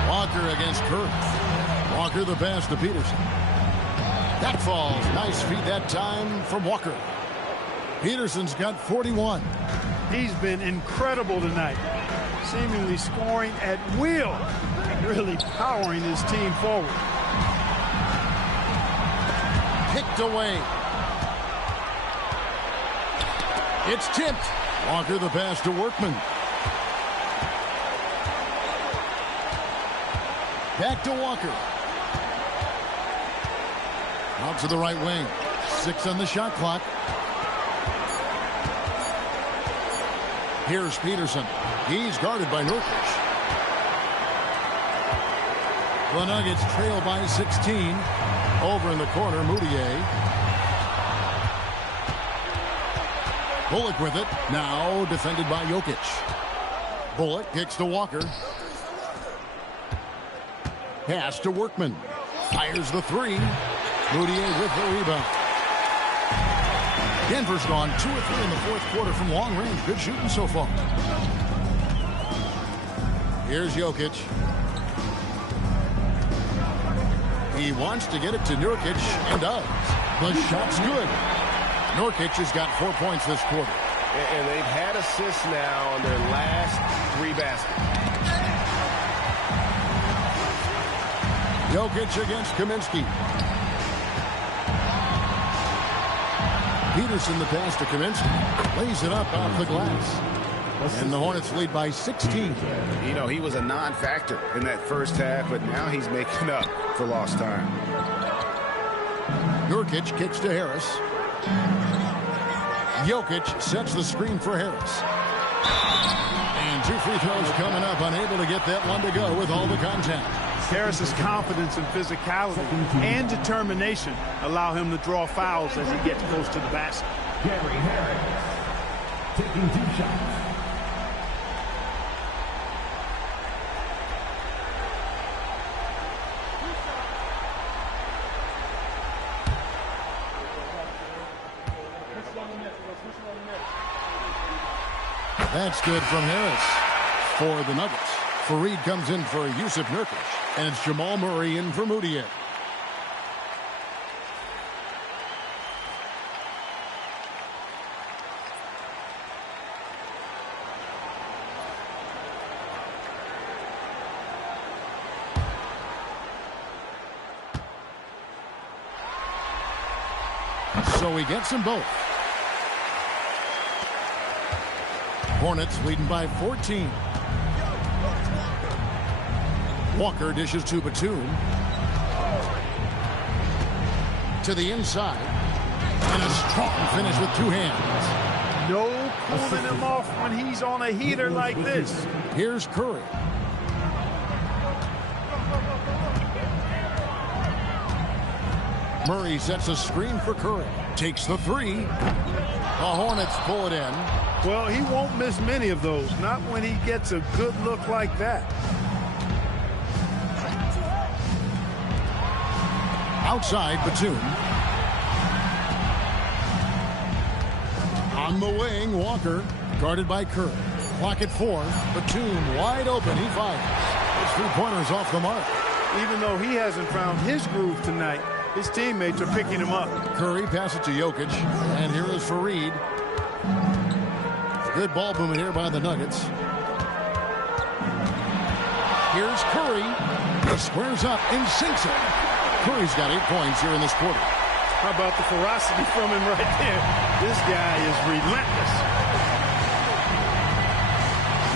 Walker against Curry. Walker the pass to Peterson. That falls. Nice feed that time from Walker. Peterson's got 41. He's been incredible tonight, seemingly scoring at will and really powering his team forward. Picked away. It's tipped. Walker the pass to Workman. Back to Walker. Out to the right wing. 6 on the shot clock. Here's Peterson. He's guarded by Nurkic. The Nuggets trail by 16. Over in the corner, Moutier. Bullock with it. Now defended by Jokic. Bullock kicks to Walker. Pass to Workman. Fires the three. Moutier with the rebound. Denver's gone 2 of 3 in the fourth quarter from long range. Good shooting so far. Here's Jokic. He wants to get it to Nurkic and does. The shot's good. Nurkic has got 4 points this quarter. And they've had assists now on their last 3 baskets. Jokic against Kaminsky. Peterson the pass to Kaminsky. Lays it up off the glass. And the Hornets lead by 16. You know, he was a non-factor in that first half, but now he's making up for lost time. Nurkic kicks to Harris. Jokic sets the screen for Harris. And 2 free throws coming up, unable to get that one to go with all the contact. Harris's confidence and physicality and determination allow him to draw fouls as he gets close to the basket. Gary Harris taking 2 shots. That's good from Harris for the Nuggets. Fareed comes in for Yusuf Nurkic, and it's Jamal Murray in for Moutier. So he gets them both. Hornets leading by 14. Walker dishes to Batum. To the inside. And a strong finish with 2 hands. No cooling him off when he's on a heater like this. Here's Curry. Murray sets a screen for Curry. Takes the 3. The Hornets pull it in. Well, he won't miss many of those. Not when he gets a good look like that. Outside, Batum. On the wing, Walker. Guarded by Curry. Clock at 4. Batum wide open. He fires. His 3-pointers off the mark. Even though he hasn't found his groove tonight, his teammates are picking him up. Curry passes to Jokic. And here is Fareed. Good ball movement here by the Nuggets. Here's Curry. He squares up and sinks it. Curry's got 8 points here in this quarter. How about the ferocity from him right there? This guy is relentless.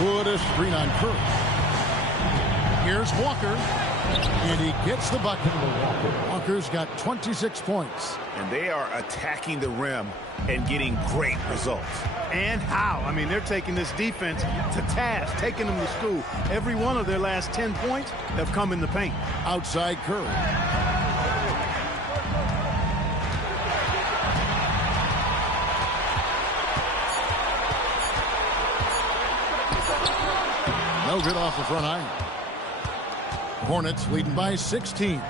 Wood a screen on Curry. Here's Walker. And he gets the bucket. Walker's got 26 points. And they are attacking the rim and getting great results. And how? I mean, they're taking this defense to task, taking them to school. Every one of their last 10 points have come in the paint. Outside Curry. No good off the front iron. Hornets leading by 16.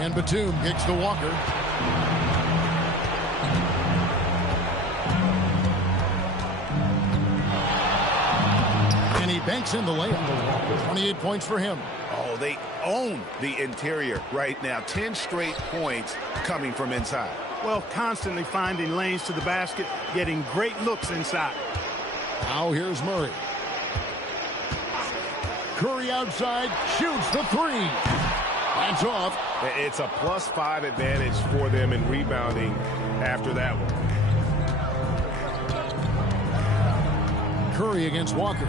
And Batum kicks to Walker. And he banks in the layup. 28 points for him. Oh, they own the interior right now. 10 straight points coming from inside. Well, constantly finding lanes to the basket, getting great looks inside. Now here's Murray. Curry outside, shoots the 3. That's off. It's a +5 advantage for them in rebounding after that one. Curry against Walker.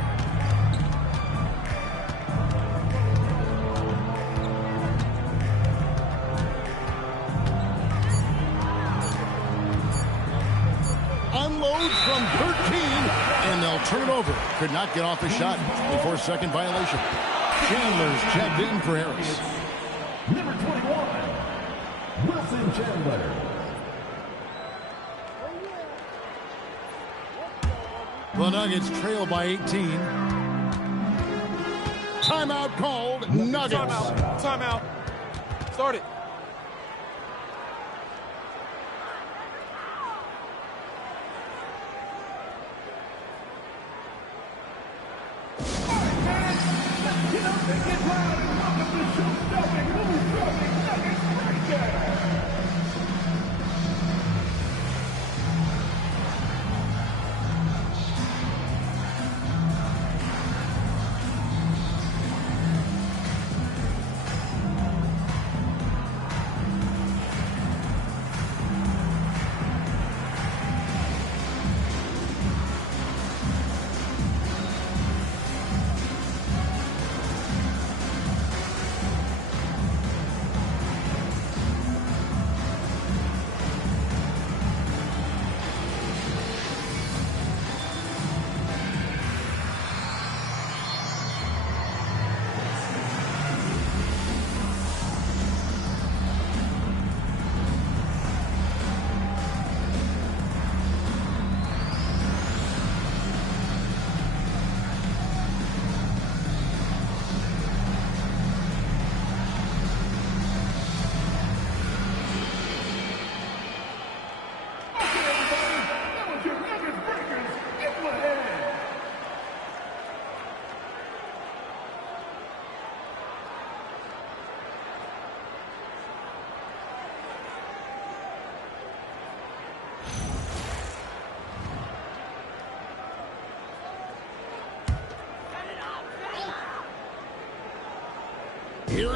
Unloads from 13, and they'll turn it over. Could not get off the shot before second violation. Chandler's checked in for Harris. Number 21, Wilson Chandler. The Nuggets trail by 18. Timeout called. Nuggets. Timeout. Start it.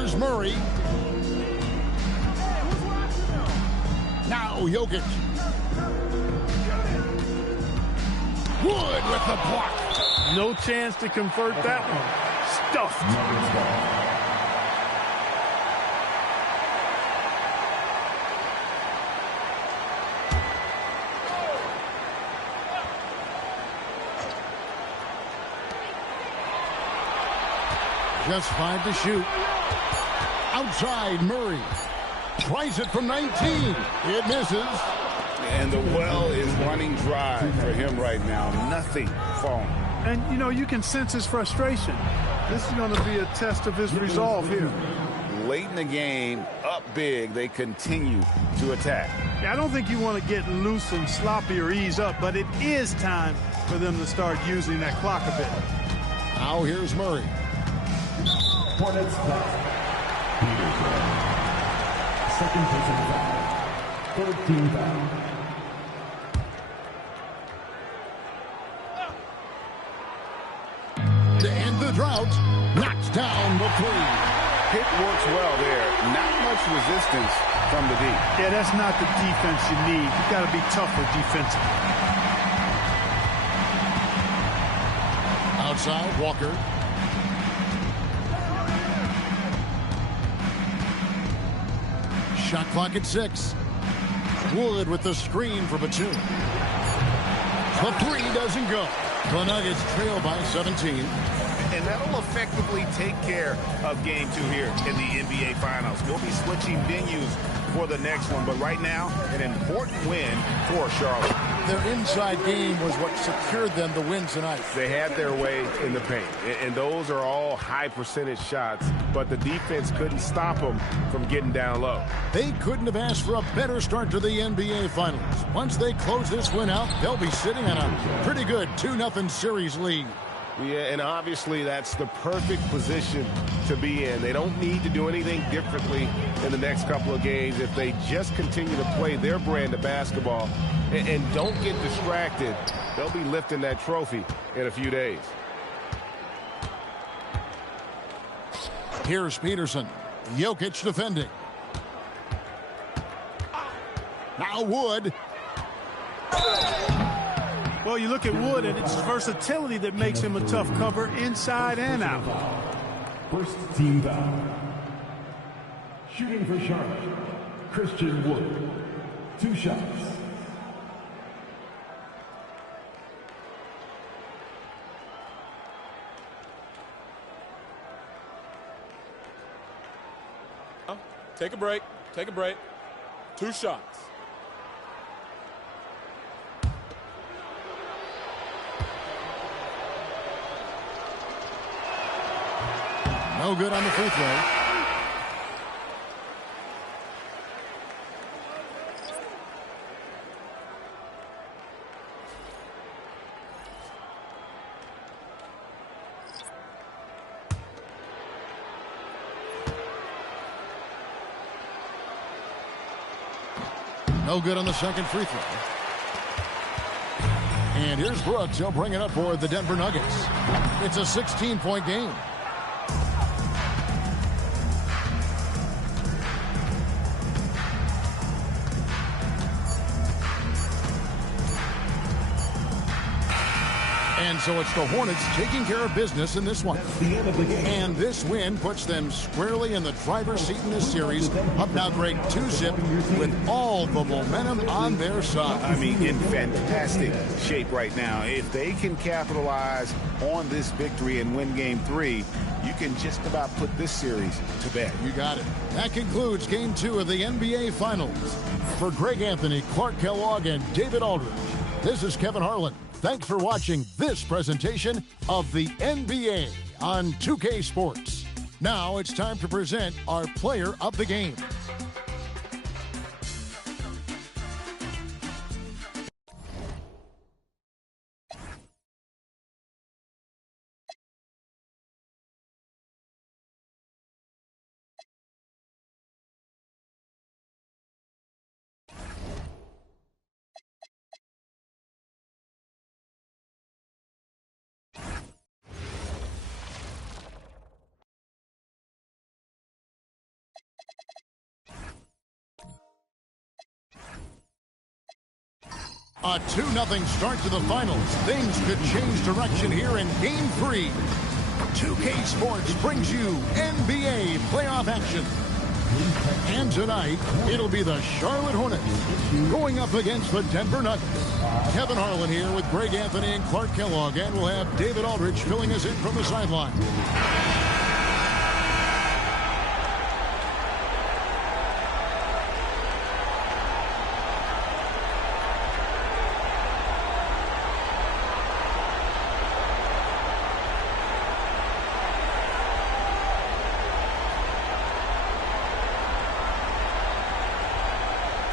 Here's Murray. Now Jokic. Wood with the block. No chance to convert that one. Stuffed. Just 5 to shoot. Outside Murray. Tries it from 19. It misses. And the well is running dry for him right now. Nothing falling. And, you know, you can sense his frustration. This is going to be a test of his resolve here. Late in the game, up big, they continue to attack. Yeah, I don't think you want to get loose and sloppy or ease up, but it is time for them to start using that clock a bit. Now here's Murray. Hornets foul. Peterson. Second person foul. Third team foul. To end the drought, knocks down the three. Pick works well there. Not much resistance from the D. Yeah, that's not the defense you need. You've got to be tougher defensively. Outside, Walker. Shot clock at 6. Wood with the screen for Batum. The three doesn't go. The Nuggets trail by 17. And that'll effectively take care of game 2 here in the NBA Finals. We'll be switching venues for the next one, but right now, an important win for Charlotte. Their inside game was what secured them the win tonight. They had their way in the paint, and those are all high percentage shots, but the defense couldn't stop them from getting down low. They couldn't have asked for a better start to the NBA Finals. Once they close this win out, they'll be sitting on a pretty good 2-0 series lead. Yeah, and obviously that's the perfect position to be in. They don't need to do anything differently in the next couple of games if they just continue to play their brand of basketball and don't get distracted. They'll be lifting that trophy in a few days. Here's Peterson. Jokic defending. Now Wood. Well, you look at Wood, and it's versatility that makes him a tough cover inside and out. First team foul. Shooting for Charlotte, Christian Wood. 2 shots. Take a break. Take a break. 2 shots. No good on the free throw. No good on the second free throw. And here's Brooks. He'll bring it up for the Denver Nuggets. It's a 16-point game. And so it's the Hornets taking care of business in this one. And this win puts them squarely in the driver's seat in this series. Up now great 2-zip with all the momentum on their side. I mean, in fantastic shape right now. If they can capitalize on this victory and win game 3, you can just about put this series to bed. You got it. That concludes game 2 of the NBA Finals. For Greg Anthony, Clark Kellogg, and David Aldridge, this is Kevin Harlan. Thanks for watching this presentation of the NBA on 2K Sports. Now it's time to present our player of the game. A 2-0 start to the finals. Things could change direction here in Game 3. 2K Sports brings you NBA playoff action. And tonight, it'll be the Charlotte Hornets going up against the Denver Nuggets. Kevin Harlan here with Greg Anthony and Clark Kellogg, and we'll have David Aldridge filling us in from the sideline.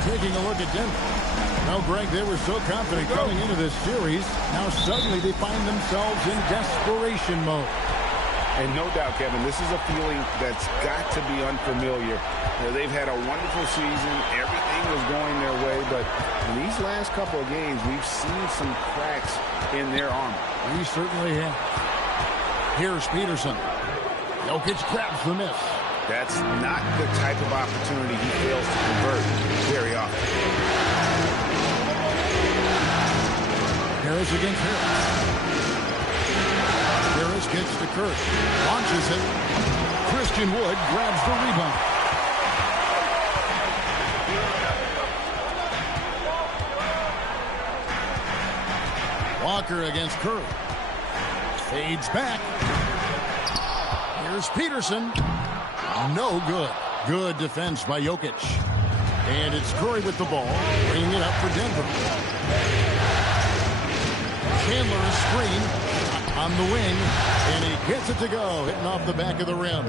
Taking a look at Denver. Well, Greg, they were so confident coming into this series. Now suddenly they find themselves in desperation mode. And no doubt, Kevin, this is a feeling that's got to be unfamiliar. They've had a wonderful season. Everything was going their way. But in these last couple of games, we've seen some cracks in their armor. We certainly have. Here's Peterson. Jokic grabs the miss. That's not the type of opportunity he fails to convert very often. Harris against Harris. Harris gets to Curry. Launches it. Christian Wood grabs the rebound. Walker against Curry. Fades back. Here's Peterson. No good. Good defense by Jokic. And it's Curry with the ball, bringing it up for Denver. Chandler screen on the wing, and he gets it to go, hitting off the back of the rim.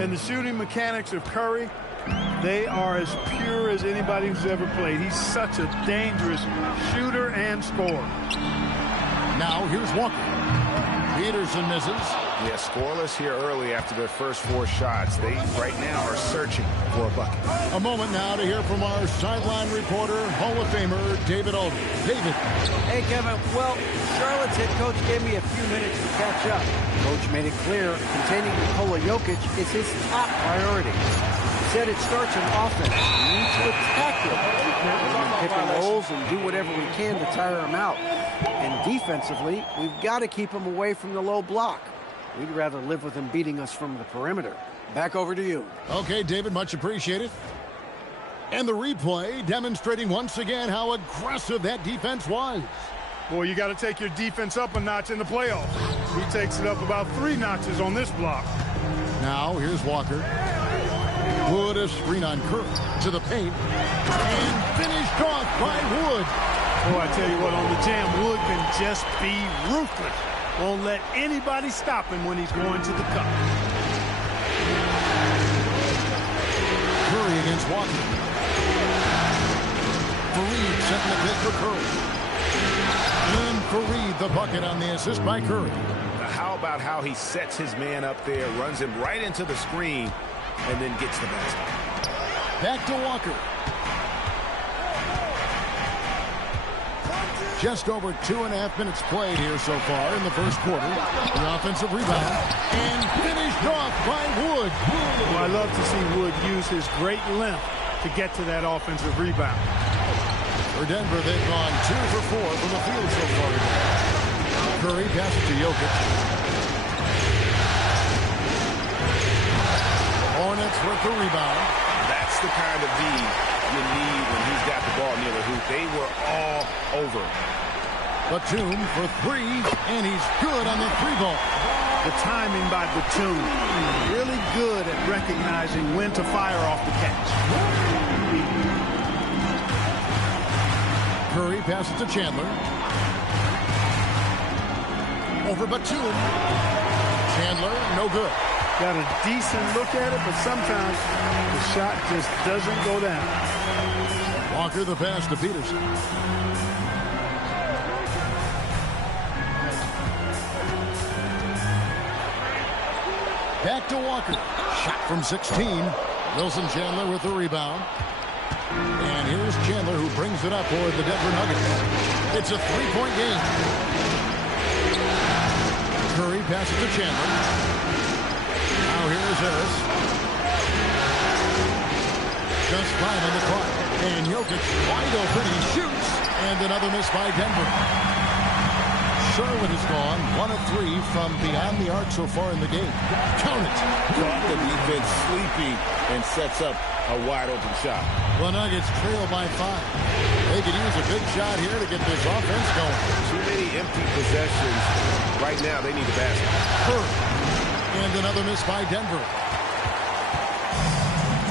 And the shooting mechanics of Curry, they are as pure as anybody who's ever played. He's such a dangerous shooter and scorer. Now here's Walker. Peterson misses. Yeah, scoreless here early after their first 4 shots. They right now are searching for a bucket. A moment now to hear from our sideline reporter, Hall of Famer David Aldridge. David. Hey, Kevin. Well, Charlotte's head coach gave me a few minutes to catch up. Coach made it clear containing Nikola Jokic is his top priority. He said it starts an offense. We need to attack him. We can pick and rolls and do whatever we can to tire him out. And defensively, we've got to keep him away from the low block. We'd rather live with him beating us from the perimeter. Back over to you. Okay, David, much appreciated. And the replay demonstrating once again how aggressive that defense was. Boy, you got to take your defense up a notch in the playoffs. He takes it up about 3 notches on this block. Now, here's Walker. Wood a screen on Curry to the paint. And finished off by Wood. Oh, I tell you what, on the jam, Wood can just be ruthless. Won't let anybody stop him when he's going to the cup. Curry against Walker. Fareed setting the pick for Curry. And Fareed the bucket on the assist by Curry. How about how he sets his man up there, runs him right into the screen, and then gets the basket. Back to Walker. Just over 2.5 minutes played here so far in the first quarter. The offensive rebound. And finished off by Wood. Well, I love to see Wood use his great length to get to that offensive rebound. For Denver, they've gone 2 for 4 from the field so far. Curry passes to Jokic. Hornets with the rebound. That's the kind of D you need when he's got the ball near the hoop. They were all over. Batum for 3, and he's good on the 3-ball. The timing by Batum, really good at recognizing when to fire off the catch. Curry passes to Chandler. Over Batum. Chandler, no good. Got a decent look at it, but sometimes the shot just doesn't go down. Walker the pass to Peterson. Back to Walker. Shot from 16. Wilson Chandler with the rebound. And here's Chandler who brings it up for the Denver Nuggets. It's a 3-point game. Curry passes to Chandler. Now here's Harris. Just 5 on the clock. And Jokic wide open. He shoots. And another miss by Denver. Sherwood is gone. 1 of 3 from beyond the arc so far in the game. Count it. Caught the defense sleeping and sets up a wide open shot. The Nuggets trail by 5. They could use a big shot here to get this offense going. Too many empty possessions. Right now, they need a basket. And another miss by Denver.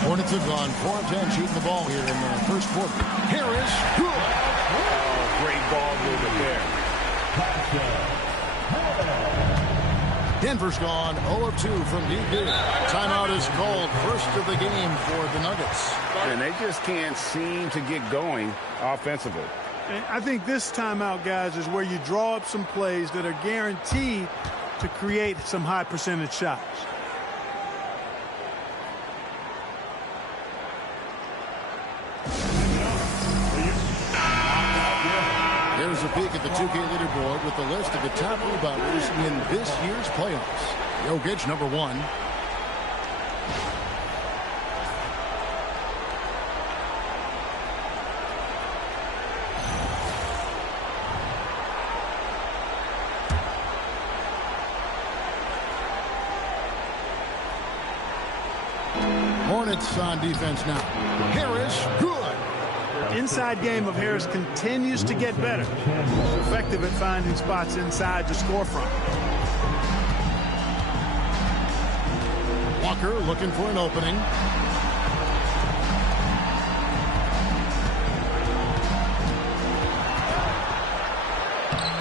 Hornets have gone 4 of 10 shooting the ball here in the first quarter. Harris, good. Oh, great ball movement there. Denver's gone 0 of 2 from deep here. Timeout is called, first of the game for the Nuggets. And they just can't seem to get going offensively. And I think this timeout, guys, is where you draw up some plays that are guaranteed to create some high percentage shots. Here's a peek at the 2K leaderboard with the list of the top rebounders in this year's playoffs. Jokic, number 1. Hornets on defense now. Harris, good. The inside game of Harris continues to get better. He's effective at finding spots inside to score from. Walker looking for an opening.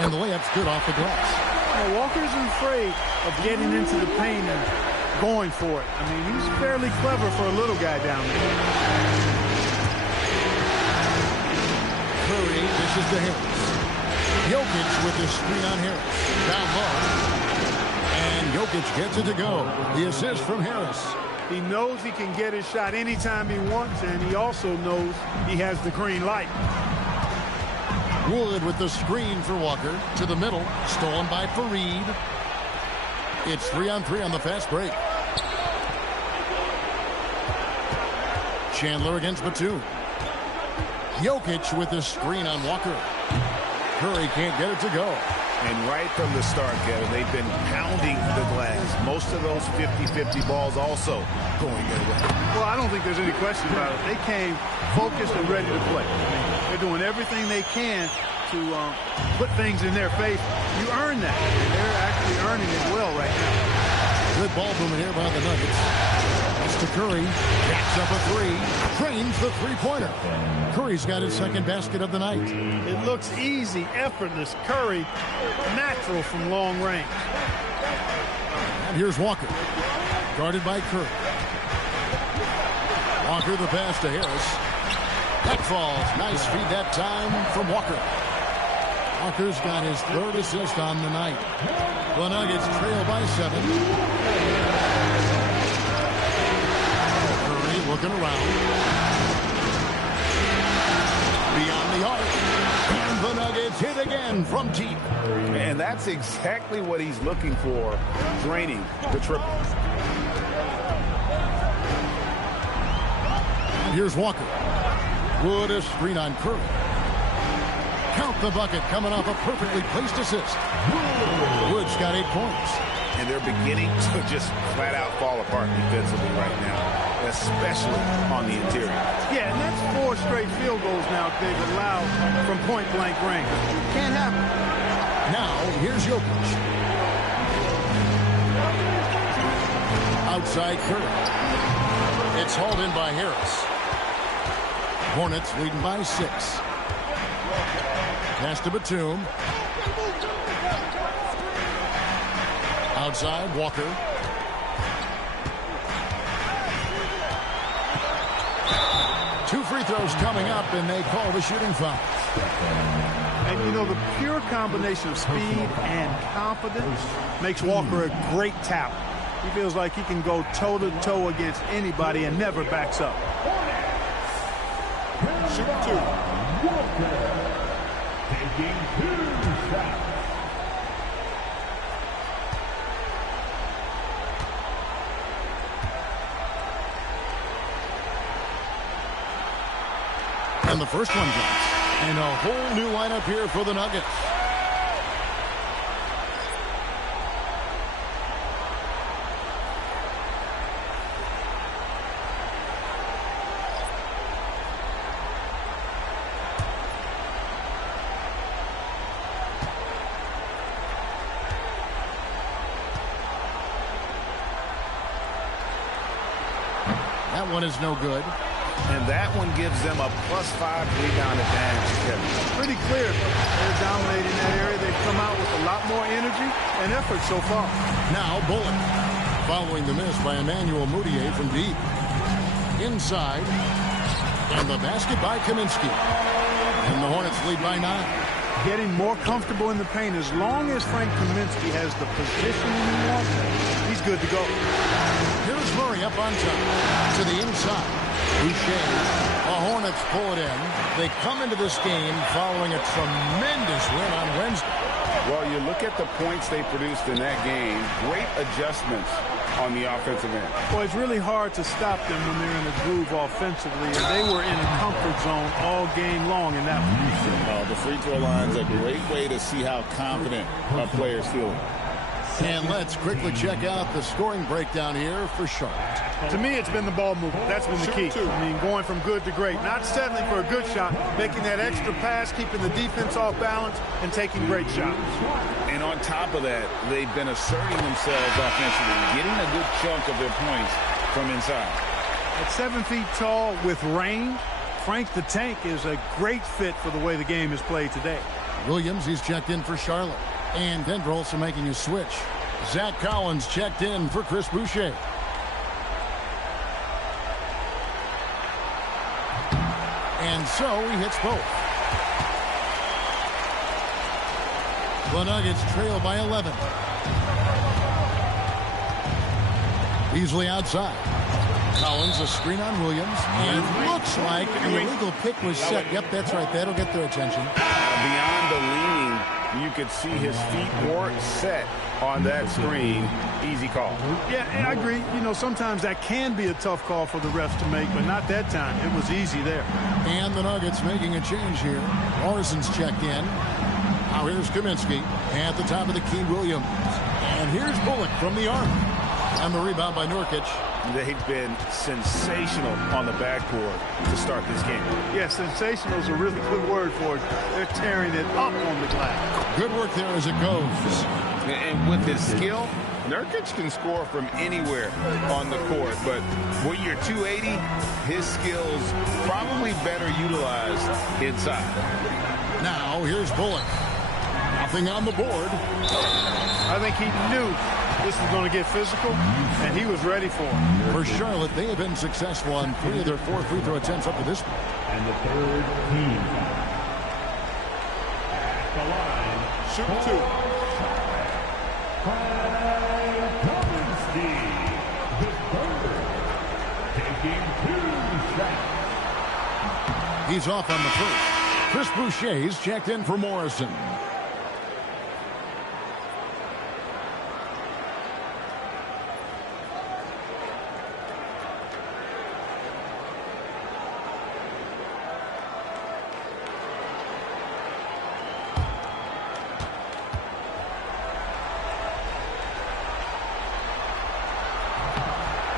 And the layup's good off the glass. Now, Walker's afraid of getting into the paint and going for it. I mean, he's fairly clever for a little guy down there. Curry dishes to Harris. Jokic with the screen on Harris. Down low. And Jokic gets it to go. The assist from Harris. He knows he can get his shot anytime he wants, and he also knows he has the green light. Wood with the screen for Walker. To the middle. Stolen by Fareed. It's 3-on-3 on the fast break. Chandler against Batum. Jokic with the screen on Walker. Curry can't get it to go. And right from the start, Kevin, they've been pounding the glass. Most of those 50-50 balls also going their way. Well, I don't think there's any question about it. They came focused and ready to play. They're doing everything they can to put things in their favor. You earn that, and they're actually earning it well right now. Good ball movement here by the Nuggets. That's to Curry. Jacks up a 3. Drains the three-pointer. Curry's got his second basket of the night. It looks easy, effortless. Curry, natural from long range. And here's Walker. Guarded by Curry. Walker the pass to Harris. That falls. Nice feed that time from Walker. Walker's got his third assist on the night. The Nuggets trail by 7. Curry looking around. Beyond the arc. And the Nuggets hit again from deep. And that's exactly what he's looking for, draining the triple. And here's Walker. Wood a screen on Curry. Count the bucket coming off a perfectly placed assist. Wood's got 8 points. And they're beginning to just flat out fall apart defensively right now, especially on the interior. Yeah, and that's 4 straight field goals now they've allowed from point-blank range. Can't happen. Now, here's Jokic. Outside Curry. It's hauled in by Harris. Hornets leading by 6. Pass to Batum. Outside, Walker. Two free throws coming up, and they call the shooting foul. And, you know, the pure combination of speed and confidence makes Walker a great talent. He feels like he can go toe-to-toe against anybody and never backs up. Shoot 2. Walker taking 2 shots. And the first one drops. And a whole new lineup here for the Nuggets. That one is no good. And that one gives them a +5 rebound advantage. Pretty clear. They're dominating that area. They've come out with a lot more energy and effort so far. Now Bullock, following the miss by Emmanuel Mudiay from deep. Inside. And the basket by Kaminsky. And the Hornets lead by 9. Getting more comfortable in the paint. As long as Frank Kaminsky has the positioning he wants, he's good to go. Here's Murray up on top. To the inside. Boucher. The Hornets pull it in. They come into this game following a tremendous win on Wednesday. Well, you look at the points they produced in that game. Great adjustments on the offensive end. Well, it's really hard to stop them when they're in a groove offensively, and they were in a comfort zone all game long in that one. The free throw line's a great way to see how confident a player's feeling. And let's quickly check out the scoring breakdown here for Charlotte. To me, it's been the ball movement. That's been the key. I mean, going from good to great. Not settling for a good shot, making that extra pass, keeping the defense off balance, and taking great shots. And on top of that, they've been asserting themselves offensively, getting a good chunk of their points from inside. At 7 feet tall with range, Frank the Tank is a great fit for the way the game is played today. Williams, he's checked in for Charlotte. And Denver also making a switch. Zach Collins checked in for Chris Boucher. And so he hits both. The Nuggets trail by 11. Beasley outside. Collins, a screen on Williams. And it looks like an illegal pick was set. Yep, that's right. That'll get their attention. Beyond the leaning, you could see his feet weren't set on that screen. Easy call. Yeah, I agree. You know, sometimes that can be a tough call for the refs to make, but not that time. It was easy there. And the Nuggets making a change here. Larson's checked in. Now here's Kaminsky at the top of the key, Williams. And here's Bullock from the arc. And the rebound by Nurkic. They've been sensational on the backboard to start this game. Yeah, sensational is a really good word for it. They're tearing it up on the glass. Good work there as it goes. And with his skill, Nurkic can score from anywhere on the court. But when you're 280, his skills probably better utilized inside. Now here's Bullock. Nothing on the board. I think he knew this was going to get physical, and he was ready for it. For Charlotte, they have been successful on 3 of their 4 free throw attempts up to this point. And the third team at the line. Shoot 2. Kaminsky, the third, taking 2 shots. He's off on the first. Chris Boucher's checked in for Morrison.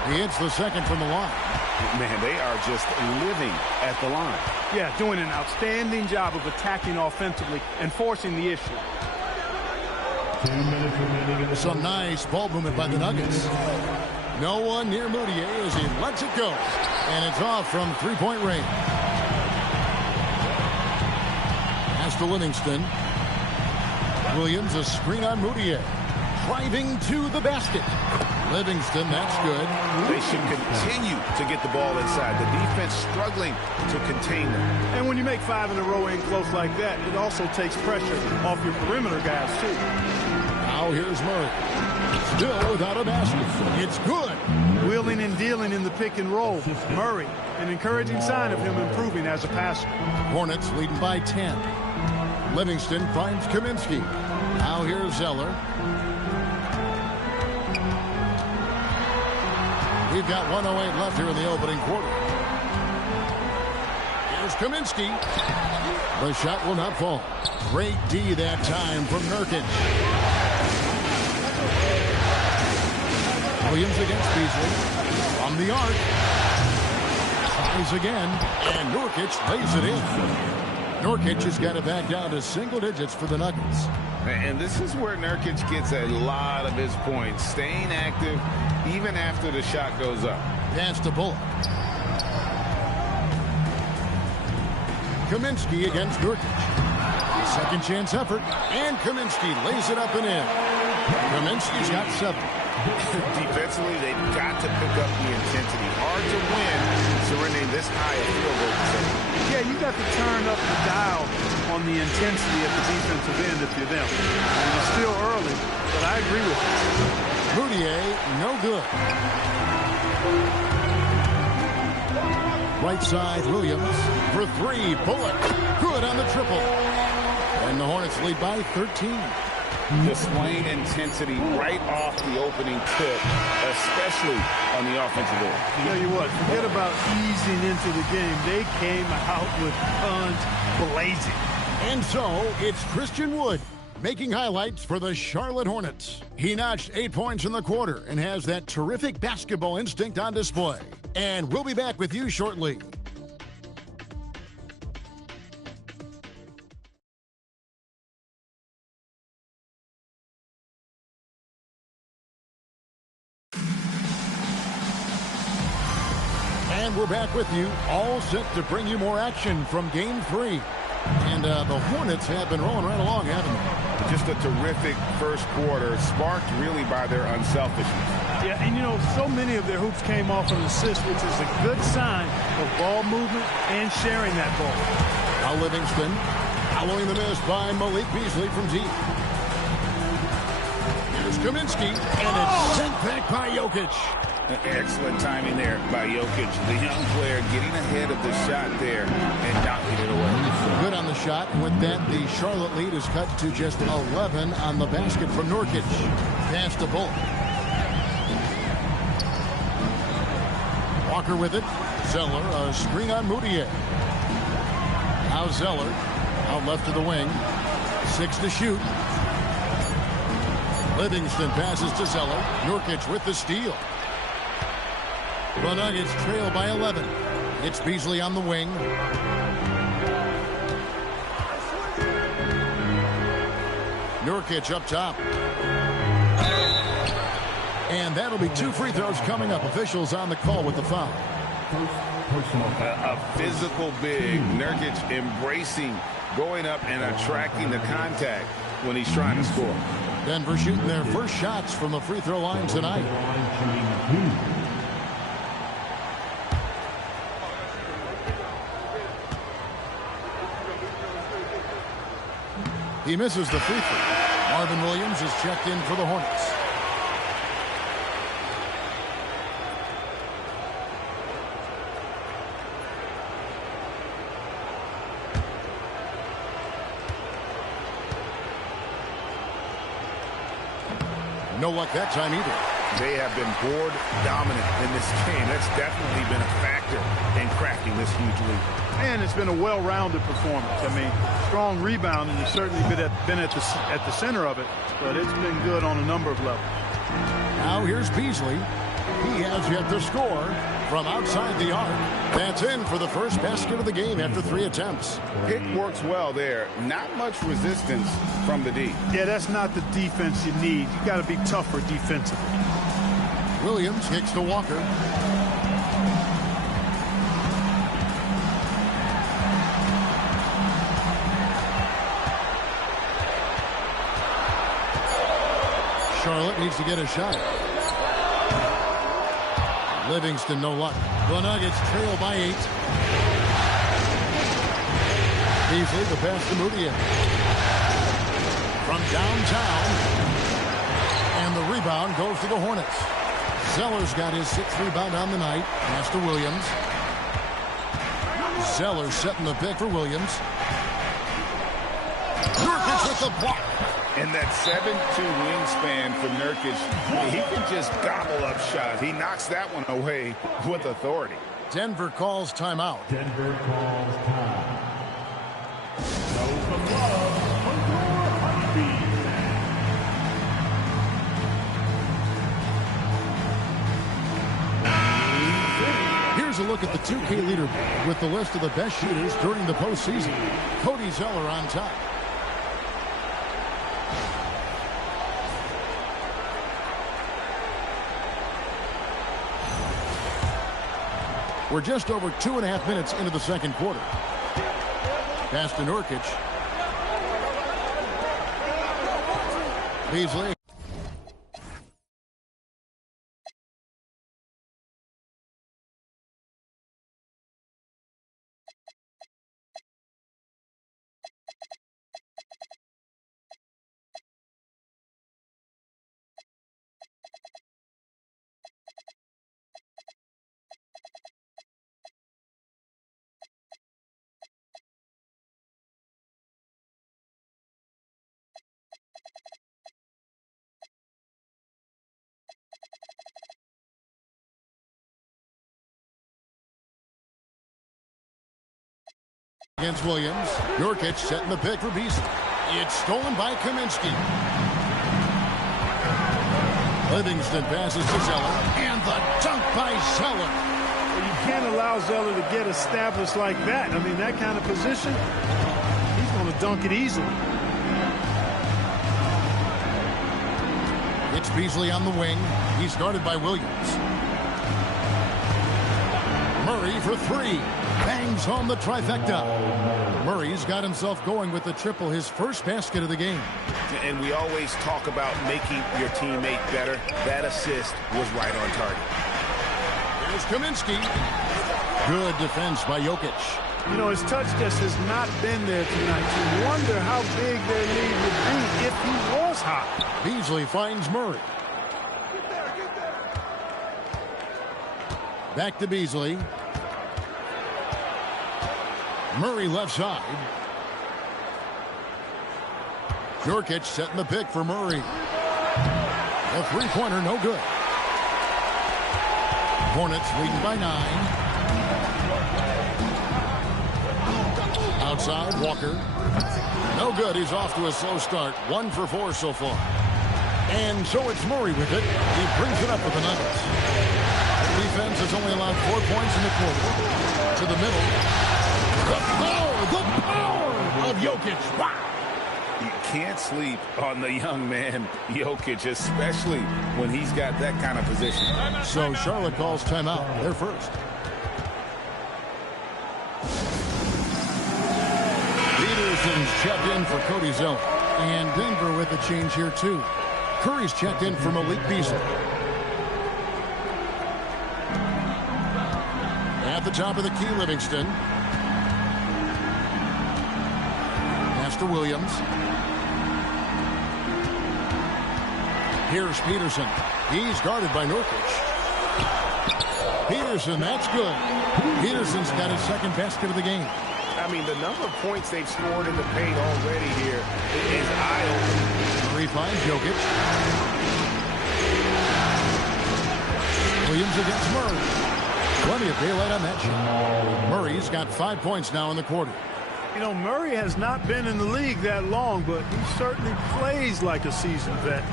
He hits the second from the line. Man, they are just living at the line. Yeah, doing an outstanding job of attacking offensively and forcing the issue. 2 minutes remaining in the Some nice ball movement by the Nuggets. No one near Mudiay as he lets it go. And it's off from three-point range. Pass to Livingston. Williams, a screen on Mudiay. Driving to the basket. Livingston, that's good. They should continue to get the ball inside. The defense struggling to contain them. And when you make 5 in a row in close like that, it also takes pressure off your perimeter guys, too. Now here's Murray. Still without a basket. It's good. Wheeling and dealing in the pick and roll. Murray, an encouraging sign of him improving as a passer. Hornets leading by 10. Livingston finds Kaminsky. Now here's Zeller. We've got 1:08 left here in the opening quarter. Here's Kaminsky. The shot will not fall. Great D that time from Nurkic. Williams against Beasley. From the arc. Tries again. And Nurkic lays it in. Nurkic has got it back down to single digits for the Nuggets. And this is where Nurkic gets a lot of his points. Staying active even after the shot goes up. Pass to Bullock. Kaminsky against Nurkic. Second chance effort. And Kaminsky lays it up and in. Kaminsky's got 7. Defensively, they've got to pick up the intensity. Hard to win surrendering this high a field goal percentage. Yeah, you got to turn up the dial on the intensity at the defensive end if you're them. It's still early, but I agree with you. Moutier, no good. Right side, Williams for 3. Bullock, good on the triple. And the Hornets lead by 13. Displaying intensity right off the opening tip, especially on the offensive end. Tell you what, forget about easing into the game. They came out with guns blazing. And so, it's Christian Wood making highlights for the Charlotte Hornets. He notched 8 points in the quarter and has that terrific basketball instinct on display. And we'll be back with you shortly. And we're back with you, all set to bring you more action from Game 3. And the Hornets have been rolling right along, haven't they? Just a terrific first quarter, sparked really by their unselfishness. Yeah, and you know, so many of their hoops came off an assist, which is a good sign of ball movement and sharing that ball. Now Livingston, following the miss by Malik Beasley from deep. Here's Kaminsky, and it's sent back by Jokic. Excellent timing there by Jokic. The young player getting ahead of the shot there and knocking it away. Good on the shot. And with that, the Charlotte lead is cut to just 11 on the basket from Nurkic. Pass to Bullock. Walker with it. Zeller, a screen on Moutier. Now Zeller, out left to the wing. 6 to shoot. Livingston passes to Zeller. Nurkic with the steal. The Nuggets trail by 11. It's Beasley on the wing. Nurkic up top. And that'll be 2 free throws coming up. Officials on the call with the foul. A physical big. Nurkic embracing, going up and attracting the contact when he's trying to score. Denver shooting their first shots from the free throw line tonight. He misses the free throw. Marvin Williams is checked in for the Hornets. No luck that time either. They have been board dominant in this game. That's definitely been a factor in cracking this huge lead. And it's been a well-rounded performance. I mean, strong rebounding has certainly been at the center of it, but it's been good on a number of levels. Now here's Beasley. He has yet to score from outside the arc. That's in for the first basket of the game after 3 attempts. Pick works well there. Not much resistance from the D. Yeah, that's not the defense you need. You got to be tougher defensively. Williams kicks to Walker. Charlotte needs to get a shot. Livingston, no luck. The Nuggets trail by 8. Beasley, the pass to Moutier. From downtown. And the rebound goes to the Hornets. Zeller's got his 6th rebound on the night. Pass to Williams. Zeller setting the pick for Williams. Nurkic with the block. And that 7'2" wingspan for Nurkic, he can just gobble up shots. He knocks that one away with authority. Denver calls timeout. Denver calls time. Show some love for your heartbeat. Here's a look at the 2K leaderboard with the list of the best shooters during the postseason. Cody Zeller on top. We're just over 2.5 minutes into the second quarter. Pass to Nurkic. Beasley. Against Williams. Nurkic setting the pick for Beasley. It's stolen by Kaminsky. Livingston passes to Zeller. And the dunk by Zeller. Well, you can't allow Zeller to get established like that. I mean, that kind of position, he's going to dunk it easily. It's Beasley on the wing. He's guarded by Williams. Murray for three. Bangs home the trifecta. Murray's got himself going with the triple, his first basket of the game. And we always talk about making your teammate better. That assist was right on target. Here's Kaminsky. Good defense by Jokic. You know, his touch just has not been there tonight. You wonder how big their lead would be if he was hot. Beasley finds Murray. Back to Beasley. Murray left side. Nurkic setting the pick for Murray. The three-pointer, no good. Hornets leading by 9. Outside, Walker. No good. He's off to a slow start. 1 for 4 so far. And so it's Murray with it. He brings it up with the Nuggets. The defense has only allowed 4 points in the quarter. To the middle. The power of Jokic. Wow. You can't sleep on the young man, Jokic, especially when he's got that kind of position. So Charlotte calls timeout. They're first. Peterson's checked in for Cody Zeller. And Denver with a change here, too. Curry's checked in for Malik Beasley. At the top of the key, Livingston. To Williams. Here's Peterson. He's guarded by Nurkic. Peterson, that's good. Peterson's got his second basket of the game. I mean, the number of points they've scored in the paint already here is eye-opening. Murray finds Jokic. Williams against Murray. Plenty of daylight on that shot. Murray's got 5 points now in the quarter. You know, Murray has not been in the league that long, but he certainly plays like a seasoned vet.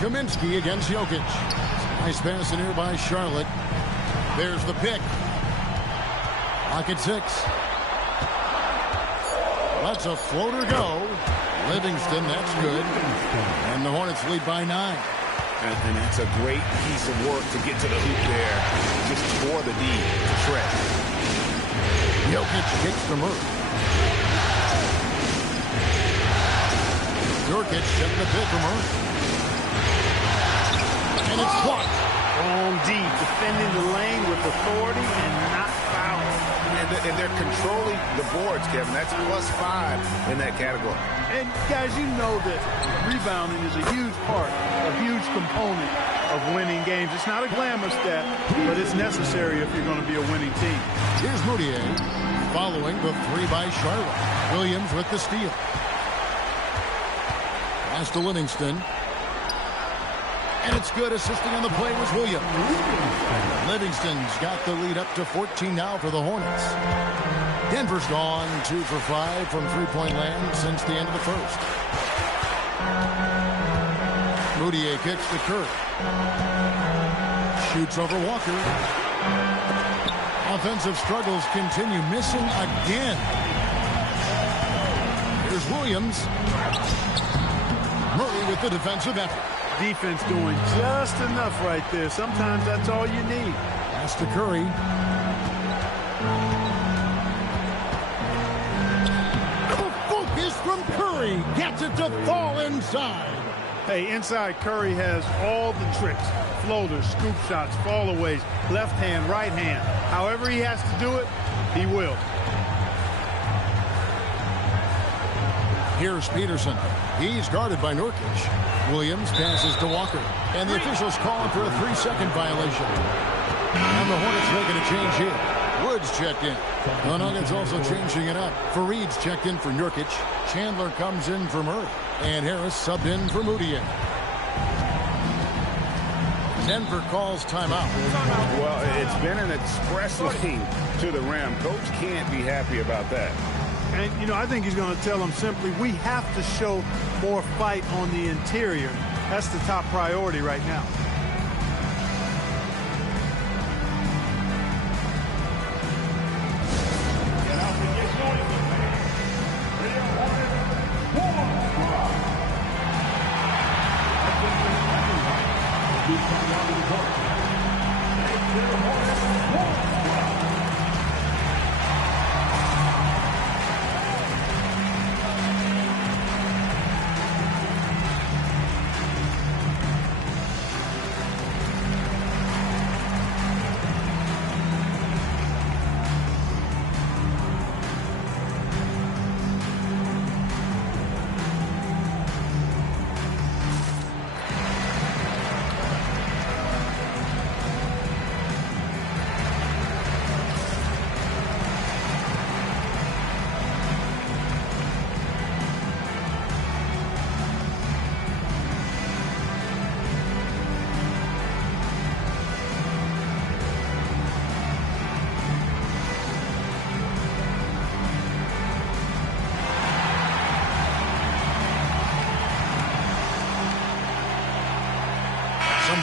Kaminsky against Jokic. Nice pass in here by Charlotte. There's the pick. Lock at 6. Lets a floater go. Livingston, that's good. And the Hornets lead by 9. And that's a great piece of work to get to the hoop there. Just for the D to shred. Jokic kicks to Murray. Nurkic setting the pick for Murray. And it's blocked. On D, defending the lane with authority and not fouling. And they're controlling the boards, Kevin. That's +5 in that category. And guys, you know that rebounding is a huge part, a huge component of winning games. It's not a glamour stat, but it's necessary if you're going to be a winning team. Here's Moutier following the 3 by Charlotte. Williams with the steal. Pass to Livingston. And it's good. Assisting on the play was Williams. Livingston's got the lead up to 14 now for the Hornets. Denver's gone 2 for 5 from three-point land since the end of the first. Moutier kicks to Curry. Shoots over Walker. Offensive struggles continue. Missing again. Here's Williams. Murray with the defensive effort. Defense doing just enough right there. Sometimes that's all you need. Pass to Curry. The focus from Curry. Gets it to fall inside. Hey, inside Curry has all the tricks. Floaters, scoop shots, fallaways, left hand, right hand. However he has to do it, he will. Here's Peterson. He's guarded by Nurkic. Williams passes to Walker. And the officials calling for a 3-second violation. And the Hornets making a change here. Woods checked in. The Nuggets also changing it up. Fareed's checked in for Nurkic. Chandler comes in for Murray. And Harris subbed in for Moutier. Denver calls timeout. Well, it's been an express lane to the rim. Coach can't be happy about that. And, you know, I think he's going to tell them simply, we have to show more fight on the interior. That's the top priority right now.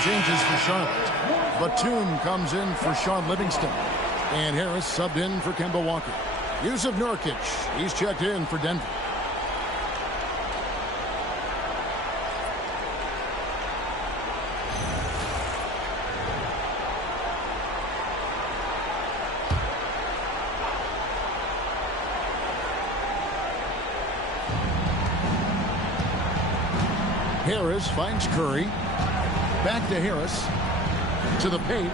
Changes for Charlotte. Batum comes in for Sean Livingston. And Harris subbed in for Kemba Walker. Yusuf Nurkic, he's checked in for Denver. Harris finds Curry. Back to Harris. To the paint.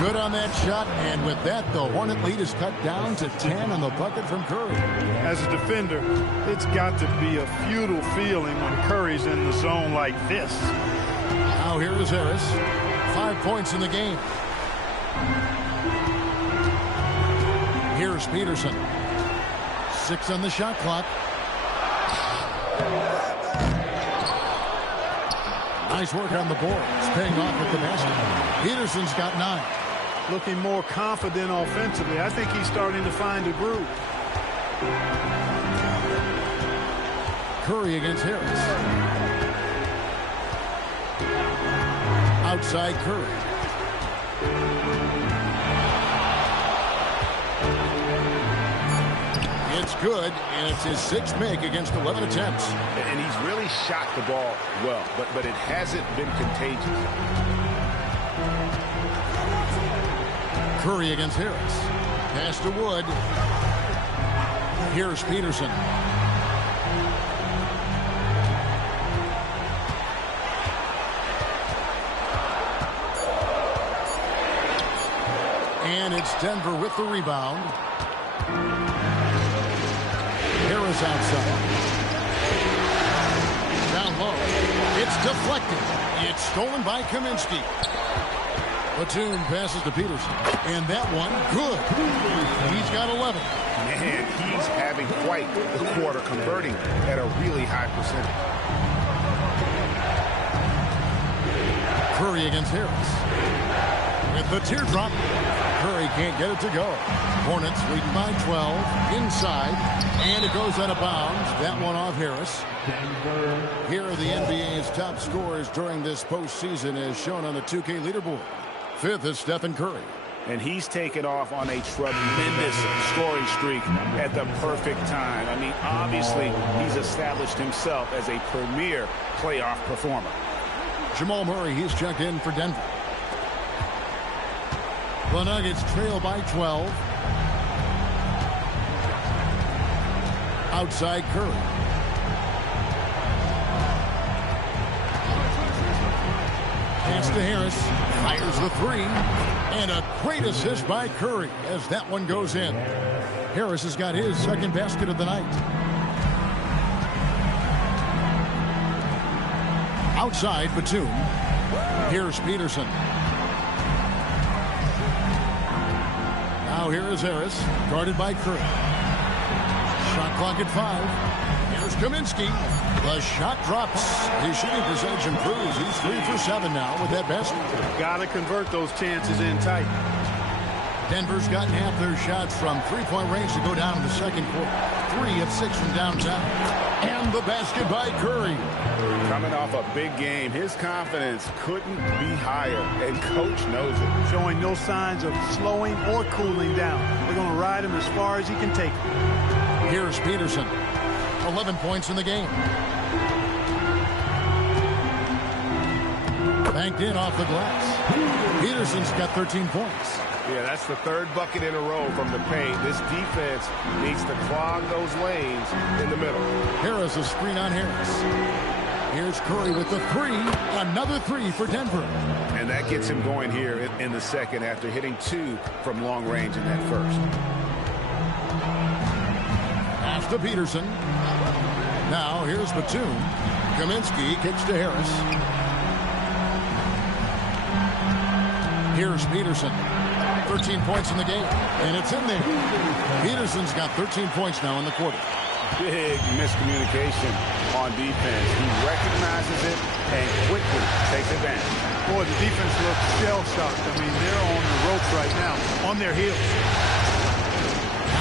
Good on that shot. And with that, the Hornet lead is cut down to 10 on the bucket from Curry. As a defender, it's got to be a futile feeling when Curry's in the zone like this. Now here is Harris. 5 points in the game. Here's Peterson. 6 on the shot clock. Nice work on the board. It's paying off with the basket. Peterson's got 9. Looking more confident offensively. I think he's starting to find a groove. Curry against Harris. Outside Curry. It's good, and it's his 6th make against 11 attempts. And he's really shot the ball well, but it hasn't been contagious. Curry against Harris. Pass to Wood. Here's Peterson. And it's Denver with the rebound. Harris outside. Down low. It's deflected. It's stolen by Kaminsky. Batum passes to Peterson. And that one, good. He's got 11. Man, he's having quite the quarter, converting at a really high percentage. Curry against Harris. With the teardrop, Curry can't get it to go. Hornets leading by 12 inside, and it goes out of bounds. That one off Harris. Here are the NBA's top scorers during this postseason as shown on the 2K leaderboard. 5th is Stephen Curry. And he's taken off on a tremendous scoring streak at the perfect time. I mean, obviously, he's established himself as a premier playoff performer. Jamal Murray, he's checked in for Denver. The Nuggets trail by 12. Outside Curry. Pass to Harris. Fires the three. And a great assist by Curry as that one goes in. Harris has got his second basket of the night. Outside Batum. Here's Peterson. Now here is Harris, guarded by Curry. Shot clock at 5. Here's Kaminsky. The shot drops. His shooting percentage improves. He's 3 for 7 now with that basket. Got to convert those chances in tight. Denver's gotten half their shots from three-point range to go down in the second quarter. 3 of 6 from downtown. And the basket by Curry. Coming off a big game, his confidence couldn't be higher, and coach knows it. Showing no signs of slowing or cooling down. They're going to ride him as far as he can take him. Here's Peterson. 11 points in the game. Banked in off the glass. Peterson's got 13 points. Yeah, that's the third bucket in a row from the paint. This defense needs to clog those lanes in the middle. Harris, a screen on Harris. Here's Curry with the three. Another three for Denver. And that gets him going here in the second after hitting 2 from long range in that first. Pass to Peterson. Now here's Batum. Kaminsky kicks to Harris. Here's Peterson. 13 points in the game, and it's in there. Peterson's got 13 points now in the quarter. Big miscommunication on defense. He recognizes it and quickly takes advantage. Boy, the defense looks shell-shocked. I mean, they're on the ropes right now, on their heels.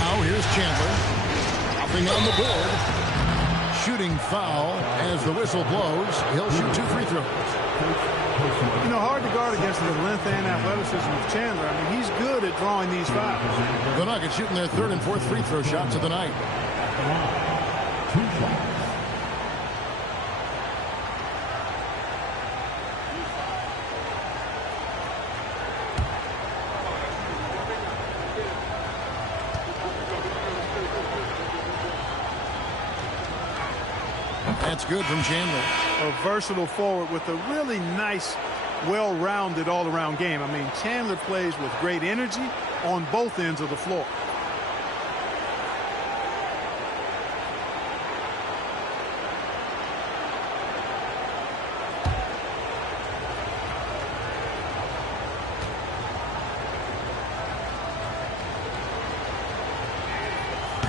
Now here's Chandler. Nothing on the board. Shooting foul as the whistle blows. He'll shoot 2 free throws. You know, hard to guard against the length and athleticism of Chandler. I mean, he's good at drawing these fouls. The Nuggets shooting their 3rd and 4th free throw shots of the night. That's good from Chandler. A versatile forward with a really nice, well-rounded all-around game. I mean, Chandler plays with great energy on both ends of the floor.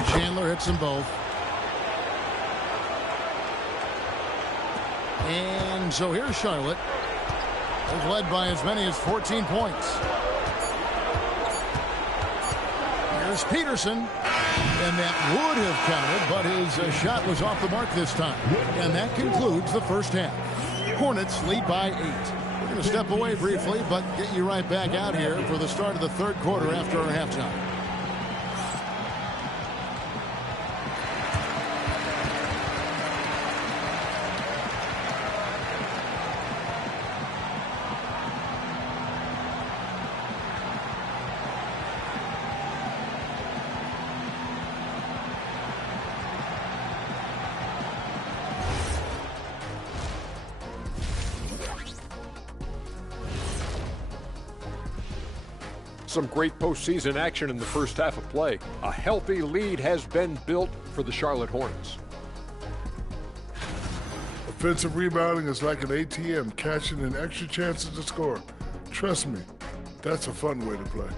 Chandler hits them both. And so here's Charlotte. They've led by as many as 14 points. Here's Peterson. And that would have counted, but his shot was off the mark this time. And that concludes the first half. Hornets lead by 8. We're going to step away briefly, but get you right back out here for the start of the third quarter after our halftime. Some great postseason action in the first half of play. A healthy lead has been built for the Charlotte Hornets. Offensive rebounding is like an ATM, cashing in extra chances to score. Trust me, that's a fun way to play.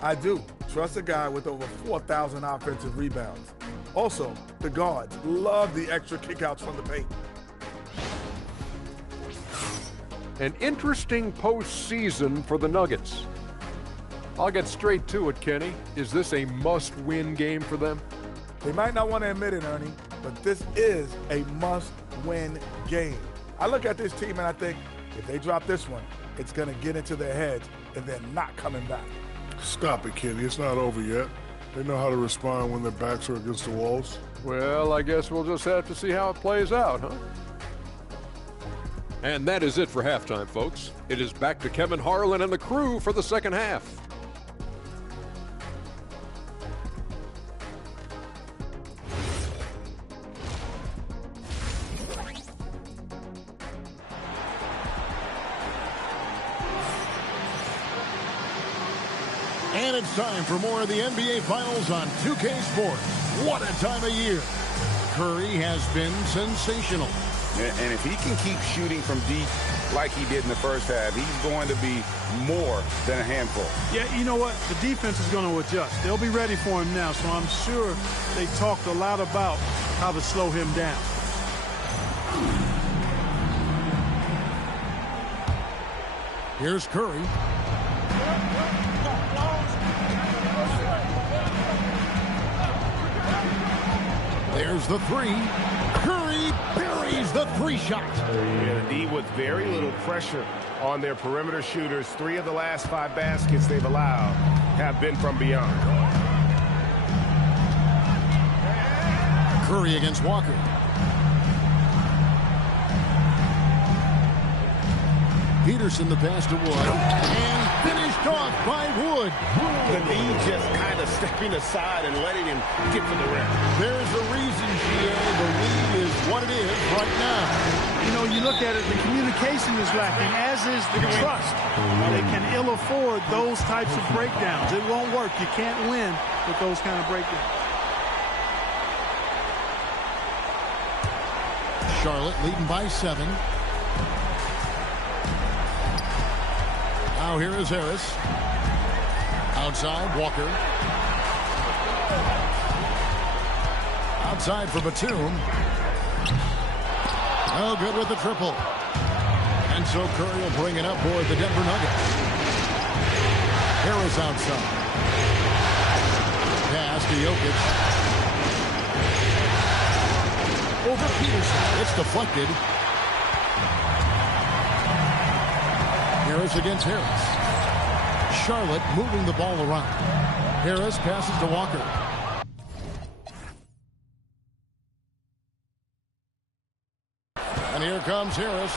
I do. Trust a guy with over 4,000 offensive rebounds. Also, the guards love the extra kickouts from the paint. An interesting postseason for the Nuggets. I'll get straight to it, Kenny. Is this a must-win game for them? They might not want to admit it, Ernie, but this is a must-win game. I look at this team and I think if they drop this one, it's going to get into their heads and they're not coming back. Stop it, Kenny. It's not over yet. They know how to respond when their backs are against the walls. Well, I guess we'll just have to see how it plays out, huh? And that is it for halftime, folks. It is back to Kevin Harlan and the crew for the second half. And it's time for more of the NBA Finals on 2K Sports. What a time of year. Curry has been sensational. And if he can keep shooting from deep like he did in the first half, he's going to be more than a handful. Yeah, you know what? The defense is going to adjust. They'll be ready for him now, so I'm sure they talked a lot about how to slow him down. Here's Curry. There's the three. Curry buries the three shot. Yeah, the D with very little pressure on their perimeter shooters. 3 of the last 5 baskets they've allowed have been from beyond. Curry against Walker. Peterson the pass to Wood. And finished off by Wood. The D just kind of stepping aside and letting him get to the rim. There's a reason, GA. The lead is what it is right now. You know, you look at it, the communication is lacking, as is the trust. They can ill afford those types of breakdowns. It won't work. You can't win with those kind of breakdowns. Charlotte leading by 7. Now here is Harris. Outside, Walker. Outside for Batum. Oh, good with the triple. And so Curry will bring it up for the Denver Nuggets. Harris outside. Pass to Jokic. Over Peterson. It's deflected. Harris against Harris. Charlotte moving the ball around. Harris passes to Walker. And here comes Harris.